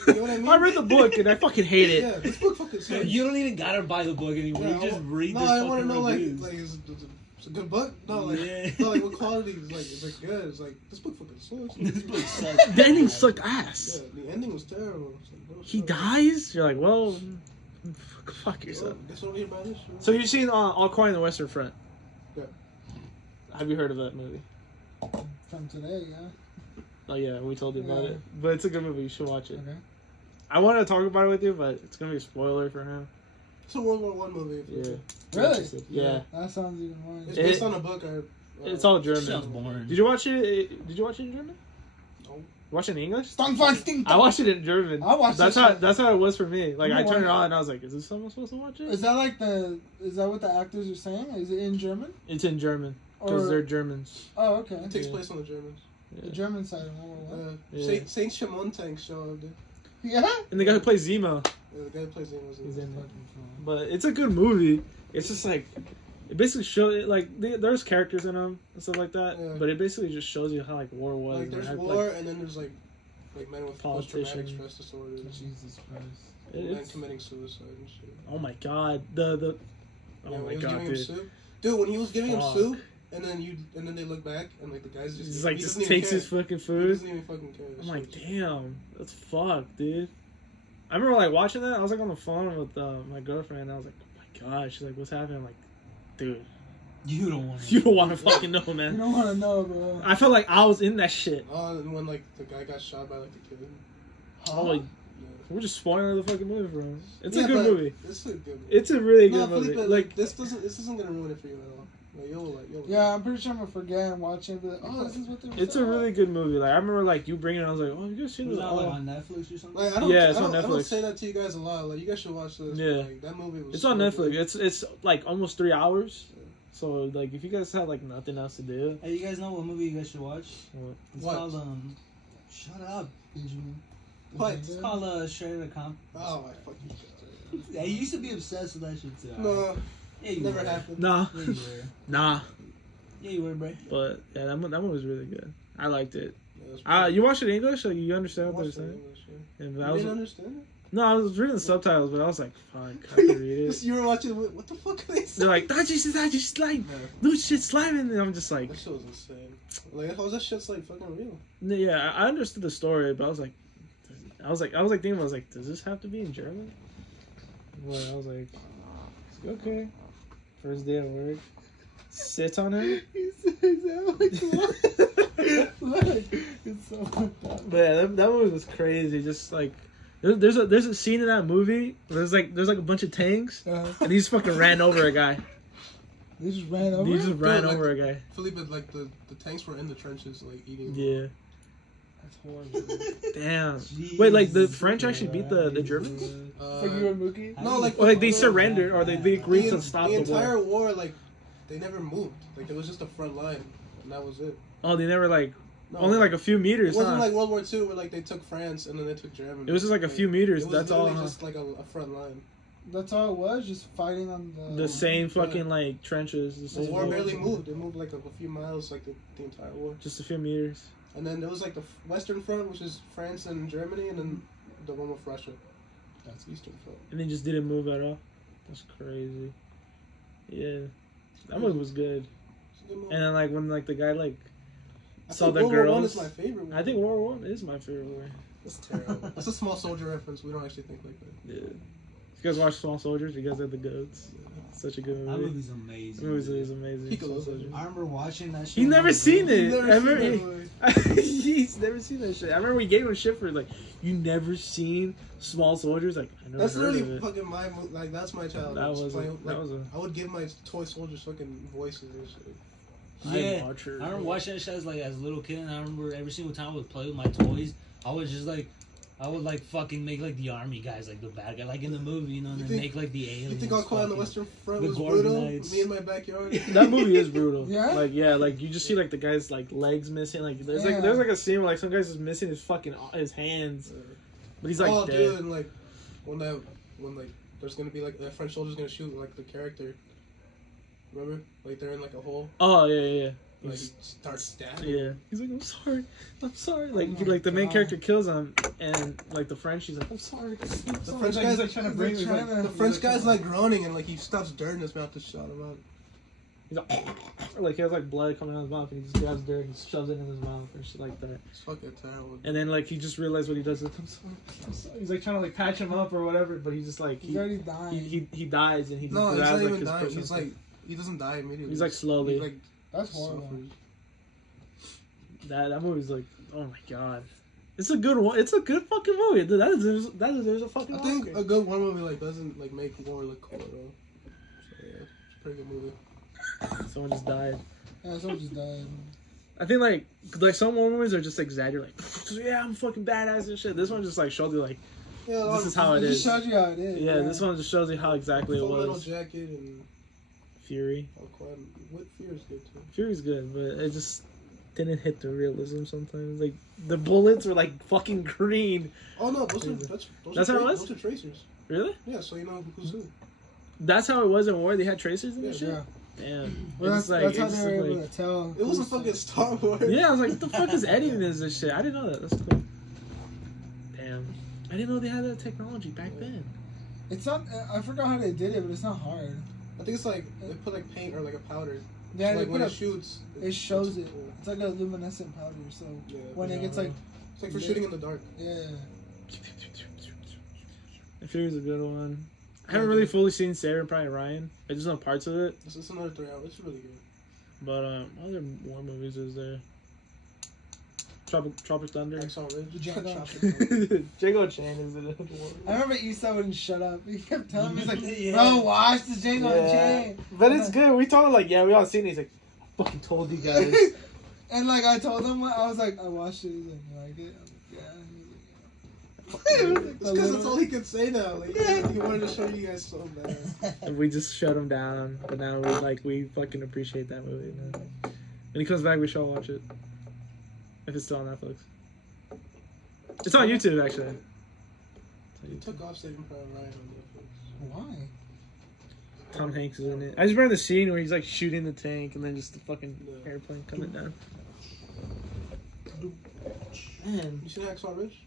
You know what I mean? I read the book and I fucking hate it. Yeah, this book fucking sucks. You don't even gotta buy the book anymore. Yeah, you just read no, the I fucking want to know reviews. like is it's a good book? No, like Yeah. no, like what quality is like is it good? It's like this book fucking sucks. This book sucks. The ending sucked ass. Yeah, the ending was terrible. It's like, bro, He shut up. dies. You're like, well, fuck yourself. Guess what we about this shit? So you've seen All Quiet on the Western Front? Yeah. Have you heard of that movie? From today, yeah. Oh yeah, we told you about Yeah. it. But it's a good movie. You should watch it. Okay. I wanted to talk about it with you, but it's gonna be a spoiler for him. It's a World War One movie. Yeah. Really? Yeah. That sounds even more. It's It- based on a book. It's all Sounds German. boring. Did you watch it? Did you watch it in German? No. Watch it in English? Stongfang I watched it in German. I watched That's that how shit. that's how it was for me. Like I'm I gonna turned it watch on and I was like, "Is this someone supposed to watch it?" Is that like is that what the actors are saying? Is it in German? It's in German because Or- they're Germans. Oh, okay. It takes Yeah. place on the Germans. The German side of World War One. Yeah. Saint Shimon tanks show up, dude. Yeah. And the guy who plays Zemo, Yeah, the guy who plays him was he's in in it. it. But it's a good movie. It's just like it basically shows like there's characters in them and stuff like that. Yeah. But it basically just shows you how like war was. Like and there's how, war, and then there's like men with Politician. post-traumatic stress disorders, Jesus Christ. and it's, committing suicide and shit. oh my god, the Yeah, oh when my he was god, giving him dude. soup. Dude, when he was giving Fuck. him soup, and then they look back, and like the guy's He just just like he just doesn't even takes care. his fucking He food. doesn't even fucking care. I'm like, damn, that's fucked, dude. I remember like watching that. I was like on the phone with my girlfriend. And I was like, oh my god. She's like, what's happening? I'm like, dude, You don't want you don't want to fucking know, You man. don't want to know, bro. I felt like I was in that shit. Oh, and when like the guy got shot by like the kid. Oh, like, Yeah. we're just spoiling the fucking movie for him. It's Yeah, a good but movie. It's a good movie. It's a really No, good movie. Felipe, Like, this isn't gonna ruin it for you at all. Like you'll Yeah, I'm pretty sure I'm gonna forget and watch it. But oh, this is what they were it's a saying. really good movie. Like I remember like you bringing it. I was like, oh, you guys seen Was this? that like Oh. on Netflix or something? Like I don't. Yeah, it's I on don't, I Netflix. don't say that to you guys a lot. Like you guys should watch this. Yeah. Like, that movie was. It's so on Netflix. good. It's like almost 3 hours. So like if you guys have like nothing else to do, Hey, you guys know what movie you guys should watch? what? It's What? called Shut up, Benjamin. What? It's called Straight Outta Compton. Oh my fucking god. Yeah, you used to be obsessed with that shit too. No, Yeah, you never were. happened. Nah, Yeah, you were. nah. Yeah, you were, bro. But yeah, that one was really good. I liked it. Yeah, it was pretty- You watched it in English, so you understand I what they're watched it in saying. English, yeah. And You I was, didn't understand it? no, I was reading the subtitles, but I was like, fuck, I can read Just it. you were watching. What the fuck are they They're saying? like, that just slime, Yeah. dude, shit slime, and I'm just like, That shit was insane. Like how was that shit's like fucking real? yeah, I understood the story, but I was like, thinking, I was like, does this have to be in German? But I was like, okay, first day of work, sit on it. It's so fucked up. But yeah, that movie was crazy. Just like there's a scene in that movie where there's like a bunch of tanks and he just fucking ran over a guy. They just ran over. He just ran like- over a guy. Felipe, like the tanks were in the trenches, like eating. Yeah. That's horrible. Damn. Wait, like the French actually beat the Germans? Uh, For you and Mookie? no, like Or like they surrendered or they agreed to stop the the entire war. war. Like they never moved. Like it was just a front line, and that was it. Oh, they never like No, only like a few It meters. wasn't Huh? like World War II where like they took France and then they took Germany. It was just like a few meters. It was That's all. literally Huh? just like a front line. That's all it was? Just fighting on The same Yeah. fucking like trenches. The The same war wall. barely moved. It moved like a few miles, like the entire war. Just a few meters. And then there was like the Western Front, which is France and Germany, and then the one with Russia. That's Eastern Front. And they just didn't move at all. That's crazy. Yeah. That one was good. It's a good movie. And then like when like the guy like I saw think the World War One girls. is my favorite one. I think World War I is my favorite one. That's terrible. That's a small soldier reference. We don't actually think like that. Yeah. You guys watch Small Soldiers? You guys are the goats. Such a good That movie. movie's amazing. That movie's amazing. Pico. Small Soldiers. I remember watching that shit. He's never seen it. Never Ever. seen that movie. He's never seen that shit. I remember we gave him shit for like, you never seen Small Soldiers? Like, I never That's heard literally of it. fucking my like. That's my child. That was I would give my toy soldiers fucking voices and shit. Yeah, watcher. I remember watching that shit as a little kid, and I remember every single time I would play with my toys, I would just fucking make like the army guys, like the bad guy, like in the movie, and then make like the aliens. You think All Quiet on the Western Front the was brutal? Gorgonites. Me in my backyard. That movie is brutal. Yeah? Like you just see like the guy's like legs missing. Like there's Yeah. like a scene where like some guy's just missing his hands, but he's like oh, dead. dude, and like when like there's gonna be like the French soldier's gonna shoot like the character. Remember, like they're in like a hole. Oh yeah. Like he starts stabbing. Yeah, he's like, I'm sorry. Like the main character kills him, and like the French, she's like, I'm sorry. The French guy's like trying to bring. The French guy's like groaning and like he stuffs dirt in his mouth to shut him out. He's like he has like blood coming out of his mouth, and he just grabs dirt and shoves it in his mouth or shit like that. It's fucking terrible. And then like he just realized what he does. Like, I'm sorry. He's like trying to like patch him up or whatever, but he just like He's already dying. he dies and he just No, he's grabs not like even his dying. person. He's like he doesn't die immediately. He's like slowly. He, like, That's horrible. suffers. That movie's like, oh my god, it's a good one. It's a good fucking movie. Dude, that deserves a fucking I think Oscar. a good war movie like doesn't like make war look cool at all. So yeah, it's a pretty good movie. Someone just died. Yeah, someone just died. I think like some war movies are just exaggerated. Like, yeah, I'm fucking badass and shit. This one just like showed you like, Yeah, this is how it It is. just showed you how it is. Yeah, this one just shows you how exactly it Full Metal was. Jacket and Fury. All Quiet. What Fear is good too. Fury's good, but it just didn't hit the realism sometimes. Like the bullets were like fucking green. Oh no, those That's how it was? Those are tracers. Really? Yeah, so you know who's who. That's how it was in war. They had tracers and Yeah, shit. Yeah. Damn. Well, It's that's how it's they were like- able to tell. It wasn't fucking Star Wars. Yeah, I was like, what the fuck is editing is this shit? I didn't know that. That's cool. Damn. I didn't know they had that technology back then. It's not. I forgot how they did it, but it's not hard. I think it's like they put like paint or like a powder. Yeah, so, they like when put it shoots, it shows it. cool. It's like a luminescent powder. So Yeah, when it gets like, it's like for shooting in the dark. yeah, The Fury's a good one. I haven't really fully seen Saving Private Ryan. I just know parts of it. It's another 3 hours. It's really good. But what other war movies is there? Tropic Thunder. Hacksaw Ridge. Django. Django Chan is in it. I remember Issa wouldn't shut up. He kept telling me, he's like, Yeah. bro, watch the Django Chain. But it's good. We told him like, yeah, we all seen it. He's like, I fucking told you guys. And like I told him, I was like, I watched it. He's like, you like it? I was like, yeah. It's because that's all he could say now. Like, he wanted to show you guys so bad. And we just shut him down. But now we fucking appreciate that movie. Man. When he comes back, we shall watch it. If it's still on Netflix. It's on YouTube actually. He took off Saving Private Ryan on Netflix. Why? Tom Hanks is in it. I just remember the scene where he's like shooting the tank and then just the fucking airplane coming down. Man. You seen Hacksaw Ridge?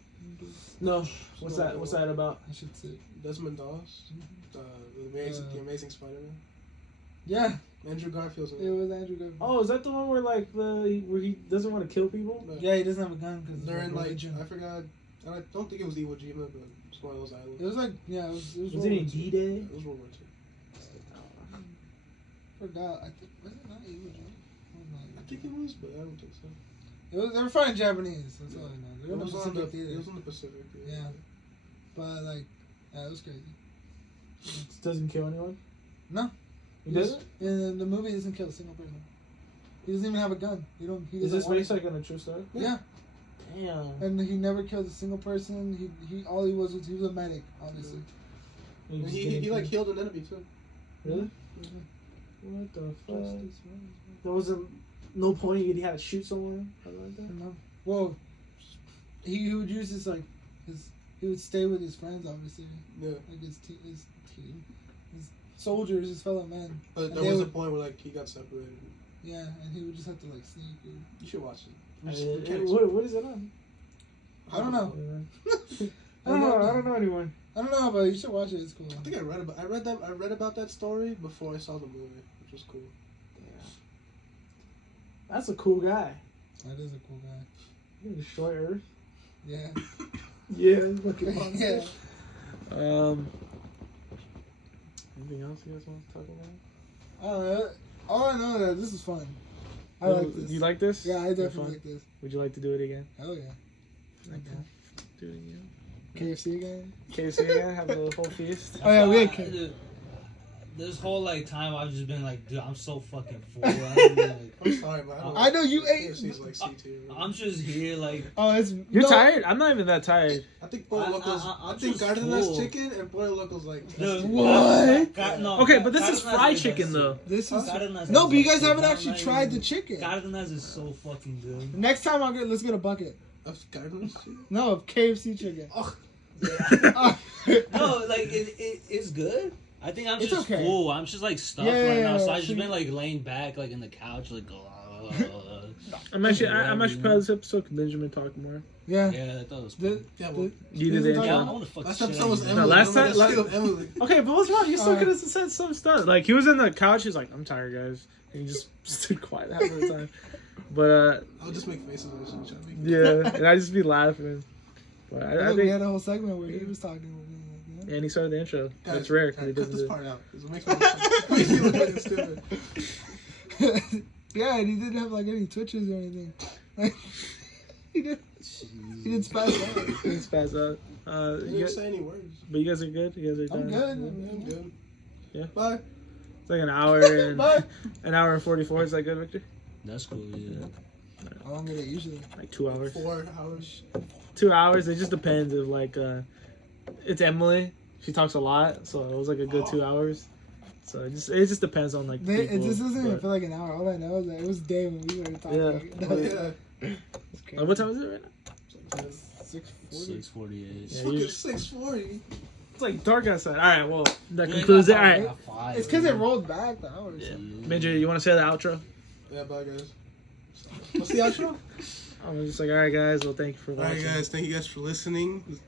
No. What's that? What's that about? I should see. Desmond Doss, the Amazing Spider-Man. Yeah, Andrew Garfield's in it it. was Andrew Garfield. Oh, is that the one where like where he doesn't want to kill people? No. Yeah, he doesn't have a gun because They're in like I forgot. I don't think it was Iwo Jima, but it's one of those islands. It was like yeah, it was Was World it War in II. D-Day? It was World War II. Forgot. I think was it not Iwo Jima? I think it was, but I don't think so. It was. They were fighting Japanese. That's all I know. They It were in the was on Pacific the. Theater. It was on the Pacific. Yeah. But like, yeah, it was crazy. It doesn't kill anyone? No. He doesn't? In the movie, he doesn't kill a single person. He doesn't even have a gun. He don't. He Is doesn't this want based it. like on a true story? Yeah. Damn. And he never killed a single person. He all he was he was a medic, honestly. And he like healed an enemy too. Really? What the fuck? There wasn't no point he had to shoot someone? Like that? No. Well, he would use his he would stay with his friends, obviously, Yeah. like his soldiers, his fellow men. But And there they was a would- point where like he got separated. Yeah, and he would just have to like sneak. You should watch it. What is it on? I don't know. I don't know anyone. I don't know, but you should watch it. It's cool. I think I read about that story before I saw the movie, which was cool. That's a cool guy. That is a cool guy. You can destroy Earth. Yeah. Yeah, fucking Yeah. Anything else you guys want to talk about? All I know is that this is fun. I like this. You like this? Yeah, I Is it definitely fun? like this. Would you like to do it again? Hell yeah. Okay. Do it again. KFC again? KFC again? Have a whole feast? Oh yeah, we had Dude, KFC. this whole like time I've just been like, dude, I'm so fucking full. I'm sorry, but I know you ate. KFC's like C tier. I'm just here like. Oh, it's You're tired? I'm not even that tired. I think Pollo Locos. I'm I think just Cardenas full. chicken and Pollo Locos like. Dude, What? No, Okay, but this is Cardenas fried is chicken best. though. This is Cardenas no, is but you guys best. haven't I'm actually not tried even- the chicken. Cardenas is so fucking good. Next time let's get a bucket. Of Cardenas chicken. No, of KFC chicken. Oh, Oh. No, like it's good. I think I'm It's just okay. full. I'm just like stuffed Yeah, right now, so I so just you- been like laying back like in the couch like. I'm actually proud of this episode because Benjamin talked more. Yeah. Yeah, I thought it was The- cool. yeah, well, You did This is the Yeah, I intro. want to fuck last the shit episode out was of Emily. you. last Remember time- that shit with Emily. Okay, but what's wrong? You still Alright. could have said some stuff. Like, he was in the couch, he's like, I'm tired, guys. And he just stood quiet half of the time. But, I'll just make faces when she's trying. yeah, and I just be laughing. But I Look, we think, had a whole segment where he was talking. and he started the intro. Guys, It's rare because he cut doesn't this do it. part out. 'Cause it makes me look fucking stupid. Yeah, and he didn't have like any twitches or anything. Like, he didn't spaz out. He didn't spaz out. I You didn't guys, say any words. but you guys are good? You guys are I'm done? good. I'm good. Yeah. Bye. It's like an hour and Bye. an hour and 44. Is that good, Victor? That's cool. Yeah. How long are they usually? Like 2 hours. 4 hours. 2 hours. It just depends if like it's Emily. She talks a lot, so it was like a good 2 hours. So it just depends on like It people, just doesn't even but- feel like an hour. All I know is that it was day when we were talking. Yeah. Oh, yeah. It's crazy. Like, what time is it right now? 6:40. 6:48. It's Yeah, fucking you- 6:40. It's like dark outside. All right, well that Yeah, concludes it. got All right, got five, It's because it man. rolled back the hours. yeah. Benji, you want to say the outro? Yeah, bye, guys. What's the outro? I'm just like, all right, guys. Well, thank you for Alright, watching. guys. Thank you guys for listening.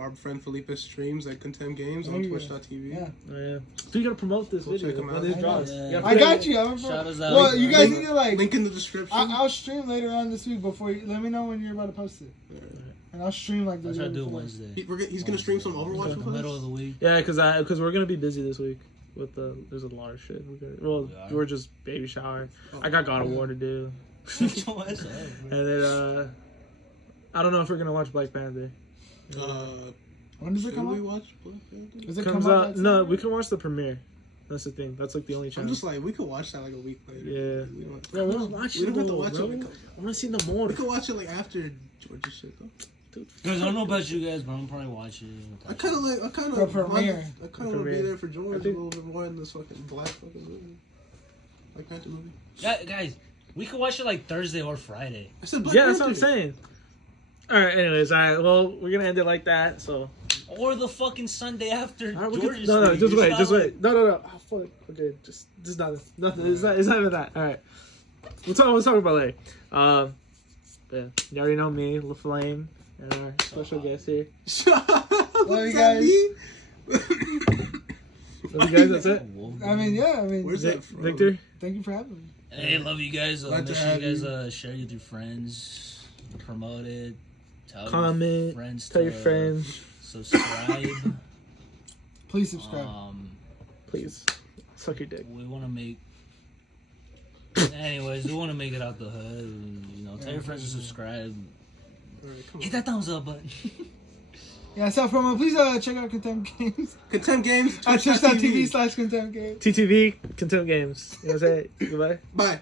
Our friend Felipe streams at Contempt Games on Oh, yeah. Twitch.tv. Yeah. Oh, yeah. So you gotta promote this Go video check 'em when out. this I drops. know. You gotta I put it- got you. I'm Shout us out. Well, you guys Link- need to like. Link in the description. I'll stream later on this week before you. Let me know when you're about to post it, and I'll stream like the I'll try to day do it before. Wednesday. He's gonna stream some Overwatch In the with middle of us. the week. Yeah, because we're gonna be busy this week with there's a lot of shit. are. We're just baby shower. I got God of War to do, What's up, and bro? then I don't know if we're gonna watch Black Panther. When does it Should come we out? watch Black Panther? Does it Comes come out. out? No, we can watch the premiere. That's the thing. That's like the only I'm chance. just like, we could watch that like a week later. Yeah. We don't, Yeah, we don't watch we it. don't have to though, watch bro. it. I want to see the more. We could watch it like after Georgia shit though. Guys, I don't know about you guys, but I'm probably watching. I kind of The want to premiere. want to be there for George I a think- little bit more in this fucking black fucking movie. Black Panther movie. Yeah, guys, we could watch it like Thursday or Friday. I said Black Yeah, Panther. that's what I'm saying. All right. Anyways, all right. Well, we're gonna end it like that. So. Or the fucking Sunday after All right, we George's can, no, League. just You're wait, not just like- wait. No. Oh, fuck. Okay, just nothing. It's not even that. All right. We'll talk about later. Yeah, you already know me, LaFlame, and our special guest here. Love you guys. Love you guys. That's it. I mean, yeah. I mean, Where's that from? Victor. thank you for having me. Hey, love you guys. Glad to Make sure have you guys share it with your friends, promote it, tell your Comment. friends Tell to your friends, subscribe. Please subscribe. please. Suck your dick. We want to make. Anyways, we want to make it out the hood. And, you know, tell your friends to subscribe. Alright, come Hit on. that thumbs up button. Yeah, self promo. Please check out Contempt Games Contempt Games. at Twitch.tv. twitch.tv/Contempt Games. TTV, Contempt Games. You know what I'm saying? Goodbye. Bye.